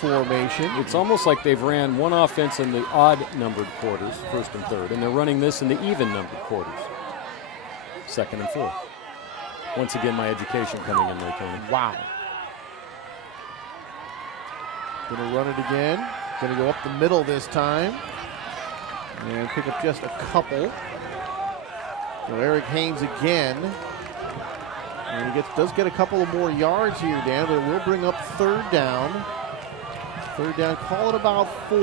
formation. It's almost like they've ran one offense in the odd-numbered quarters, 1st and 3rd, and they're running this in the even-numbered quarters, 2nd and 4th. Once again, my education coming in there, Tony. Wow. Going to run it again. Going to go up the middle this time. And pick up just a couple. So Eric Haynes again. And he does get a couple of more yards here, Dan, but it will bring up 3rd down. 3rd down, call it about 4.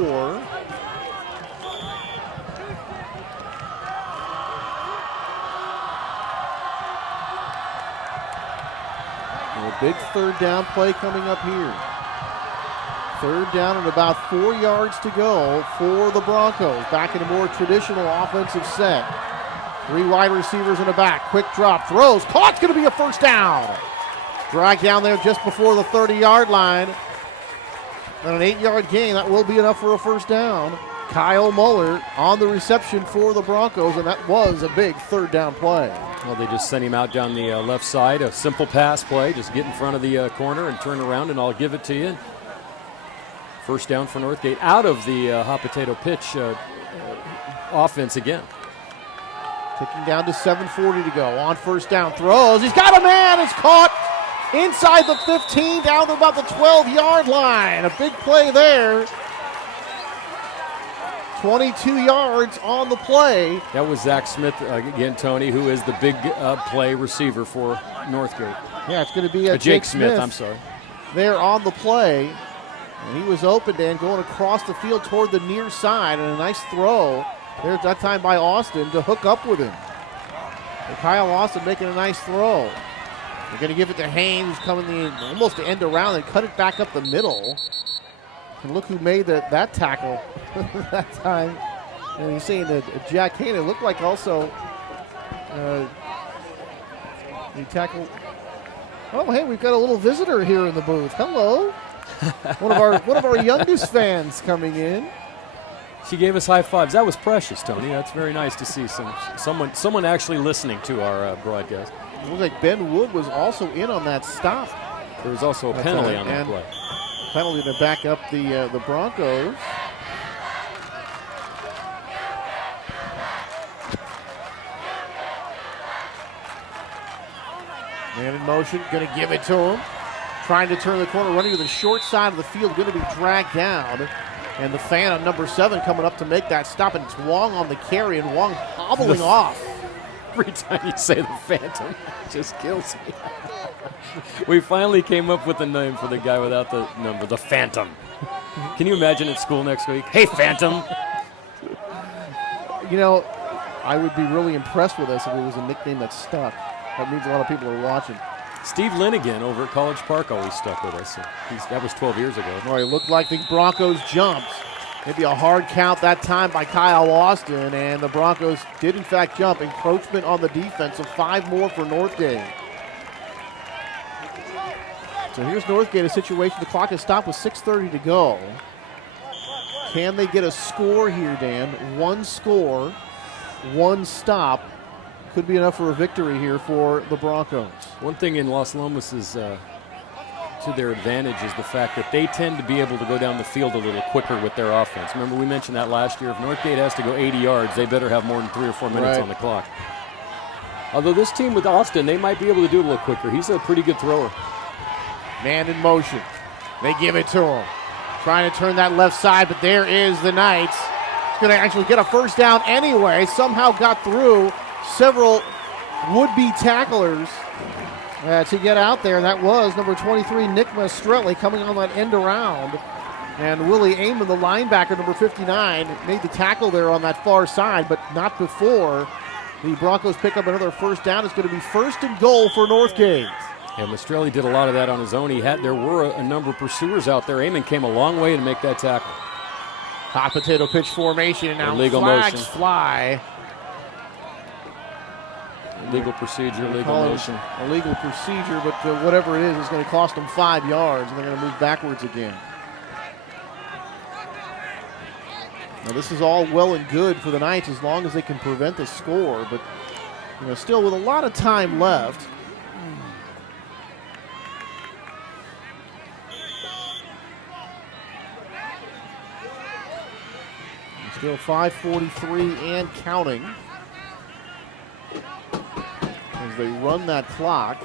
And a big 3rd down play coming up here. 3rd down and about 4 yards to go for the Broncos. Back in a more traditional offensive set. 3 wide receivers in the back. Quick drop, throws, caught. It's going to be a 1st down. Drag down there just before the 30-yard line. And an 8-yard gain, that will be enough for a 1st down. Kyle Muller on the reception for the Broncos, and that was a big 3rd down play. Well, they just sent him out down the left side, a simple pass play, just get in front of the corner and turn around, and I'll give it to you. 1st down for Northgate out of the hot potato pitch offense again. Ticking down to 7:40 to go. On 1st down, throws. He's got a man. It's caught inside the 15, down to about the 12-yard line. A big play there. 22 yards on the play. That was Zach Smith again, Tony, who is the big play receiver for Northgate. Yeah, it's going to be Jake Smith. I'm sorry. There on the play. And he was open, Dan, going across the field toward the near side, and a nice throw. There's that time by Austin to hook up with him. And Kyle Austin making a nice throw. They're going to give it to Haynes, who's coming almost to end around and cut it back up the middle. And look who made that tackle that time. And he's saying that Jack Haynes, it looked like also he tackled. Oh, hey, we've got a little visitor here in the booth. Hello. one of our youngest fans coming in. She gave us high fives. That was precious, Tony. That's very nice to see someone actually listening to our broadcast. It looks like Ben Wood was also in on that stop. There was also a penalty on that play. Penalty to back up the Broncos. Man in motion, going to give it to him. Trying to turn the corner, running to the short side of the field, going to be dragged down. And the fan on number 7 coming up to make that stop, and it's Wong on the carry, and Wong hobbling off. Every time you say the Phantom, it just kills me. We finally came up with a name for the guy without the number, the Phantom. Can you imagine at school next week? Hey, Phantom! You know, I would be really impressed with us if it was a nickname that stuck. That means a lot of people are watching. Steve Linigan over at College Park always stuck with us. That was 12 years ago. All right, looked like the Broncos jumped. Maybe a hard count that time by Kyle Austin, and the Broncos did in fact jump. Encroachment on the defense, so 5 more for Northgate. So here's Northgate, a situation. The clock has stopped with 6:30 to go. Can they get a score here, Dan? 1 score, 1 stop. Could be enough for a victory here for the Broncos. One thing in Las Lomas' to their advantage is the fact that they tend to be able to go down the field a little quicker with their offense. Remember, we mentioned that last year. If Northgate has to go 80 yards, they better have more than 3 or 4 minutes on the clock. Although this team with Austin, they might be able to do it a little quicker. He's a pretty good thrower. Man in motion. They give it to him. Trying to turn that left side, but there is the Knights. He's going to actually get a first down anyway. Somehow got through several would-be tacklers to get out there. That was number 23, Nick Mastrelli, coming on that end around. And Willie Amon, the linebacker, number 59, made the tackle there on that far side, but not before the Broncos pick up another first down. It's going to be 1st and goal for Northgate. Yeah, Mastrelli did a lot of that on his own. There were a number of pursuers out there. Amon came a long way to make that tackle. Hot potato pitch formation, and now illegal flags motion. fly. Illegal procedure, illegal motion. Illegal procedure, but whatever it is, it's going to cost them 5 yards, and they're going to move backwards again. Now, this is all well and good for the Knights as long as they can prevent the score, but still with a lot of time left. Still 5:43 and counting as they run that clock.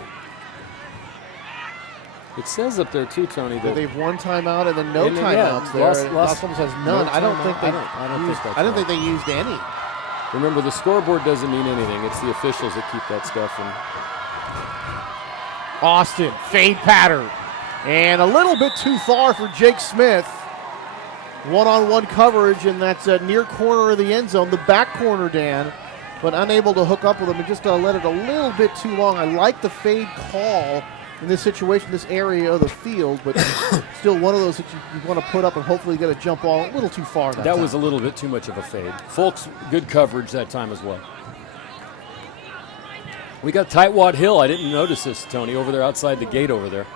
It says up there too, Tony, that they've one timeout and then no timeouts there. Las Lomas has none. I don't think they used any. Remember, the scoreboard doesn't mean anything. It's the officials that keep that stuff. Austin, fade pattern. And a little bit too far for Jake Smith. One-on-one coverage, and that's near corner of the end zone, the back corner, Dan, but unable to hook up with him and just let it a little bit too long. I like the fade call in this situation, this area of the field, but still one of those that you want to put up and hopefully get a jump ball a little too far. That was a little bit too much of a fade. Folks, good coverage that time as well. We got Tightwad Hill. I didn't notice this, Tony, over there outside the gate over there.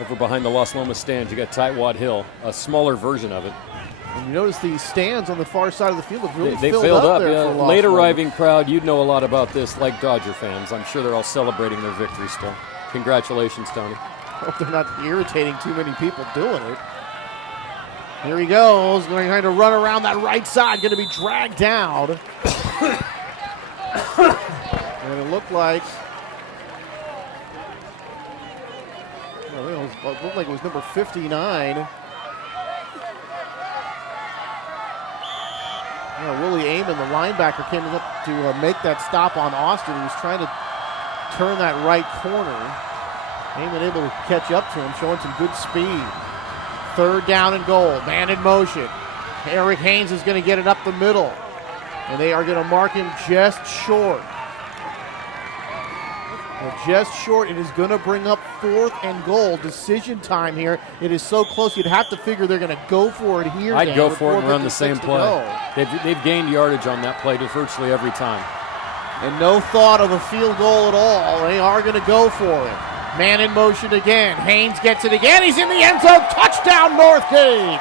Over behind the Las Lomas stands, you got Tightwad Hill, a smaller version of it. And you notice the stands on the far side of the field have really they filled up there. Yeah. For Late arriving crowd, you'd know a lot about this, like Dodger fans. I'm sure they're all celebrating their victory still. Congratulations, Tony. Hope they're not irritating too many people doing it. Here he goes, going to run around that right side, going to be dragged down. And it looked like it was number 59. Willie Amon, the linebacker, came up to make that stop on Austin. He was trying to turn that right corner. Amon able to catch up to him, showing some good speed. 3rd down and goal. Man in motion. Eric Haynes is going to get it up the middle. And they are going to mark him just short. Just short. It is going to bring up 4th and goal. Decision time here. It is so close. You'd have to figure they're going to go for it here. I'd go for it and run the same play. They've gained yardage on that play to virtually every time. And no thought of a field goal at all. They are going to go for it. Man in motion again. Haynes gets it again. He's in the end zone. Touchdown, Northgate.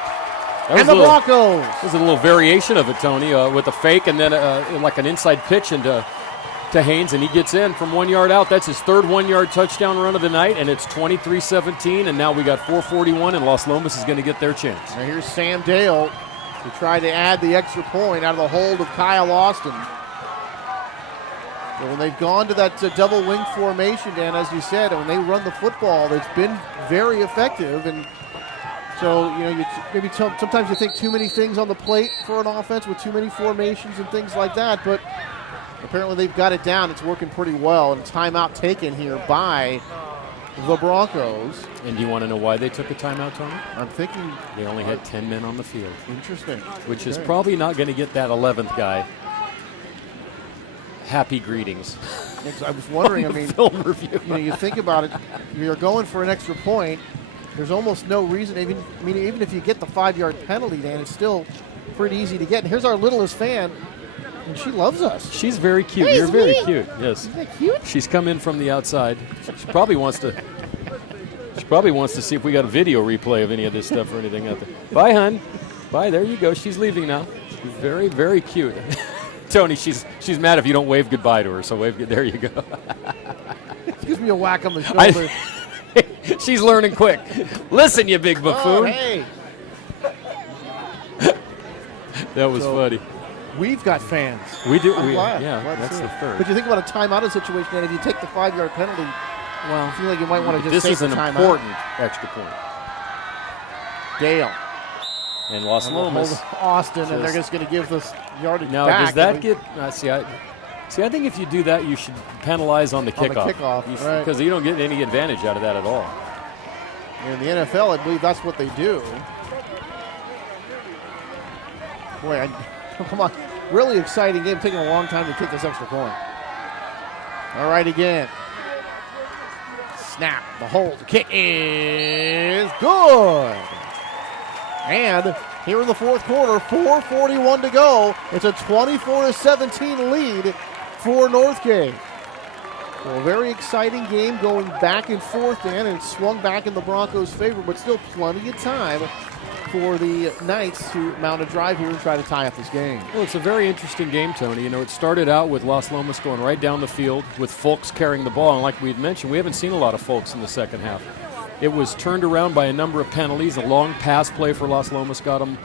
And the Broncos. There's a little variation of it, Tony, with a fake and then like an inside pitch into Haynes, and he gets in from 1 yard out. That's his 3rd 1-yard touchdown run of the night, and it's 23-17, and now we got 4:41, and Las Lomas is going to get their chance. Now here's Sam Dale to try to add the extra point out of the hold of Kyle Austin. So when they've gone to that double wing formation, Dan, as you said, when they run the football, it's been very effective. And so, sometimes you think too many things on the plate for an offense with too many formations and things like that, but apparently they've got it down. It's working pretty well. And a timeout taken here by the Broncos. And do you want to know why they took a timeout, Tony? I'm thinking they only had 10 men on the field. Interesting. Which is probably not going to get that 11th guy happy greetings. I was wondering, film review. You think about it, you're going for an extra point. There's almost no reason, even if you get the 5-yard penalty, Dan, it's still pretty easy to get. And here's our littlest fan, and she loves us. She's very cute. Hey, You're very me. cute. Yes. Isn't that cute? She's come in from the outside. She probably wants to see if we got a video replay of any of this stuff or anything out there. Bye, hon. Bye. There you go. She's leaving now. She's very, very cute. Tony, she's mad if you don't wave goodbye to her. So wave. There you go. Gives me a whack on the shoulder. She's learning quick. Listen, you big buffoon. Oh, hey. That was funny. We've got fans. We do. Glad That's the third. But you think about a timeout situation, and if you take the 5-yard penalty, well, I feel like you might want to just this save is the an timeout. important extra point. Dale. And Las Lomas. Austin, and they're just going to give this yardage now, back. does that get? I think if you do that, you should penalize on the kickoff. Because you don't get any advantage out of that at all. In the NFL, I believe that's what they do. Boy, come on. Really exciting game. Taking a long time to kick this extra point. All right, again. Snap. The hold. The kick is good. And here in the fourth quarter, 4:41 to go. It's a 24-17 lead for Northgate. Well, a very exciting game going back and forth, Dan, and swung back in the Broncos' favor, but still plenty of time for the Knights to mount a drive here and try to tie up this game. Well, it's a very interesting game, Tony. You know, it started out with Las Lomas going right down the field with Folks carrying the ball, and like we had mentioned, we haven't seen a lot of Folks in the second half. It was turned around by a number of penalties. A long pass play for Las Lomas got them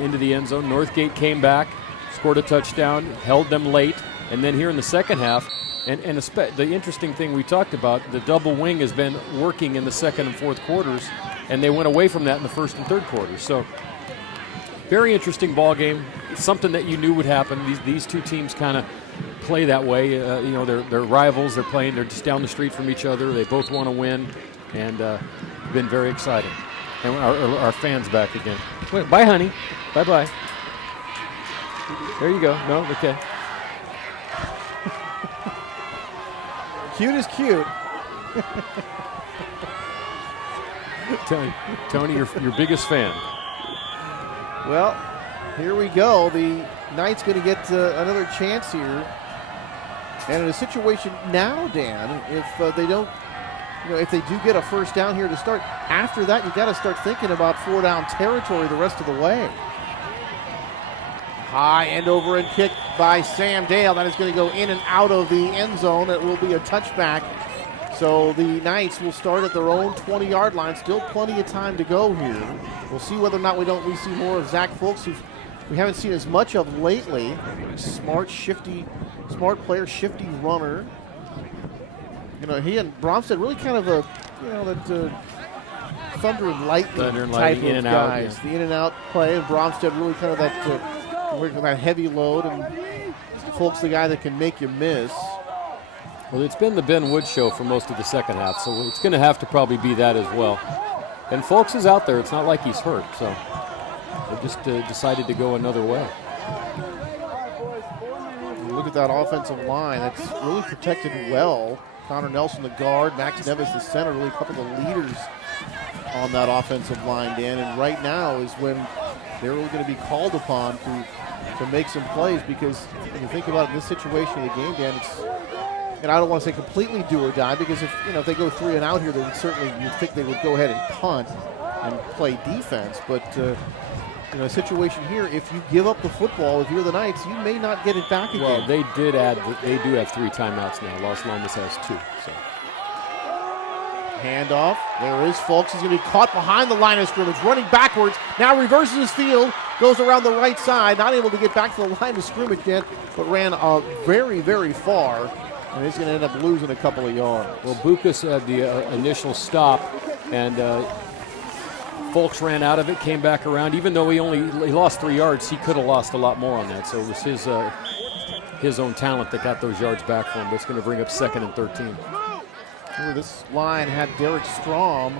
into the end zone. Northgate came back, scored a touchdown, held them late, and then here in the second half, and the interesting thing we talked about, the double wing has been working in the second and fourth quarters, and they went away from that in the first and third quarters. So, very interesting ball game. Something that you knew would happen. These two teams kind of play that way. You know, they're rivals. They're playing. They're just down the street from each other. They both want to win, and been very exciting. And our fans back again. Wait, bye, honey. Bye. There you go. No, okay. Cute is cute. Tony, your biggest fan. Well, here we go. The Knights going to get another chance here. And in a situation now, Dan, if they don't, if they do get a first down here to start, after that, you got to start thinking about 4-down territory the rest of the way. High end over and kick by Sam Dale. That is going to go in and out of the end zone. It will be a touchback. So the Knights will start at their own 20-yard line. Still plenty of time to go here. We'll see whether or not we see more of Zach Folks, who we haven't seen as much of lately. Smart player, shifty runner. You know, he and Bromstead really kind of that thunder and lightning type of in and guys. out, yeah. The in and out play, and Bromstead really kind of that working that heavy load, and Folks the guy that can make you miss. Well, it's been the Ben Wood show for most of the second half, so it's going to have to probably be that as well. And Folks is out there. It's not like he's hurt, so they just decided to go another way. Look at that offensive line. That's really protected well. Connor Nelson, the guard. Max Nevis, the center. Really a couple of the leaders on that offensive line, Dan. And right now is when they're really going to be called upon to make some plays, because when you think about it in this situation of the game, Dan, and I don't want to say completely do or die, because if they go 3 and out here, then certainly you'd think they would go ahead and punt and play defense. But a situation here, if you give up the football, if you're the Knights, you may not get it back again. Well, they do have 3 timeouts now. Las Lomas has 2. So. Handoff. There is Folks. He's going to be caught behind the line of scrimmage, running backwards. Now reverses his field, goes around the right side, not able to get back to the line of scrimmage yet, but ran very, very far, and he's going to end up losing a couple of yards. Well, Bucas had the initial stop, and Folks ran out of it, came back around. Even though he lost 3 yards, he could have lost a lot more on that. So it was his own talent that got those yards back for him. But it's going to bring up 2nd and 13. Ooh, this line had Derek Strom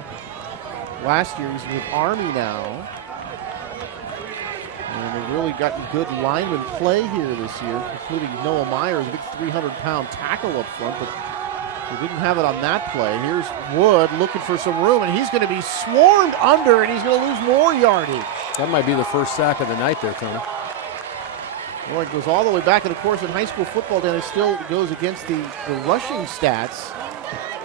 last year. He's with Army now. And they've really gotten good lineman play here this year, including Noah Myers, a big 300-pound tackle up front, but they didn't have it on that play. Here's Wood looking for some room, and he's going to be swarmed under, and he's going to lose more yardage. That might be the first sack of the night there, Tony. Well, it goes all the way back, and of course in high school football, then it still goes against the rushing stats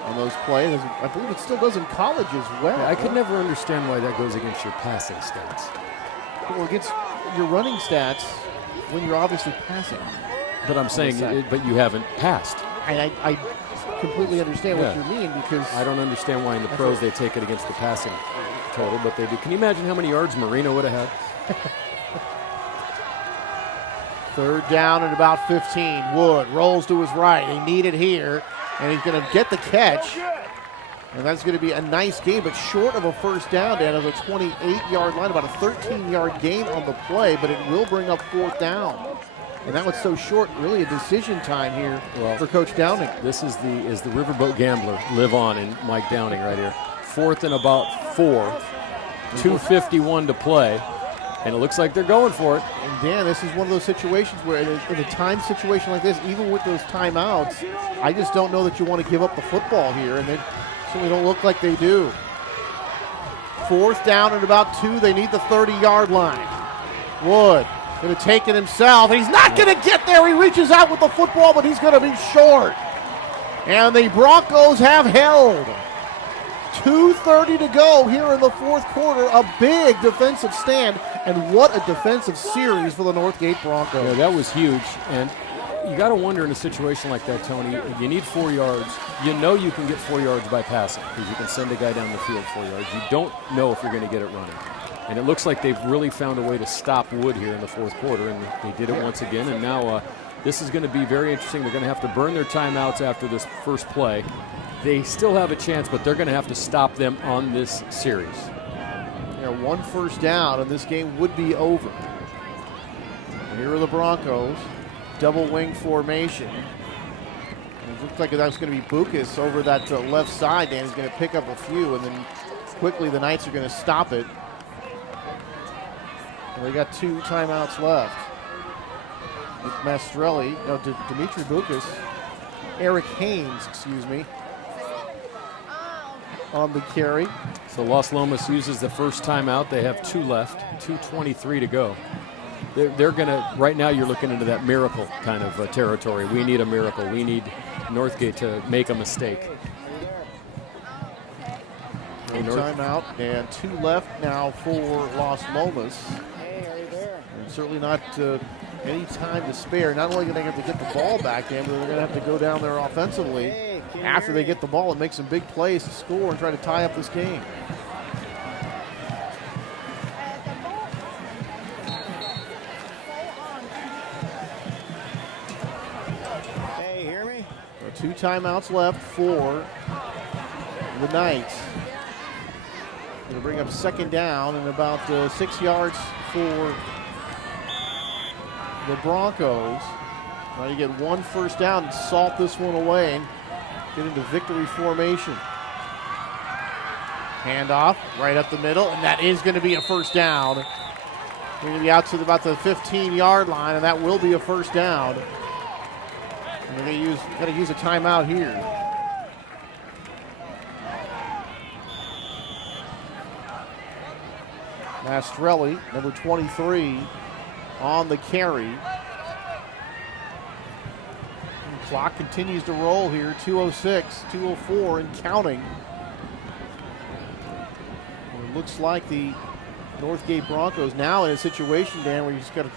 on those plays. I believe it still does in college as well. Yeah, I could never understand why that goes against your passing stats. Well, against your running stats when you're obviously passing. But I'm saying, but you haven't passed. I completely understand what you mean, because I don't understand why in the pros they take it against the passing total, but they do. Can you imagine how many yards Marino would have had? Third down and about 15. Wood rolls to his right. They need it here, and he's going to get the catch. And that's going to be a nice game, but short of a first down, Dan, of a 28-yard line, about a 13-yard gain on the play, but it will bring up fourth down. And that was so short, really a decision time here for Coach Downing. This is the Riverboat Gambler, Live On, and Mike Downing right here. Fourth and about 4, 2:51 to play, and it looks like they're going for it. And Dan, this is one of those situations where in a time situation like this, even with those timeouts, I just don't know that you want to give up the football here, and they certainly don't look like they do. Fourth down and about 2. They need the 30-yard line. Wood going to take it himself. He's not going to get there. He reaches out with the football, but he's going to be short. And the Broncos have held. 2:30 to go here in the fourth quarter. A big defensive stand, and what a defensive series for the Northgate Broncos. Yeah, that was huge, and you got to wonder in a situation like that, Tony, you need 4 yards. You know you can get 4 yards by passing because you can send a guy down the field 4 yards. You don't know if you're going to get it running. And it looks like they've really found a way to stop Wood here in the fourth quarter, and they did it once again. And now this is going to be very interesting. They're going to have to burn their timeouts after this first play. They still have a chance, but they're going to have to stop them on this series. Yeah, 1 first down, and this game would be over. And here are the Broncos. Double wing formation. And it looks like that's going to be Bucas over that left side, and he's going to pick up a few, and then quickly the Knights are going to stop it. And they got 2 timeouts left. With Mastrelli, no, Dimitri Bucas, Eric Haynes, excuse me, on the carry. So Las Lomas uses the first timeout. They have 2 left, 2:23 to go. They're going to, right now you're looking into that miracle kind of territory. We need a miracle. We need Northgate to make a mistake. Timeout, and 2 left now for Las Lomas. And certainly not any time to spare. Not only are they going to have to get the ball back in, but they're going to have to go down there offensively after they get the ball and make some big plays to score and try to tie up this game. Hey, hear me? 2 timeouts left for the Knights. Going to bring up second down and about 6 yards for the Broncos. Now you get 1 first down and salt this one away and get into victory formation. Handoff right up the middle, and that is going to be a first down. We're going to be out to about the 15-yard line, and that will be a first down. And they're going to use a timeout here. Mastrelli, number 23, on the carry. And the clock continues to roll here. 2:06, 2:04, and counting. And it looks like the Northgate Broncos now in a situation, Dan, where you just got to,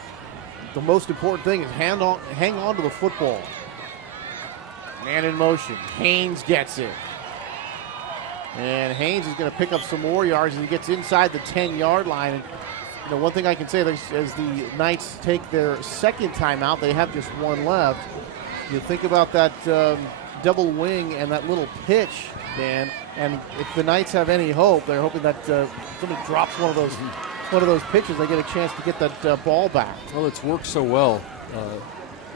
the most important thing is hang on to the football. Man in motion. Haynes gets it. And Haynes is going to pick up some more yards as he gets inside the 10-yard line. And, you know, one thing I can say as the Knights take their second timeout, they have just 1 left. You think about that double wing and that little pitch, Dan, and if the Knights have any hope, they're hoping that somebody drops one of those pitches. They get a chance to get that ball back. Well, it's worked so well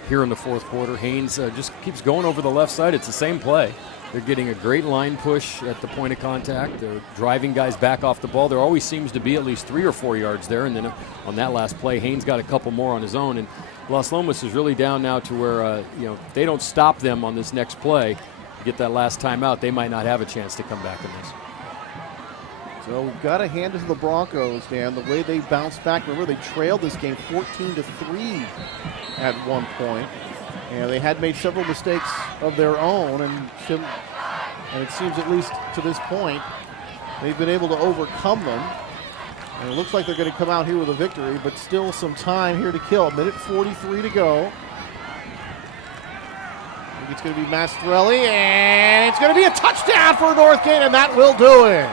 here in the fourth quarter. Haynes just keeps going over the left side. It's the same play. They're getting a great line push at the point of contact. They're driving guys back off the ball. There always seems to be at least 3 or 4 yards there. And then on that last play, Haynes got a couple more on his own. And Las Lomas is really down now to where, if they don't stop them on this next play, get that last timeout, they might not have a chance to come back in this. So we've got to hand it to the Broncos, Dan. The way they bounced back, remember they trailed this game 14-3 at one point. And they had made several mistakes of their own, and it seems at least to this point they've been able to overcome them. And it looks like they're going to come out here with a victory, but still some time here to kill. 1:43 to go. think it's going to be Mastrelli, and it's going to be a touchdown for Northgate, and that will do it.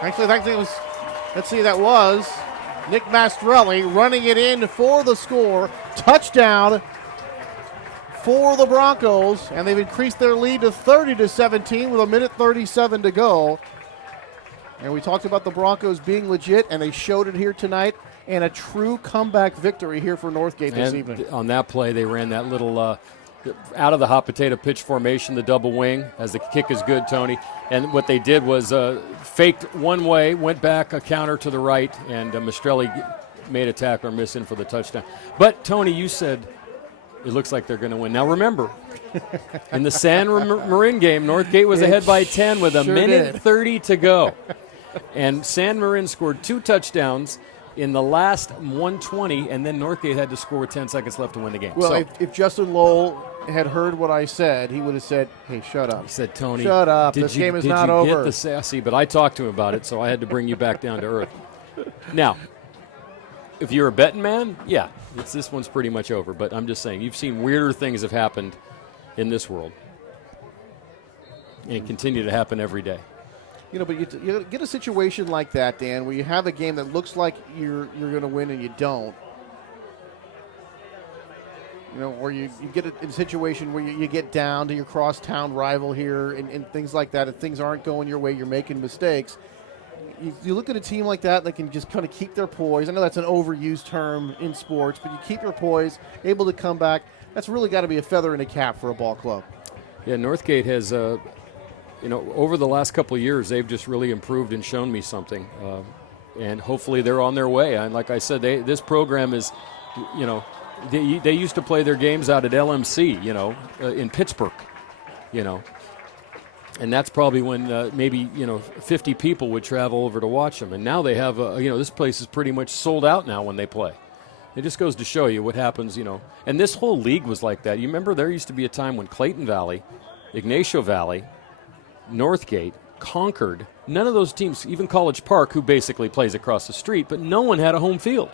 Actually, I think it was, let's see, that was Nick Mastrelli running it in for the score. Touchdown for the Broncos, and they've increased their lead to 30-17 with 1:37 to go. And we talked about the Broncos being legit, and they showed it here tonight, and a true comeback victory here for Northgate this evening. On that play, they ran that little out of the hot potato pitch formation, the double wing, as the kick is good, Tony. And what they did was faked one way, went back a counter to the right, and Mastrelli made a tackler miss in for the touchdown. But, Tony, you said it looks like they're going to win. Now, remember, in the San Marin game, Northgate was ahead by 10 with a minute 30 to go. And San Marin scored 2 touchdowns in the last 1:20, and then Northgate had to score with 10 seconds left to win the game. Well, if Justin Lowell had heard what I said, he would have said, hey, shut up. He said, Tony, shut up. This game is not over. Did you get the sassy? But I talked to him about it, so I had to bring you back down to earth. Now, if you're a betting man, yeah, this one's pretty much over. But I'm just saying, you've seen weirder things have happened in this world and continue to happen every day. You know, but you get a situation like that, Dan, where you have a game that looks like you're going to win and you don't. You know, or you get a situation where you get down to your crosstown rival here and things like that, and things aren't going your way, you're making mistakes. You look at a team like that can just kind of keep their poise. I know that's an overused term in sports, but you keep your poise, able to come back. That's really got to be a feather in a cap for a ball club. Yeah, Northgate has, over the last couple of years, they've just really improved and shown me something. And hopefully they're on their way. And like I said, this program is, they used to play their games out at LMC, in Pittsburgh, And that's probably when maybe 50 people would travel over to watch them. And now they have, this place is pretty much sold out now when they play. It just goes to show you what happens, And this whole league was like that. You remember there used to be a time when Clayton Valley, Ignacio Valley, Northgate, Concord, none of those teams, even College Park, who basically plays across the street, but no one had a home field.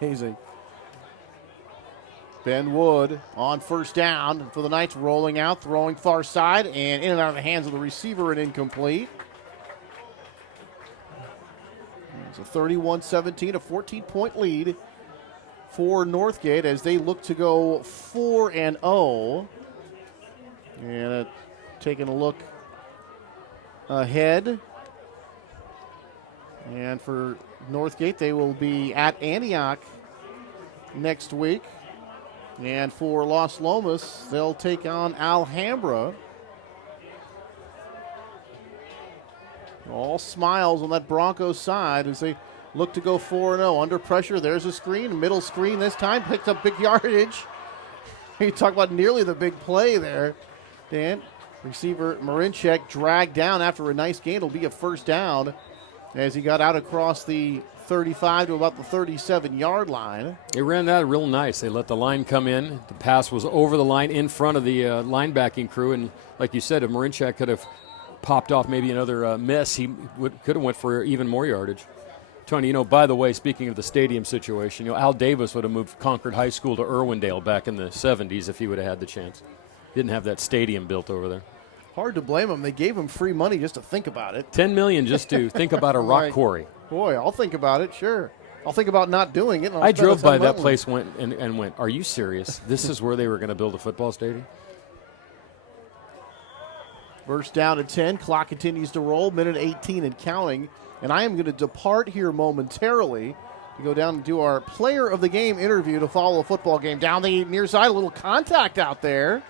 Amazing. Ben Wood on first down for the Knights, rolling out, throwing far side, and in and out of the hands of the receiver and incomplete. It's a 31-17, a 14-point lead for Northgate as they look to go 4-0. And taking a look ahead. And for Northgate, they will be at Antioch next week. And for Las Lomas, they'll take on Alhambra. All smiles on that Broncos side as they look to go 4-0. Under pressure, there's a screen. Middle screen this time, picked up big yardage. You talk about nearly the big play there, Dan. Receiver Marinchek dragged down after a nice gain. It'll be a first down as he got out across the 35 to about the 37-yard line. They ran that real nice. They let the line come in. The pass was over the line in front of the linebacking crew. And like you said, if Marinchek could have popped off maybe another miss, he could have went for even more yardage. Tony, by the way, speaking of the stadium situation, Al Davis would have moved Concord High School to Irwindale back in the 70s if he would have had the chance. Didn't have that stadium built over there. Hard to blame him. They gave him free money just to think about it. $10 million just to think about a rock quarry. Boy, I'll think about it, sure. I'll think about not doing it. I drove by that place and went, are you serious? This is where they were going to build a football stadium? First down at 10. Clock continues to roll. Minute 18 and counting. And I am going to depart here momentarily to go down and do our player of the game interview to follow the football game. Down the near side, a little contact out there.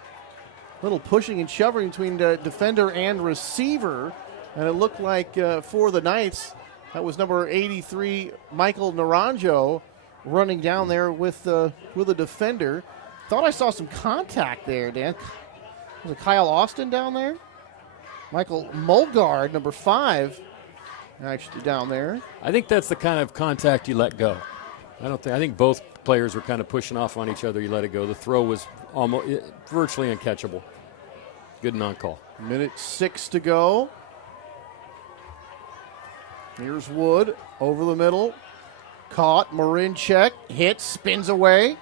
Little pushing and shoving between the defender and receiver. And it looked like for the Knights, that was number 83, Michael Naranjo, running down there with a defender. Thought I saw some contact there, Dan. Was it Kyle Austin down there? Michael Mulgard, number 5, actually down there. I think that's the kind of contact you let go. I think both players were kind of pushing off on each other. You let it go. The throw was almost virtually uncatchable. Good non-call. Minute 6 to go. Here's Wood over the middle. Caught. Marinchek hits, spins away.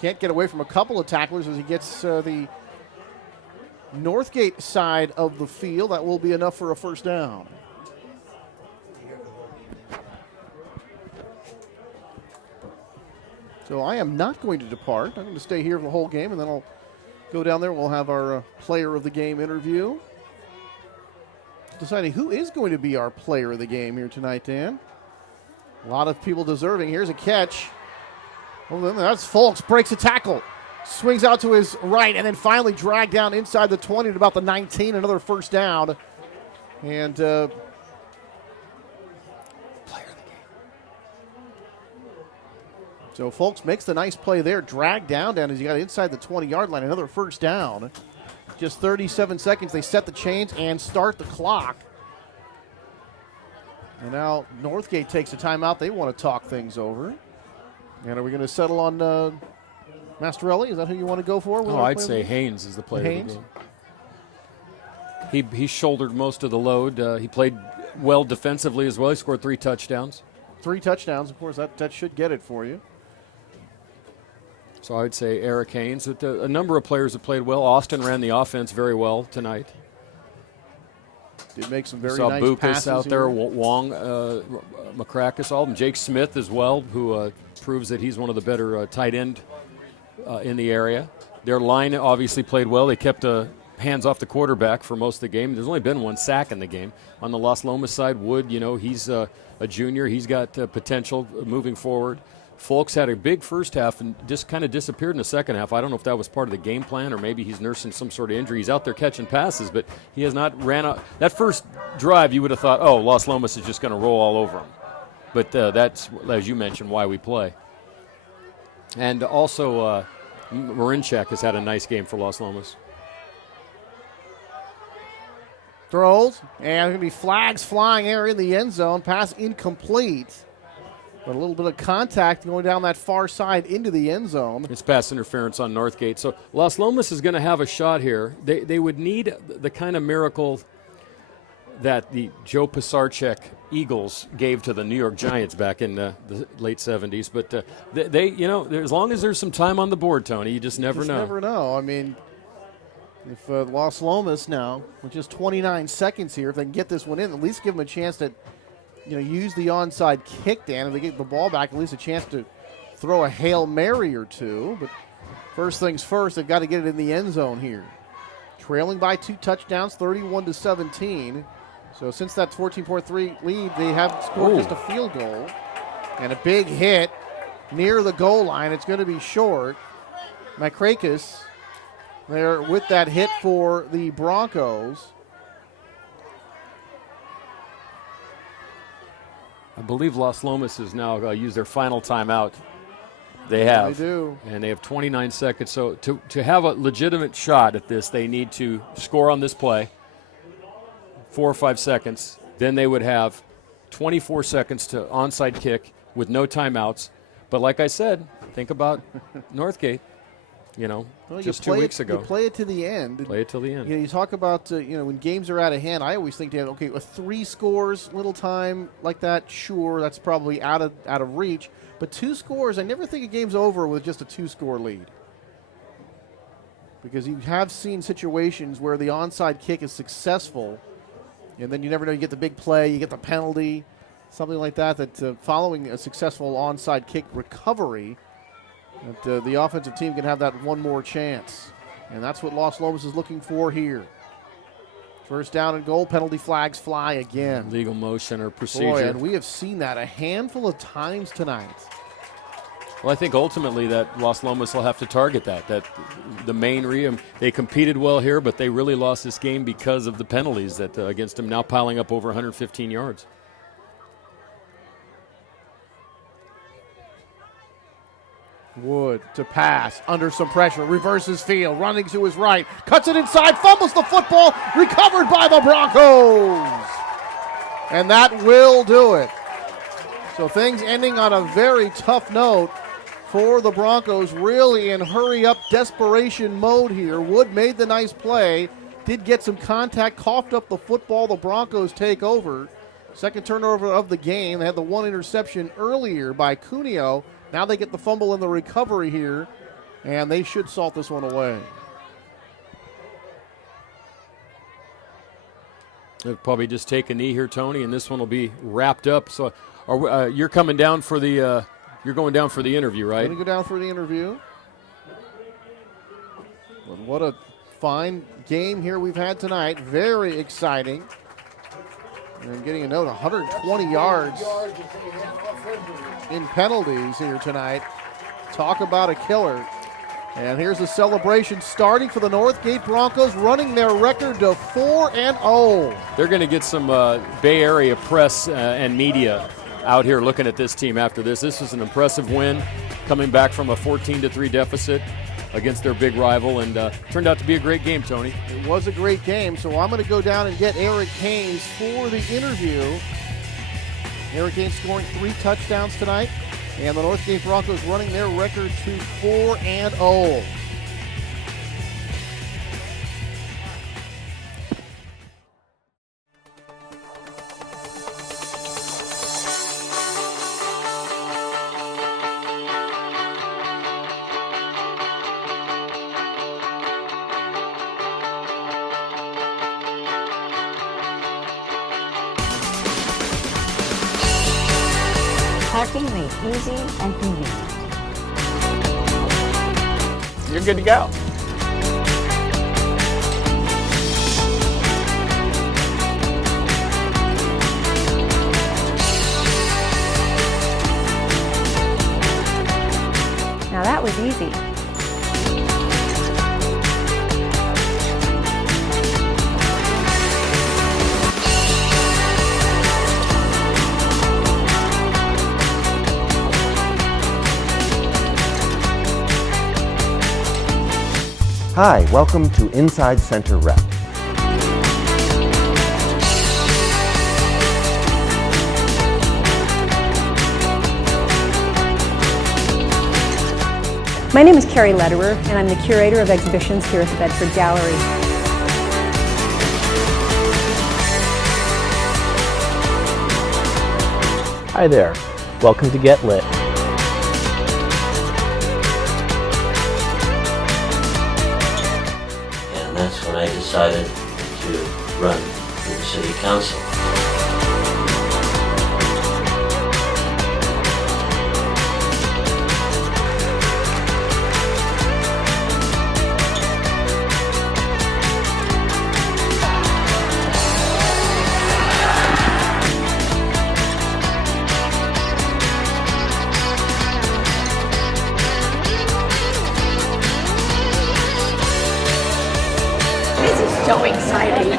Can't get away from a couple of tacklers as he gets the Northgate side of the field. That will be enough for a first down. So I am not going to depart. I'm going to stay here for the whole game, and then I'll go down there. We'll have our player of the game interview. Deciding who is going to be our player of the game here tonight, Dan. A lot of people deserving. Here's a catch. Oh, that's Folks, breaks a tackle. Swings out to his right, and then finally dragged down inside the 20 at about the 19. Another first down. And player of the game. So Folks makes the nice play there. Dragged down as he got inside the 20-yard line. Another first down. Just 37 seconds. They set the chains and start the clock. And now Northgate takes a timeout. They want to talk things over. And are we going to settle on Mastorelli? Is that who you want to go for? I'd say Haynes is the player of the game. He shouldered most of the load. He played well defensively as well. He scored 3 touchdowns. 3 touchdowns, of course. That should get it for you. So I'd say Eric Haynes. A number of players have played well. Austin ran the offense very well tonight. Did make some very nice Bucas passes out there. Wong, McCrackis, all of them. Jake Smith as well, who proves that he's one of the better tight end in the area. Their line obviously played well. They kept hands off the quarterback for most of the game. There's only been 1 sack in the game. On the Las Lomas side, Wood, he's a junior. He's got potential moving forward. Folks had a big first half and just kind of disappeared in the second half. I don't know if that was part of the game plan or maybe he's nursing some sort of injury. He's out there catching passes, but he has not ran out. That first drive, you would have thought, Las Lomas is just going to roll all over him. But that's, as you mentioned, why we play. And also, Marinchak has had a nice game for Las Lomas. Throws, and there's going to be flags flying there in the end zone. Pass incomplete. But a little bit of contact going down that far side into the end zone. It's pass interference on Northgate. So Las Lomas is going to have a shot here. They would need the kind of miracle that the Joe Pisarcik Eagles gave to the New York Giants back in the late 70s. But they as long as there's some time on the board, Tony, you just never know. You never know. I mean, if Las Lomas now, with just 29 seconds here, if they can get this one in, at least give them a chance to use the onside kick, Dan. If they get the ball back, at least a chance to throw a Hail Mary or two. But first things first, they've got to get it in the end zone here. Trailing by 2 touchdowns, 31-17. So since that 14-3 lead, they have scored just a field goal. And a big hit near the goal line. It's going to be short. Makrakis there with that hit for the Broncos. I believe Las Lomas has now used their final timeout. They have. They do. And they have 29 seconds. So to have a legitimate shot at this, they need to score on this play, 4 or 5 seconds. Then they would have 24 seconds to onside kick with no timeouts. But like I said, think about Northgate. Just 2 weeks ago. You play it to the end. Play it till the end. You talk about, when games are out of hand, I always think, with 3 scores, little time like that, sure, that's probably out of reach. But 2 scores, I never think a game's over with just a 2-score lead. Because you have seen situations where the onside kick is successful, and then you never know, you get the big play, you get the penalty, something like that following a successful onside kick recovery, that the offensive team can have that one more chance. And that's what Las Lomas is looking for here. First down and goal, penalty flags fly again. Legal motion or procedure. Boy, and we have seen that a handful of times tonight. Well, I think ultimately that Las Lomas will have to target that the main they competed well here, but they really lost this game because of the penalties that against them, now piling up over 115 yards. Wood to pass, under some pressure, reverses field, running to his right, cuts it inside, fumbles the football, recovered by the Broncos. And that will do it. So things ending on a very tough note for the Broncos, really in hurry-up desperation mode here. Wood made the nice play, did get some contact, coughed up the football, the Broncos take over. Second turnover of the game. They had the 1 interception earlier by Cuneo. Now they get the fumble and the recovery here And they should salt this one away. They'll probably just take a knee here, Tony, and this one will be wrapped up. So you're coming down for the you're going down for the interview, right? Going to go down for the interview. But what a fine game here we've had tonight. Very exciting. And getting a note, 120 yards in penalties here tonight. Talk about a killer. And here's the celebration starting for the Northgate Broncos, running their record to 4-0. They're going to get some Bay Area press and media out here looking at this team after this. This was an impressive win, coming back from a 14-3 deficit against their big rival, and turned out to be a great game, Tony. It was a great game, so I'm going to go down and get Eric Haynes for the interview. Eric Haynes scoring 3 touchdowns tonight, and the Northgate Broncos running their record to 4-0. Parking made easy and convenient. You're good to go. Now that was easy. Hi, welcome to Inside Center Rep. My name is Carrie Lederer, and I'm the curator of exhibitions here at the Bedford Gallery. Hi there. Welcome to Get Lit. And that's when I decided to run for the city council. This is so exciting.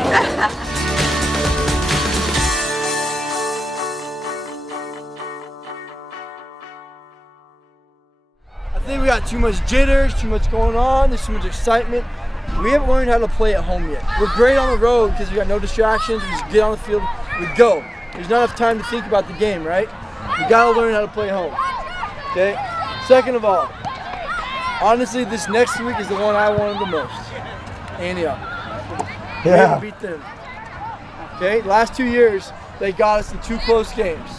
I think we got too much jitters, too much going on, there's too much excitement. We haven't learned how to play at home yet. We're great on the road because we got no distractions, we just get on the field, we go. There's not enough time to think about the game, right? We gotta learn how to play at home, okay? Second of all, honestly, this next week is the one I wanted the most. Anthem. We haven't beat them. Okay, last 2 years, they got us in 2 close games.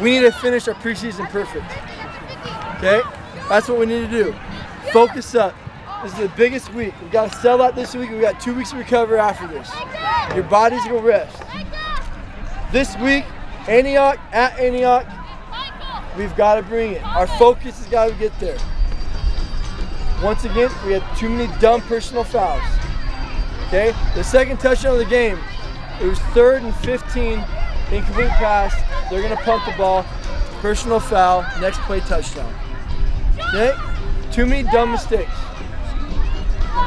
We need to finish our preseason perfect. Okay, that's what we need to do. Focus up. This is the biggest week. We got to sell out this week. We got 2 weeks to recover after this. Your bodies will rest. This week, Antioch, at Antioch, we've got to bring it. Our focus has got to get there. Once again, we had too many dumb personal fouls. Okay, the second touchdown of the game, it was 3rd and 15, incomplete pass. They're gonna punt the ball, personal foul, next play touchdown. Okay, too many dumb mistakes.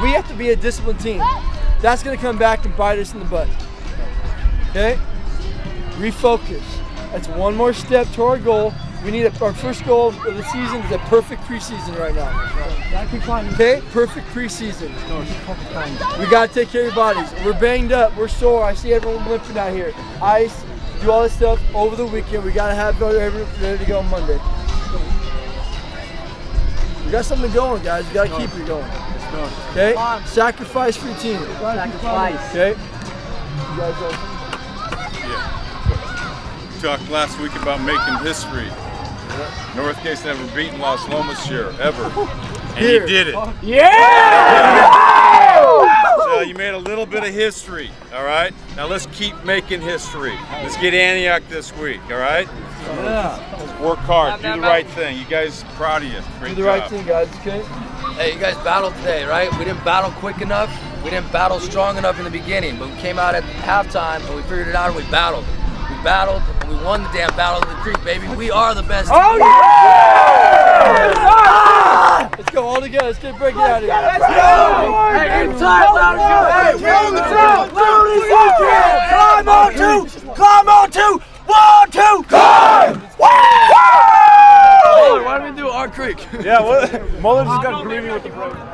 We have to be a disciplined team. That's gonna come back and bite us in the butt. Okay, refocus. That's one more step to our goal. We need our first goal of the season is a perfect preseason right now. Okay, perfect preseason. We gotta take care of your bodies. We're banged up, we're sore. I see everyone limping out here. Ice, do all this stuff over the weekend. We gotta have everyone ready to go on Monday. We got something going, guys. We gotta keep it going. Okay, sacrifice for your team. Sacrifice. Okay. You guys go. We talked last week about making history. Northgate's never beaten Las Lomas here, ever. And you did it. Yeah! So you made a little bit of history, all right? Now let's keep making history. Let's get Antioch this week, all right? Yeah. Let's work hard, do the right thing. You guys, proud of you. Great Do the right thing, guys, okay? Hey, you guys battled today, right? We didn't battle quick enough. We didn't battle strong enough in the beginning, but we came out at halftime and we figured it out and we battled. We battled and we won the damn Battle of the Creek, baby. We are the best. Oh, yeah! Let's go all together. Let's get breaking out of here. Let's go! Hey, inside, loud. Hey, we're on the ground. Climb on two. Climb on two. 1, 2. Climb! Why don't we do our creek? Yeah, Muller just got greedy with the program.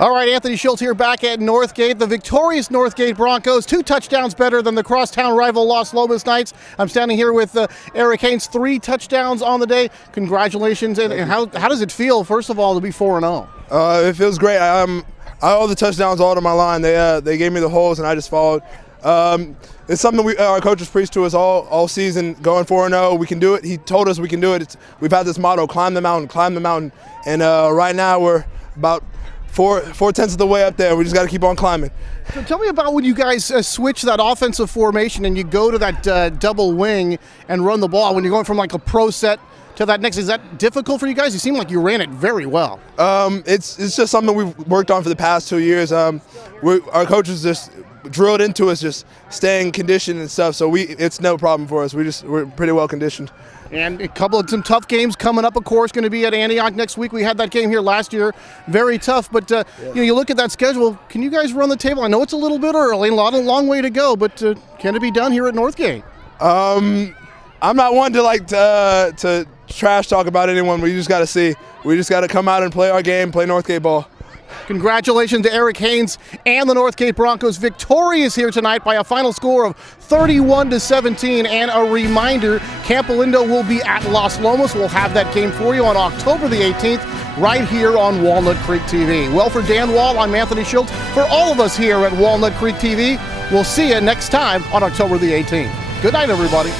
All right, Anthony Schultz here back at Northgate. The victorious Northgate Broncos, 2 touchdowns better than the crosstown rival Las Lomas Knights. I'm standing here with Eric Haynes, 3 touchdowns on the day. Congratulations. And how does it feel, first of all, to be 4-0? It feels great. I owe the touchdowns all to my line. They gave me the holes, and I just followed. It's something our coaches preached to us all season, going 4-0. We can do it. He told us we can do it. We've had this motto, climb the mountain, climb the mountain. And right now we're about 4/10 of the way up there. We just got to keep on climbing. So tell me about when you guys switch that offensive formation and you go to that double wing and run the ball. When you're going from like a pro set to that next, is that difficult for you guys? You seem like you ran it very well. It's just something we've worked on for the past 2 years. Our coaches just drilled into us, just staying conditioned and stuff. So it's no problem for us. We're pretty well conditioned. And a couple of some tough games coming up, of course, going to be at Antioch next week. We had that game here last year, very tough. But you look at that schedule. Can you guys run the table? I know it's a little bit early, a long way to go, but can it be done here at Northgate? I'm not one to trash talk about anyone. We just got to see. We just got to come out and play our game, play Northgate ball. Congratulations to Eric Haynes and the Northgate Broncos, victorious here tonight by a final score of 31-17. And a reminder, Camp Alindo will be at Las Lomas. We'll have that game for you on October the 18th, right here on Walnut Creek TV. Well, for Dan Wall, I'm Anthony Schultz. For all of us here at Walnut Creek TV, we'll see you next time on October the 18th. Good night, everybody.